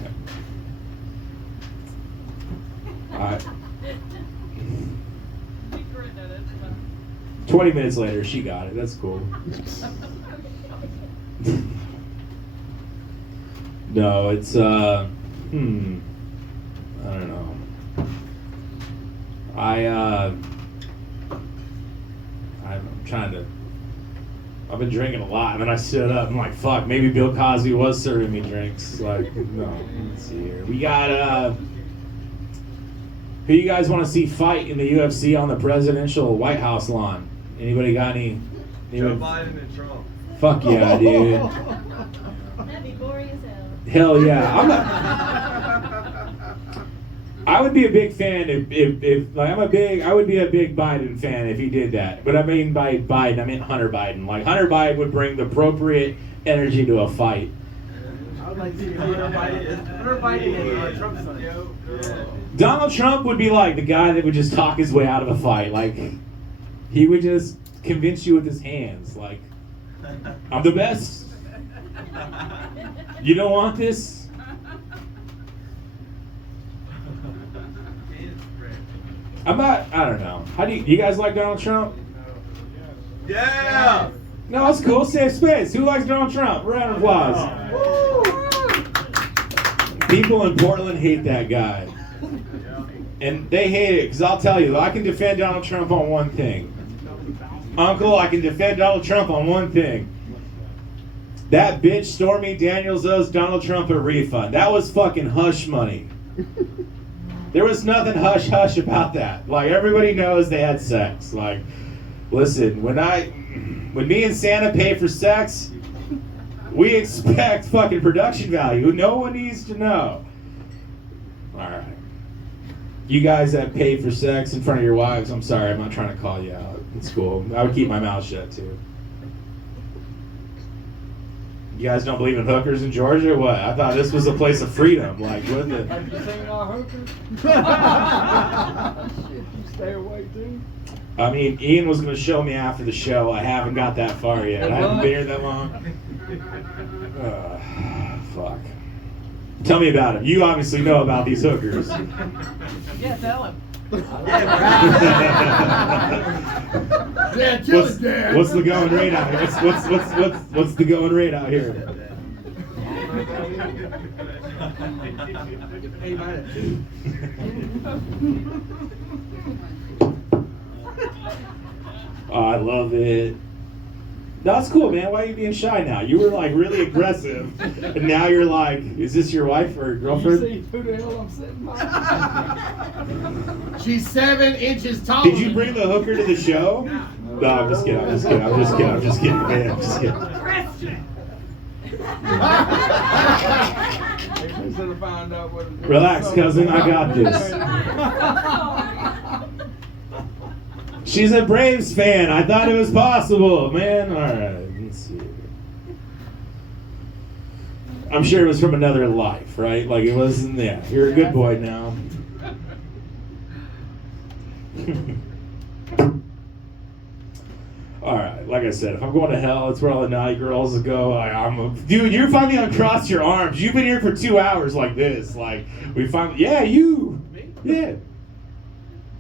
20 minutes later, she got it. That's cool. No, it's, I don't know. I've been drinking a lot, and then I stood up. I'm like, fuck, maybe Bill Cosby was serving me drinks. Like, no, let's see here. We got, who you guys want to see fight in the UFC on the presidential White House lawn? Anybody got any? Joe Biden and Trump. Fuck yeah, dude. That'd be boring as hell. Hell yeah. I would be a big fan if like I would be a big Biden fan if he did that. But I mean by Biden, I mean Hunter Biden. Like Hunter Biden would bring the appropriate energy to a fight. I would like to see Hunter Biden and Trump's son. Donald Trump would be like the guy that would just talk his way out of a fight. Like he would just convince you with his hands. Like, I'm the best. You don't want this? I don't know. How do you guys like Donald Trump? Yeah! No, it's cool. Safe space. Who likes Donald Trump? Round of applause. People in Portland hate that guy. And they hate it because I'll tell you, I can defend Donald Trump on one thing. Uncle, I can defend Donald Trump on one thing. That bitch Stormy Daniels owes Donald Trump a refund. That was fucking hush money. There was nothing hush hush about that. Like, everybody knows they had sex. Like, listen, when me and Santa pay for sex, we expect fucking production value. No one needs to know. All right. You guys that pay for sex in front of your wives, I'm sorry, I'm not trying to call you out. It's cool. I would keep my mouth shut too. You guys don't believe in hookers in Georgia? What? I thought this was a place of freedom. Like, what the? Are you saying all hookers? Shit, you stay away too. I mean, Ian was going to show me after the show. I haven't got that far yet. I haven't been here that long. Fuck. Tell me about him. You obviously know about these hookers. Yeah, tell him. Dad, kill his dad. What's the going rate out here? What's the going rate out here? Oh, I love it. That's cool, man. Why are you being shy now? You were like really aggressive, and now you're like, is this your wife or girlfriend? You see who the hell I'm sitting by? She's 7 inches tall. Did you bring the hooker to the show? No, I'm just kidding. I'm just kidding, man. I'm just kidding. Relax, cousin. I got this. She's a Braves fan. I thought it was possible, man. All right, let's see. I'm sure it was from another life, right? Like it wasn't. Yeah, you're a good boy now. All right, like I said, if I'm going to hell, it's where all the naughty girls go. Dude, you're finally uncrossed your arms. You've been here for 2 hours like this. Like we finally, yeah, you, yeah.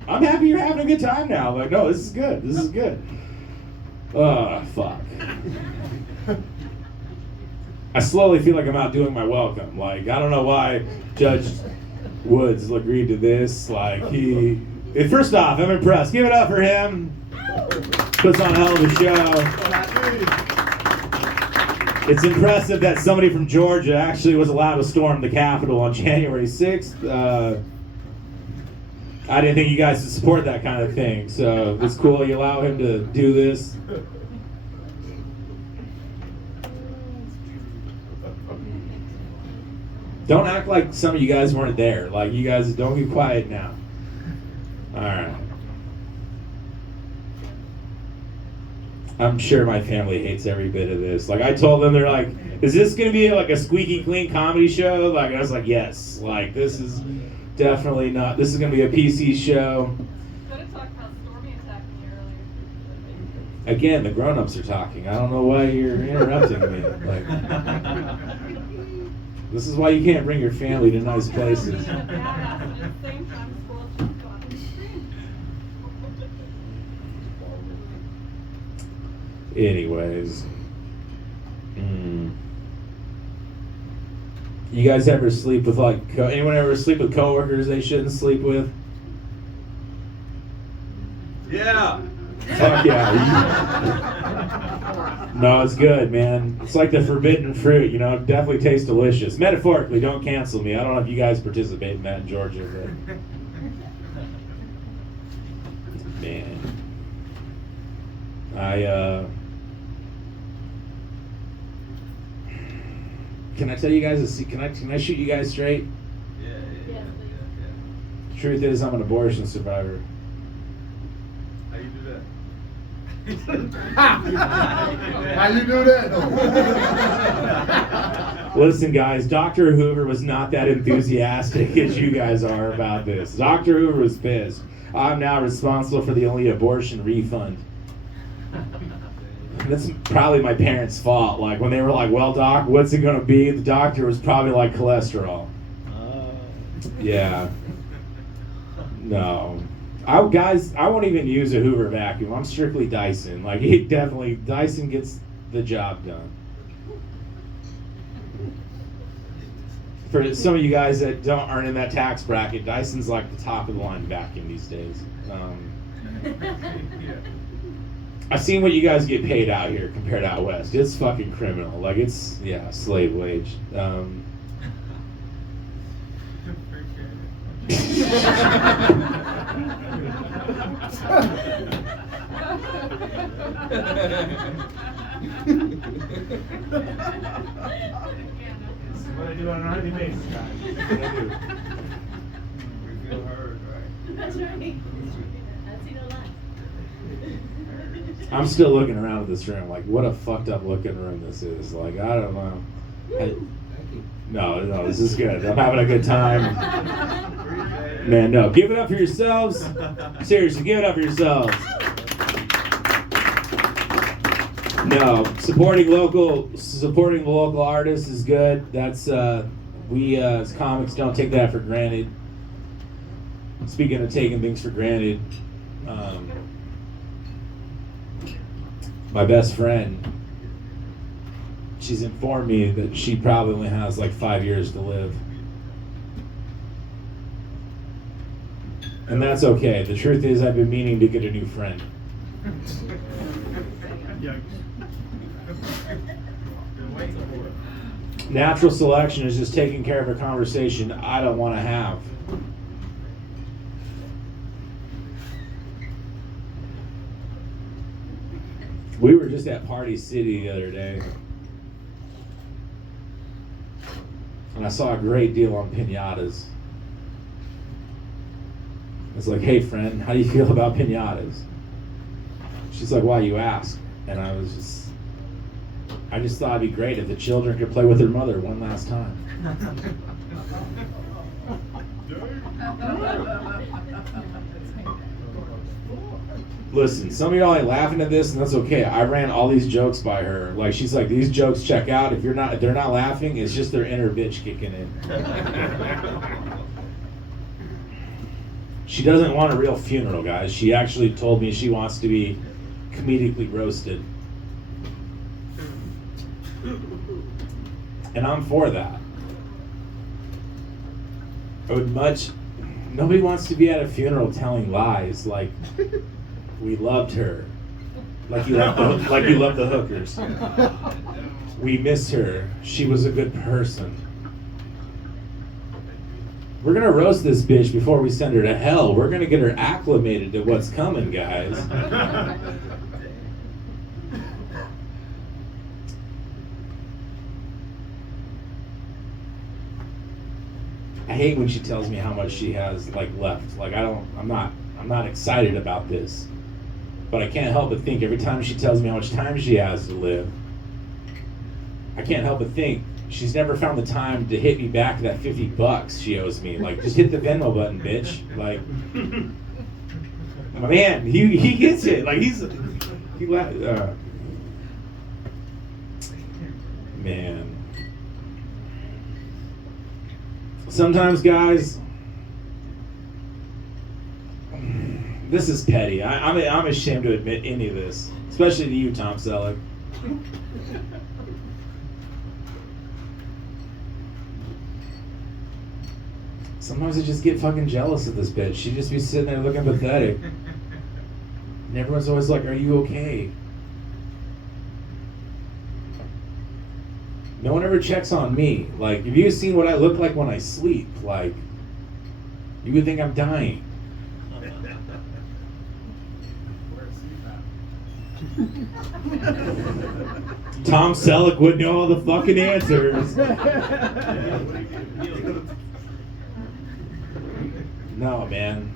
I'm happy you're having a good time now. Like, no, this is good. This is good. Fuck. I slowly feel like I'm outdoing my welcome. Like, I don't know why Judge Woods agreed to this. Like, first off, I'm impressed. Give it up for him. Puts on a hell of a show. It's impressive that somebody from Georgia actually was allowed to storm the Capitol on January 6th. I didn't think you guys would support that kind of thing, so it's cool you allow him to do this. Don't act like some of you guys weren't there. Like, you guys, don't be quiet now. All right. I'm sure my family hates every bit of this. Like, I told them, they're like, is this going to be like a squeaky clean comedy show? Like, I was like, yes. Like, this is definitely not. This is going to be a PC show. Again, the grown-ups are talking. I don't know why you're interrupting me. Like, this is why you can't bring your family to nice places. Anyways, you guys ever sleep with anyone ever sleep with coworkers they shouldn't sleep with? Yeah. Fuck yeah. No, it's good, man. It's like the forbidden fruit, you know, it definitely tastes delicious. Metaphorically, don't cancel me. I don't know if you guys participate in that in Georgia, but man. Can I tell you guys can I shoot you guys straight? Yeah. Truth is, I'm an abortion survivor. How you do that? How you do that? Listen, guys, Dr. Hoover was not that enthusiastic as you guys are about this. Dr. Hoover was pissed. I'm now responsible for the only abortion refund. That's probably my parents' fault. Like, when they were like, well, doc, what's it going to be? The doctor was probably like, cholesterol. Yeah. No. Guys, I won't even use a Hoover vacuum. I'm strictly Dyson. Like, Dyson gets the job done. For some of you guys that aren't in that tax bracket, Dyson's like the top of the line vacuum these days. I've seen what you guys get paid out here compared to out west. It's fucking criminal. Like, it's, yeah, slave wage. What I do on a nightly basis, guys. That's what I do. We feel heard, right? That's right. That's no lie. I'm still looking around at this room, like, what a fucked up looking room this is. Like, I don't know. No, this is good. I'm having a good time. Man, no. Give it up for yourselves. Seriously, give it up for yourselves. No, supporting the local artists is good. That's we as comics don't take that for granted. Speaking of taking things for granted, my best friend, she's informed me that she probably only has like 5 years to live. And that's okay. The truth is, I've been meaning to get a new friend. Natural selection is just taking care of a conversation I don't want to have. We were just at Party City the other day, and I saw a great deal on piñatas. It's like, hey friend, how do you feel about piñatas? She's like, why you ask? And I just thought it'd be great if the children could play with their mother one last time. Listen, some of y'all ain't laughing at this, and that's okay. I ran all these jokes by her. Like, she's like, these jokes check out. If they're not laughing, it's just their inner bitch kicking in. She doesn't want a real funeral, guys. She actually told me she wants to be comedically roasted. And I'm for that. Nobody wants to be at a funeral telling lies like, we loved her. Like you love the hookers. We miss her. She was a good person. We're gonna roast this bitch before we send her to hell. We're gonna get her acclimated to what's coming, guys. I hate when she tells me how much she has like left. Like I'm not excited about this. But I can't help but think every time she tells me how much time she has to live, I can't help but think she's never found the time to hit me back that $50 she owes me. Like, just hit the Venmo button, bitch. Like, my man, he gets it. Like, man. Sometimes, guys, this is petty. I'm ashamed to admit any of this, especially to you, Tom Selleck. Sometimes I just get fucking jealous of this bitch. She just be sitting there looking pathetic. And everyone's always like, are you okay? No one ever checks on me. Like, have you seen what I look like when I sleep? Like, you would think I'm dying. Tom Selleck would know all the fucking answers. No, man.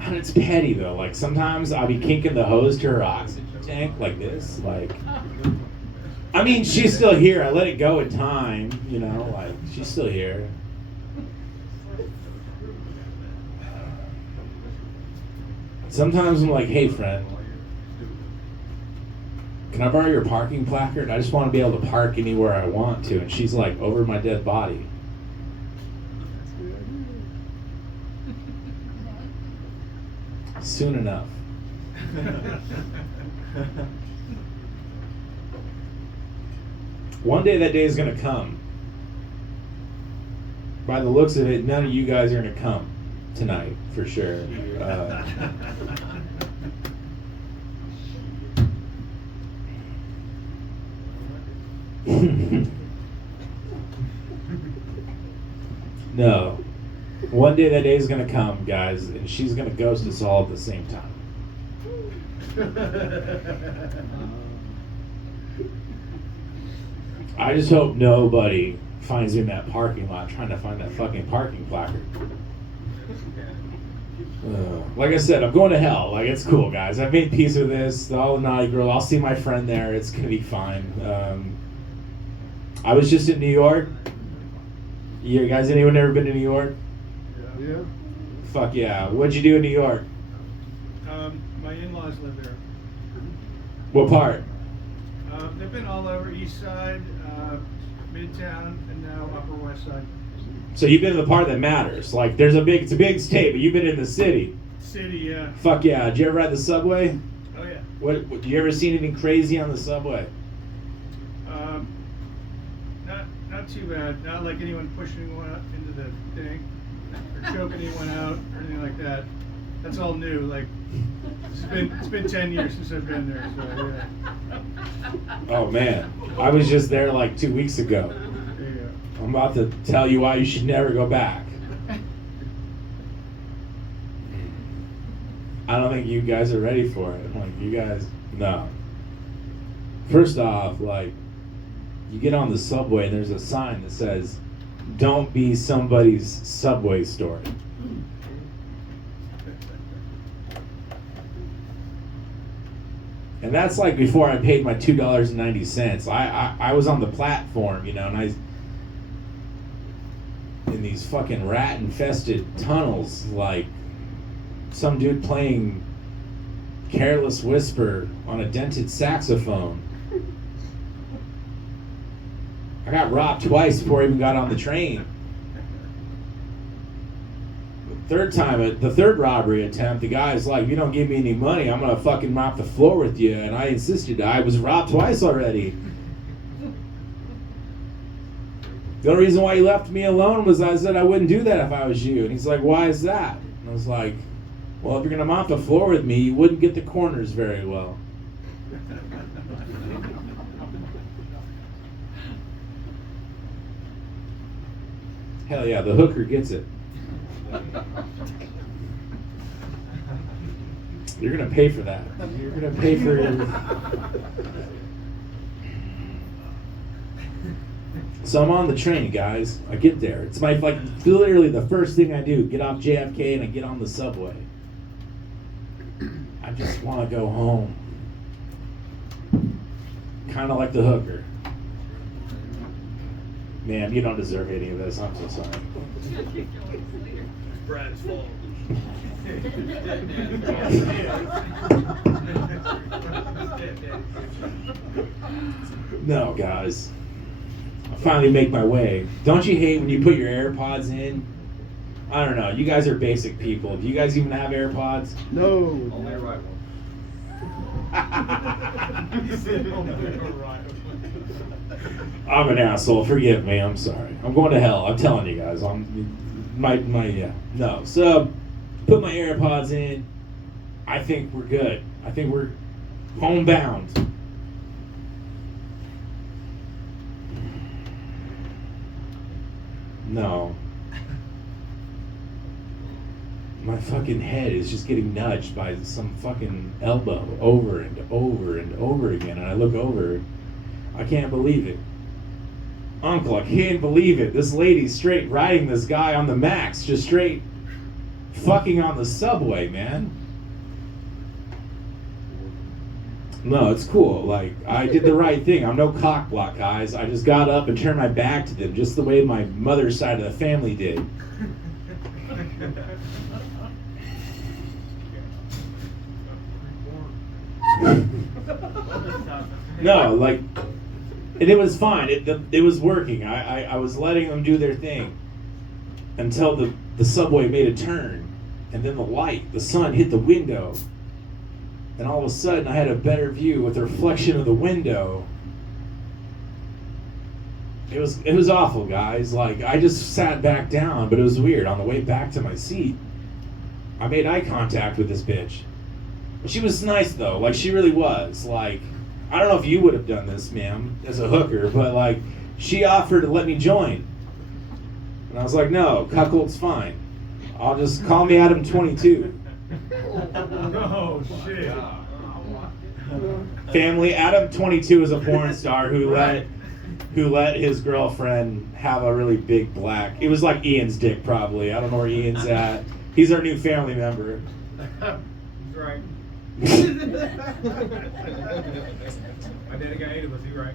And it's petty though. Like sometimes I'll be kinking the hose to her oxygen tank like this. Like, I mean, she's still here. I let it go in time, you know. Like, she's still here. Sometimes I'm like, hey, friend, can I borrow your parking placard? I just want to be able to park anywhere I want to. And she's like, over my dead body. Soon enough. One day that day is going to come. By the looks of it, none of you guys are going to come tonight, for sure. No. One day that day is going to come, guys, and she's going to ghost us all at the same time. I just hope nobody finds me in that parking lot trying to find that fucking parking placard. Like I said, I'm going to hell. Like, it's cool, guys. I've made peace with this. All the naughty girl. I'll see my friend there. It's going to be fine. I was just in New York. You guys, anyone ever been to New York? Yeah. Fuck yeah. What'd you do in New York? My in-laws live there. What part? They've been all over East Side, Midtown, and now Upper West Side. So you've been in the part that matters. Like, it's a big state, but you've been in the city. City, yeah. Fuck yeah. Did you ever ride the subway? Oh yeah. What did you ever see anything crazy on the subway? Not too bad. Not like anyone pushing anyone up into the thing or choking anyone out or anything like that. That's all new. Like, it's been 10 years since I've been there, so yeah. Oh man, I was just there like 2 weeks ago. Yeah. I'm about to tell you why you should never go back. I don't think you guys are ready for it. Like, you guys, no. First off, like, you get on the subway and there's a sign that says, "Don't be somebody's subway story." And that's like before I paid my $2.90. I was on the platform, you know, and in these fucking rat-infested tunnels, like some dude playing Careless Whisper on a dented saxophone. I got robbed twice before I even got on the train. The third robbery attempt, the guy's like, "If you don't give me any money, I'm gonna fucking mop the floor with you." And I insisted. I was robbed twice already. The only reason why he left me alone was I said I wouldn't do that if I was you. And he's like, "Why is that?" And I was like, "Well, if you're gonna mop the floor with me, you wouldn't get the corners very well." Hell yeah, the hooker gets it. You're gonna pay for that. You're gonna pay for it. So I'm on the train, guys. I get there. It's my like literally the first thing I do. Get off JFK and I get on the subway. I just want to go home. Kind of like the hooker. Man, you don't deserve any of this. I'm so sorry. Brad's fault. No, guys. I finally make my way. Don't you hate when you put your AirPods in? I don't know. You guys are basic people. Do you guys even have AirPods? No. Only right one. I'm an asshole. Forgive me. I'm sorry. I'm going to hell. I'm telling you guys. Yeah. No. So, put my AirPods in. I think we're good. I think we're homebound. No. My fucking head is just getting nudged by some fucking elbow over and over and over again. And I look over. I can't believe it. Uncle, I can't believe it. This lady's straight riding this guy on the Max. Just straight fucking on the subway, man. No, it's cool. Like, I did the right thing. I'm no cock block, guys. I just got up and turned my back to them, just the way my mother's side of the family did. No, like, and it was fine. It was working. I was letting them do their thing until the subway made a turn, and then the sun hit the window, and all of a sudden I had a better view with the reflection of the window. It was awful, guys. Like, I just sat back down, but it was weird. On the way back to my seat, I made eye contact with this bitch. She was nice though. Like, she really was. Like, I don't know if you would have done this, ma'am, as a hooker, but like, she offered to let me join. And I was like, no, cuckold's fine. I'll just call me Adam 22. Oh, shit. Family, Adam 22 is a porn star who let his girlfriend have a really big black. It was like Ian's dick, probably. I don't know where Ian's at. He's our new family member. He's right. My daddy got 8 of us, he's right.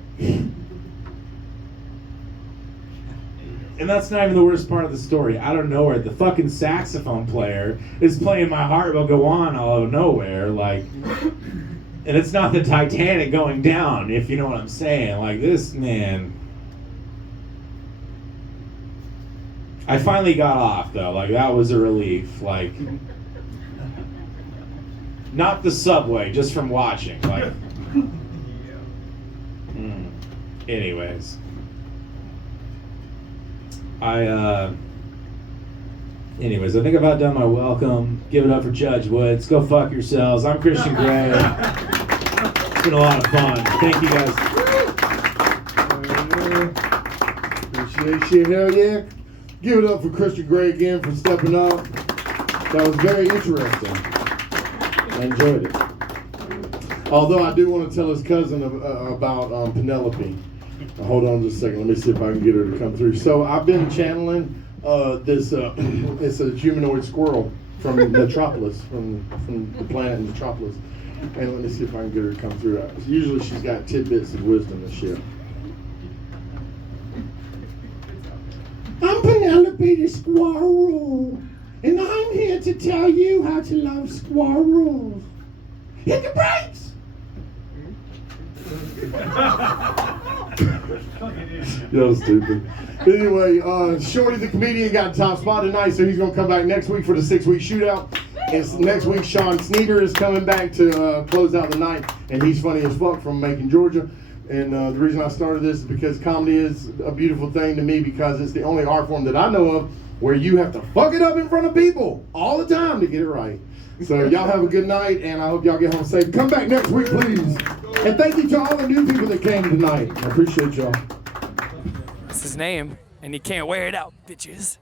And that's not even the worst part of the story. Out of nowhere, the fucking saxophone player is playing My Heart Will Go On all out of nowhere. Like, and it's not the Titanic going down, if you know what I'm saying. Like, this, man. I finally got off, though. Like, that was a relief. Like, not the subway, just from watching. Like, anyways. Anyways, I think I've outdone my welcome. Give it up for Judge Woods. Go fuck yourselves. I'm Christian Gray. It's been a lot of fun. Thank you guys. Appreciate shit, hell yeah. Give it up for Christian Gray again for stepping up. That was very interesting. I enjoyed it. Although I do want to tell his cousin about Penelope. Hold on just a second. Let me see if I can get her to come through. So I've been channeling this. It's a humanoid squirrel from Metropolis, from the planet Metropolis. And let me see if I can get her to come through. Usually she's got tidbits of wisdom and shit. I'm Penelope the squirrel, and I'm here to tell you how to love squirrels. Hit the brakes! That was stupid. Anyway, Shorty the comedian got top spot tonight, so he's gonna come back next week for the 6-week shootout. And next week, Sean Sneeder is coming back to close out the night, and he's funny as fuck from Macon, Georgia. And the reason I started this is because comedy is a beautiful thing to me, because it's the only art form that I know of where you have to fuck it up in front of people all the time to get it right. So y'all have a good night, and I hope y'all get home safe. Come back next week, please. And thank you to all the new people that came tonight. I appreciate y'all. That's his name, and he can't wear it out, bitches.